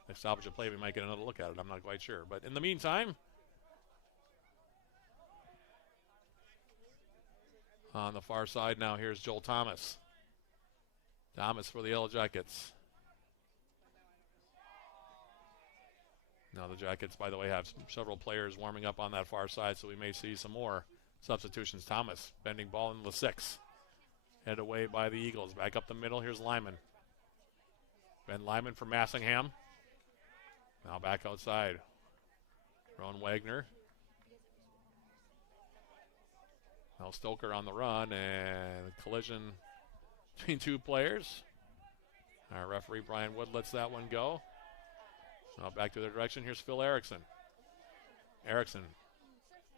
Next stoppage of play, we might get another look at it. I'm not quite sure. But in the meantime, on the far side now, here's Joel Thomas. Thomas for the Yellow Jackets. Now the Jackets, by the way, have several players warming up on that far side, so we may see some more substitutions. Thomas, bending ball into the 6. Head away by the Eagles. Back up the middle, here's Lyman. Ben Lyman for Massingham. Now back outside. Rowan Wagner. Now Stoker on the run, and a collision between two players. Our referee, Brian Wood, lets that one go. Now back to their direction. Here's Phil Erickson. Erickson.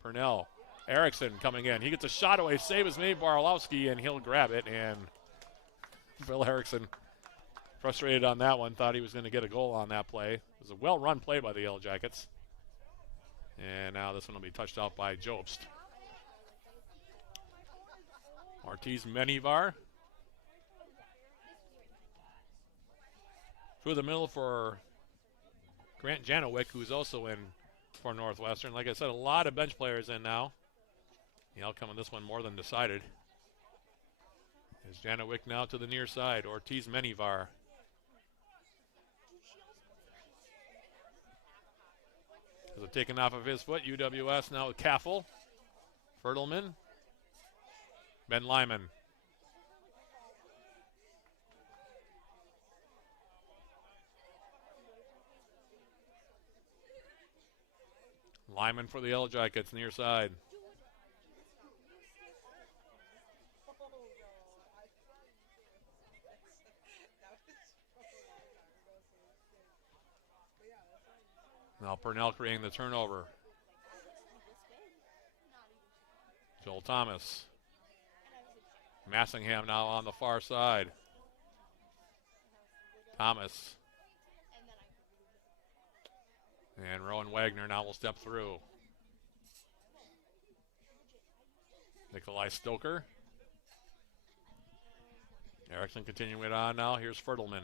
Purnell. Erickson coming in. He gets a shot away. Save is made. Barlowski, and he'll grab it. And Phil Erickson, frustrated on that one, thought he was going to get a goal on that play. It was a well-run play by the Yellow Jackets. And now this one will be touched out by Jobst. Ortiz Menivar. Through the middle for Grant Janowick, who's also in for Northwestern. Like I said, a lot of bench players in now. The outcome of this one more than decided. Is Janowick now to the near side. Ortiz Menivar. Has it taken off of his foot? UWS now with Caffel. Fertelman. Ben Lyman. Lyman for the Yellow Jackets, near side. Now Purnell creating the turnover. Joel Thomas. Massingham now on the far side. Thomas. And Rowan Wagner now will step through. Nikolai Stoker. Erickson continuing it on now. Here's Fertelman.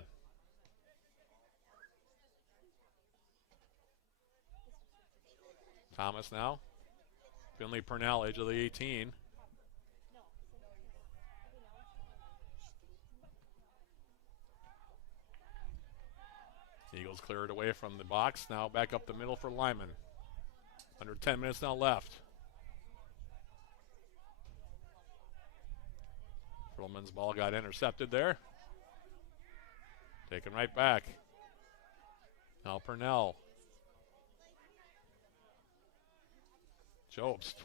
Thomas now. Finley Purnell, age of the 18. Eagles clear it away from the box. Now back up the middle for Lyman. Under 10 minutes now left. Fertelman's ball got intercepted there. Taken right back. Now Purnell. Jobst.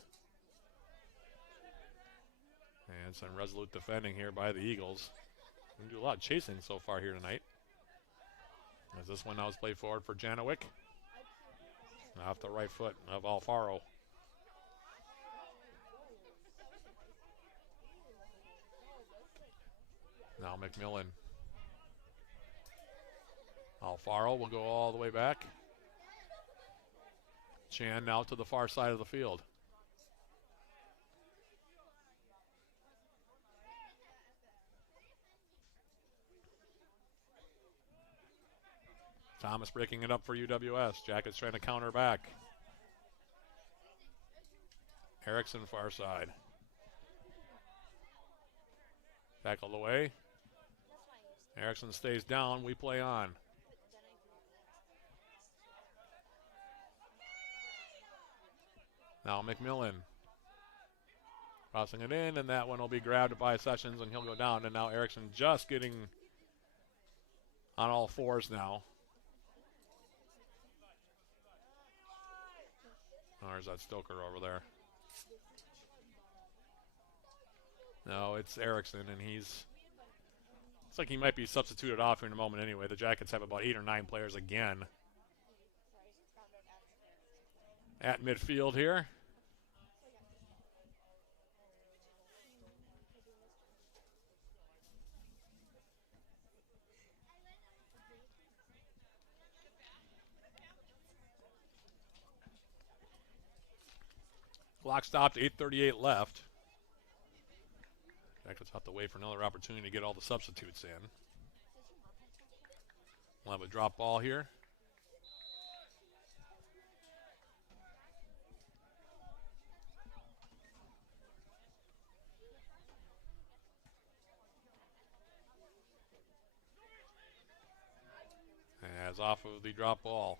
And some resolute defending here by the Eagles. We do a lot of chasing so far here tonight. As this one now is played forward for Janowick. Off the right foot of Alfaro. Now McMillan. Alfaro will go all the way back. Chan now to the far side of the field. Thomas breaking it up for UWS. Jackets trying to counter back. Erickson far side. Tackled away. Erickson stays down. We play on. Now McMillan. Crossing it in, and that one will be grabbed by Sessions, and he'll go down. And now Erickson just getting on all fours now. Or is that Stoker over there? No, it's Erickson, and it's like he might be substituted off here in a moment anyway. The Jackets have about 8 or 9 players again at midfield here. Clock stopped, 8:38 left. Jackets have to wait for another opportunity to get all the substitutes in. We'll have a drop ball here. As off of the drop ball.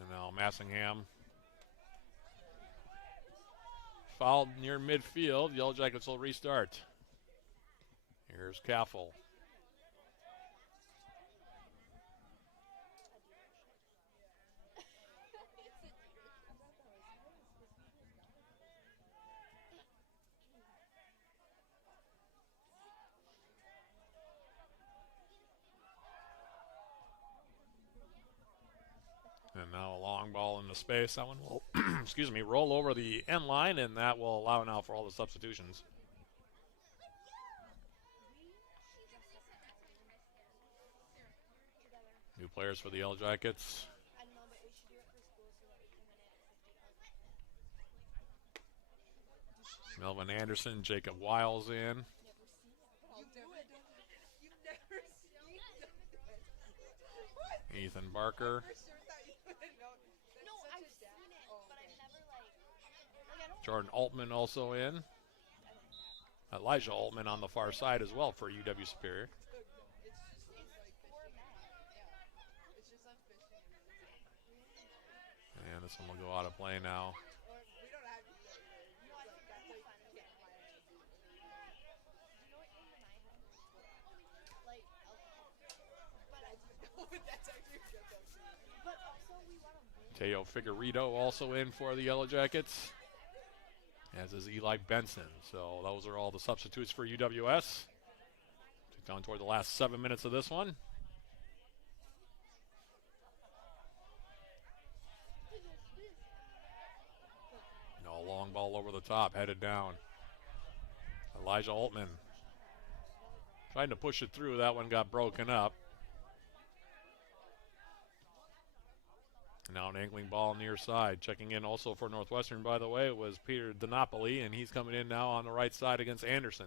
And now Massingham fouled near midfield. Yellow Jackets will restart. Here's Caffel. And now a long ball into space. That one will, excuse me, roll over the end line, and that will allow now for all the substitutions. New players for the Yellow Jackets. Melvin Anderson, Jacob Wiles in. Ethan Barker. Jordan Altman also in. Elijah Altman on the far side as well for UW Superior. And this one will go out of play now. Teo Figueredo also in for the Yellow Jackets, as is Eli Benson. So those are all the substitutes for UWS. Down toward the last 7 minutes of this one. No, long ball over the top, headed down. Elijah Altman trying to push it through. That one got broken up. Now an angling ball near side. Checking in also for Northwestern, by the way, was Peter DiNapoli, and he's coming in now on the right side against Anderson.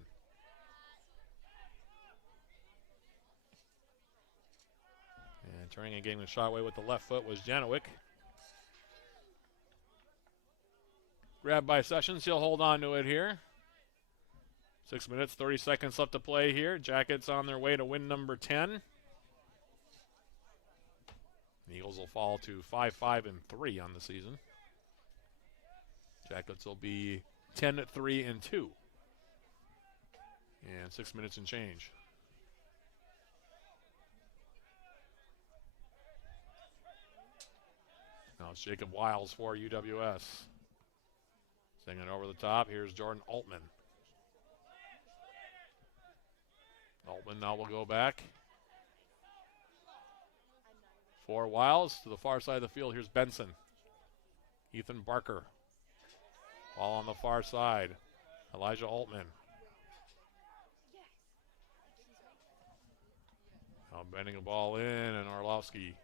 And turning and getting the shot away with the left foot was Janowick. Grabbed by Sessions. He'll hold on to it here. 6 minutes, 30 seconds left to play here. Jackets on their way to win number 10. The Eagles will fall to 5-5-3 on the season. Jackets will be 10-3-2. And 6 minutes and change. Now it's Jacob Wiles for UWS. Singing it over the top. Here's Jordan Altman. Altman now will go back. For Wiles to the far side of the field. Here's Benson. Ethan Barker. Ball on the far side. Elijah Altman. Now bending the ball in, and Orlowski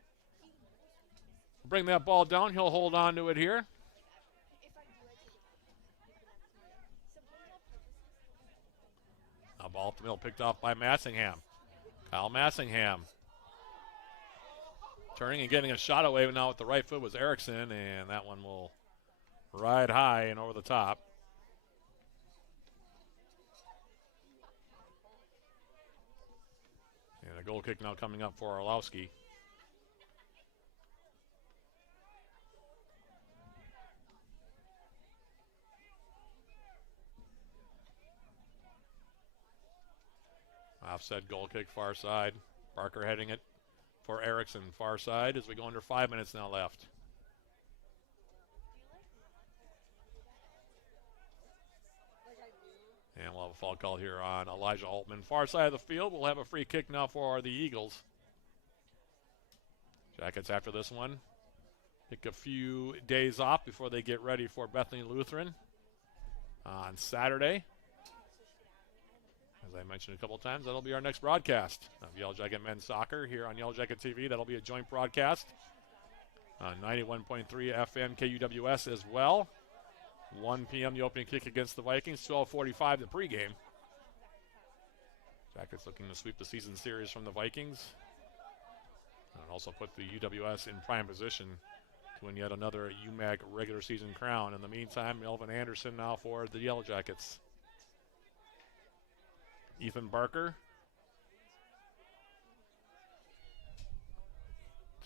will bring that ball down. He'll hold on to it here. Now ball up the middle, picked off by Massingham. Kyle Massingham. Turning and getting a shot away now with the right foot was Erickson, and that one will ride high and over the top. And a goal kick now coming up for Orlowski. Offset goal kick far side. Barker heading it for Erickson far side as we go under 5 minutes now left. And we'll have a foul call here on Elijah Altman. Far side of the field, we'll have a free kick now for the Eagles. Jackets after this one take a few days off before they get ready for Bethany Lutheran on Saturday. As I mentioned a couple of times, that'll be our next broadcast of Yellow Jacket Men's Soccer here on Yellow Jacket TV. That'll be a joint broadcast 91.3 FM KUWS as well. 1 p.m. the opening kick against the Vikings. 12:45 the pregame. Jackets looking to sweep the season series from the Vikings. And also put the UWS in prime position to win yet another UMAC regular season crown. In the meantime, Melvin Anderson now for the Yellow Jackets. Ethan Barker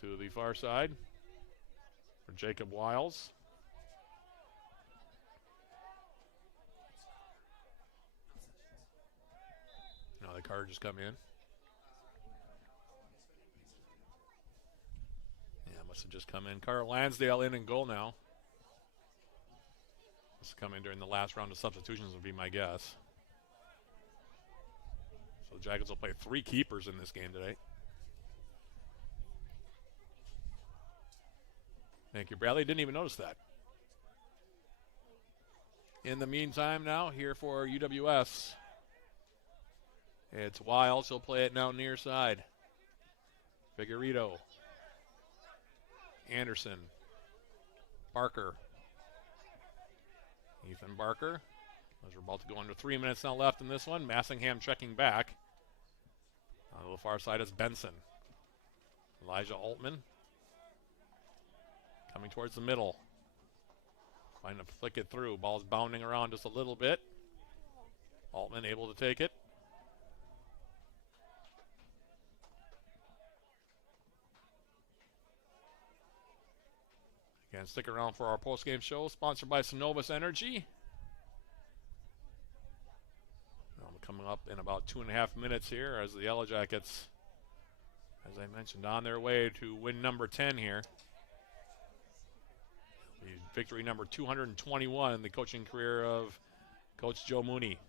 to the far side for Jacob Wiles. Now the card just come in. Yeah, must have just come in. Carl Lansdale in and goal now. Must have come in during the last round of substitutions would be my guess. So the Jackets will play 3 keepers in this game today. Thank you, Bradley. Didn't even notice that. In the meantime now, here for UWS, it's Wiles. He'll play it now near side. Figueredo. Anderson. Barker. Ethan Barker. As we're about to go under 3 minutes now left in this one. Massingham checking back. On the far side is Benson. Elijah Altman. Coming towards the middle. Trying to flick it through. Ball's bounding around just a little bit. Altman able to take it. Again, stick around for our post-game show, sponsored by Synovus Energy. Coming up in about 2.5 minutes here as the Yellow Jackets, as I mentioned, on their way to win number 10 here. Victory number 221 in the coaching career of Coach Joe Mooney.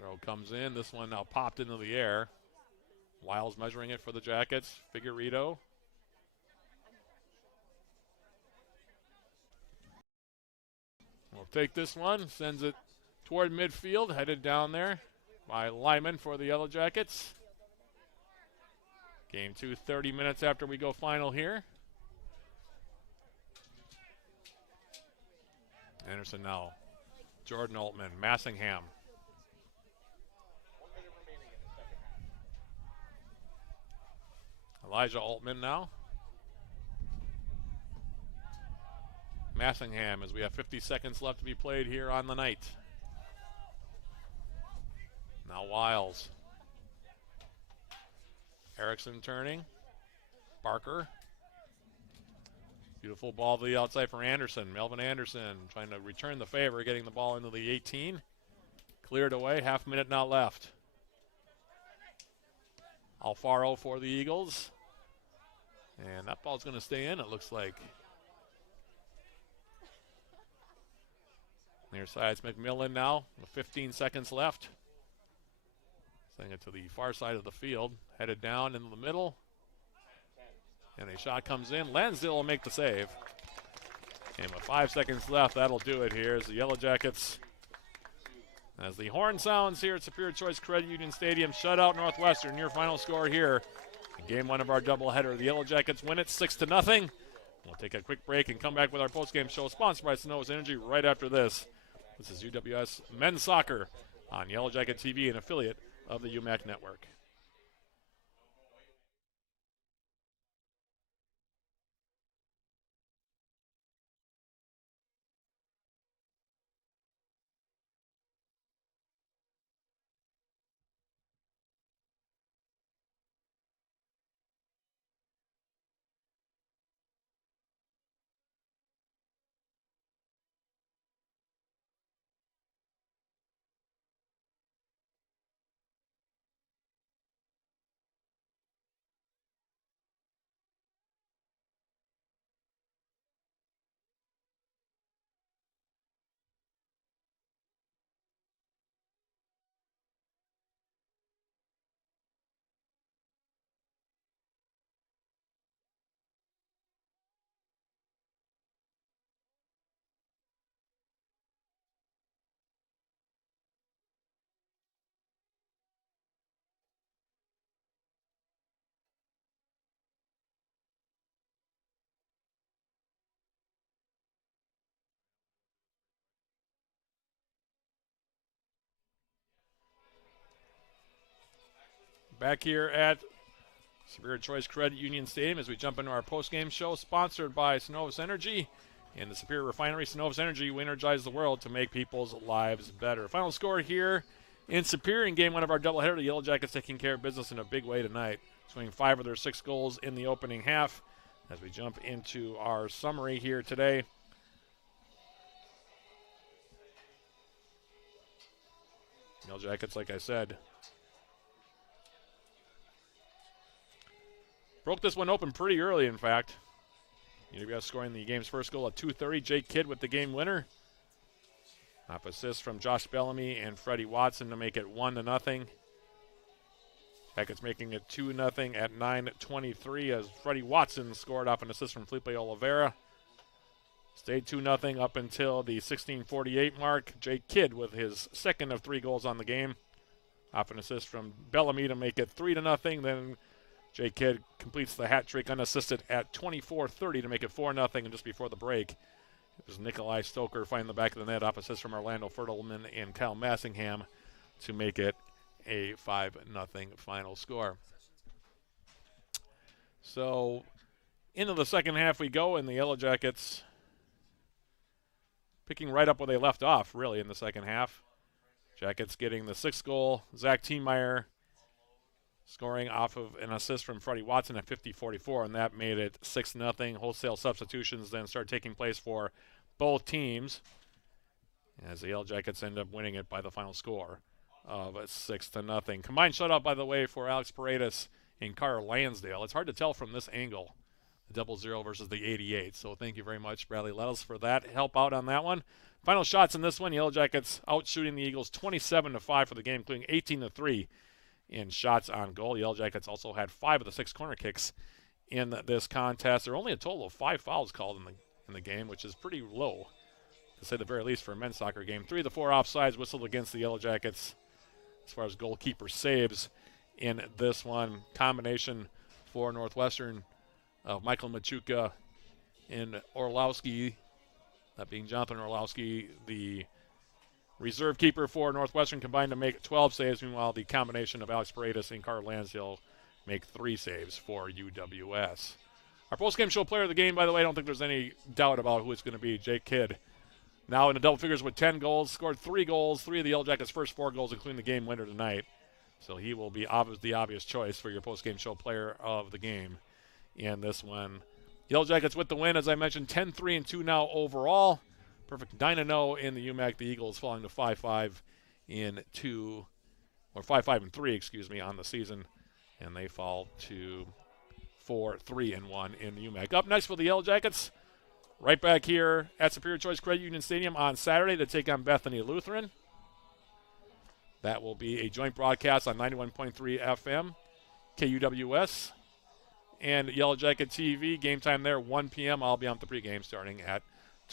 Throw comes in. This one now popped into the air. Wiles measuring it for the Jackets. Figueredo. Will take this one. Sends it toward midfield. Headed down there by Lyman for the Yellow Jackets. Game 2, 30 minutes after we go final here. Anderson now. Jordan Altman. Massingham. Elijah Altman now. Massingham as we have 50 seconds left to be played here on the night. Now Wiles. Erickson turning. Barker. Beautiful ball to the outside for Anderson. Melvin Anderson trying to return the favor, getting the ball into the 18. Cleared away, half minute now left. Alfaro for the Eagles. And that ball's going to stay in, it looks like. Near side's McMillan now, with 15 seconds left. Sending it to the far side of the field. Headed down into the middle. And a shot comes in. Lansdale will make the save. And with 5 seconds left, that'll do it here as the Yellow Jackets, as the horn sounds here at Superior Choice Credit Union Stadium, shut out Northwestern. Your final score here in game 1 of our doubleheader. The Yellow Jackets win it 6-0. We'll take a quick break and come back with our postgame show sponsored by Synovus Energy right after this. This is UWS Men's Soccer on Yellow Jacket TV, an affiliate of the UMAC Network. Back here at Superior Choice Credit Union Stadium as we jump into our post-game show, sponsored by Synovus Energy and the Superior Refinery. Synovus Energy, we energize the world to make people's lives better. Final score here in Superior in game one of our doubleheader. The Yellow Jackets taking care of business in a big way tonight, scoring 5 of their 6 goals in the opening half. As we jump into our summary here today, Yellow Jackets, like I said, broke this one open pretty early, in fact. UWS scoring the game's first goal at 2:30. Jake Kidd with the game winner. Off assist from Josh Bellamy and Freddie Watson to make it 1-0. Jackets making it 2-0 at 9:23 as Freddie Watson scored off an assist from Felipe Oliveira. Stayed 2-0 up until the 16:48 mark. Jake Kidd with his second of 3 goals on the game. Off an assist from Bellamy to make it 3-0. Then Jake Kidd completes the hat trick unassisted at 24:30 to make it 4-0. And just before the break, it was Nikolai Stoker finding the back of the net off assist from Orlando Fertelman and Kyle Massingham to make it a 5-0 final score. So into the second half we go, and the Yellow Jackets picking right up where they left off, really, in the second half. Jackets getting the 6th goal. Zach Tiemeyer scoring off of an assist from Freddie Watson at 50:44, and that made it 6-0. Wholesale substitutions then start taking place for both teams as the Yellow Jackets end up winning it by the final score of 6-0. Combined shutout, by the way, for Alex Paredes and Carl Lansdale. It's hard to tell from this angle, the 0-0 versus the 88. So thank you very much, Bradley Lettles, for that help out on that one. Final shots in this one, Yellow Jackets out shooting the Eagles 27-5 for the game, including 18-3 in shots on goal. The Yellow Jackets also had 5 of the 6 corner kicks in this contest. There are only a total of 5 fouls called in the game, which is pretty low, to say the very least, for a men's soccer game. 3 of the 4 offsides whistled against the Yellow Jackets as far as goalkeeper saves in this one. Combination for Northwestern of Michael Machuca and Orlowski, that being Jonathan Orlowski, the reserve keeper for Northwestern, combined to make 12 saves. Meanwhile, the combination of Alex Paredes and Carl Lansdale make 3 saves for UWS. Our post-game show player of the game, by the way, I don't think there's any doubt about who it's going to be. Jake Kidd, now in the double figures with 10 goals, scored 3 goals, 3 of the Yellow Jackets' first 4 goals, including the game winner tonight. So he will be the obvious choice for your post-game show player of the game in this one. Yellow Jackets with the win, as I mentioned, 10-3-2 now overall. Perfect 9-0 in the UMAC. The Eagles falling to 5-5 in 2, or 5-5-3, excuse me, on the season, and they fall to 4-3-1 in the UMAC. Up next for the Yellow Jackets, right back here at Superior Choice Credit Union Stadium on Saturday to take on Bethany Lutheran. That will be a joint broadcast on 91.3 FM, KUWS, and Yellow Jacket TV. Game time there, 1 p.m. I'll be on the pregame starting at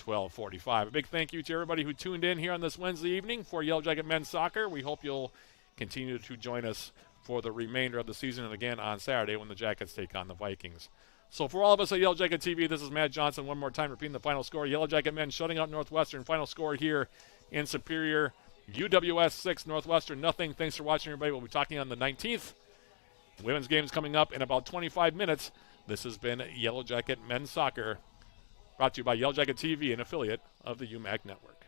12:45. A big thank you to everybody who tuned in here on this Wednesday evening for Yellow Jacket Men's Soccer. We hope you'll continue to join us for the remainder of the season and again on Saturday when the Jackets take on the Vikings. So for all of us at Yellow Jacket TV, this is Matt Johnson. One more time, repeating the final score. Yellow Jacket men shutting out Northwestern. Final score here in Superior. UWS 6, Northwestern nothing. Thanks for watching, everybody. We'll be talking on the 19th. Women's games coming up in about 25 minutes. This has been Yellow Jacket Men's Soccer, brought to you by Yellow Jacket TV, an affiliate of the UMAC Network.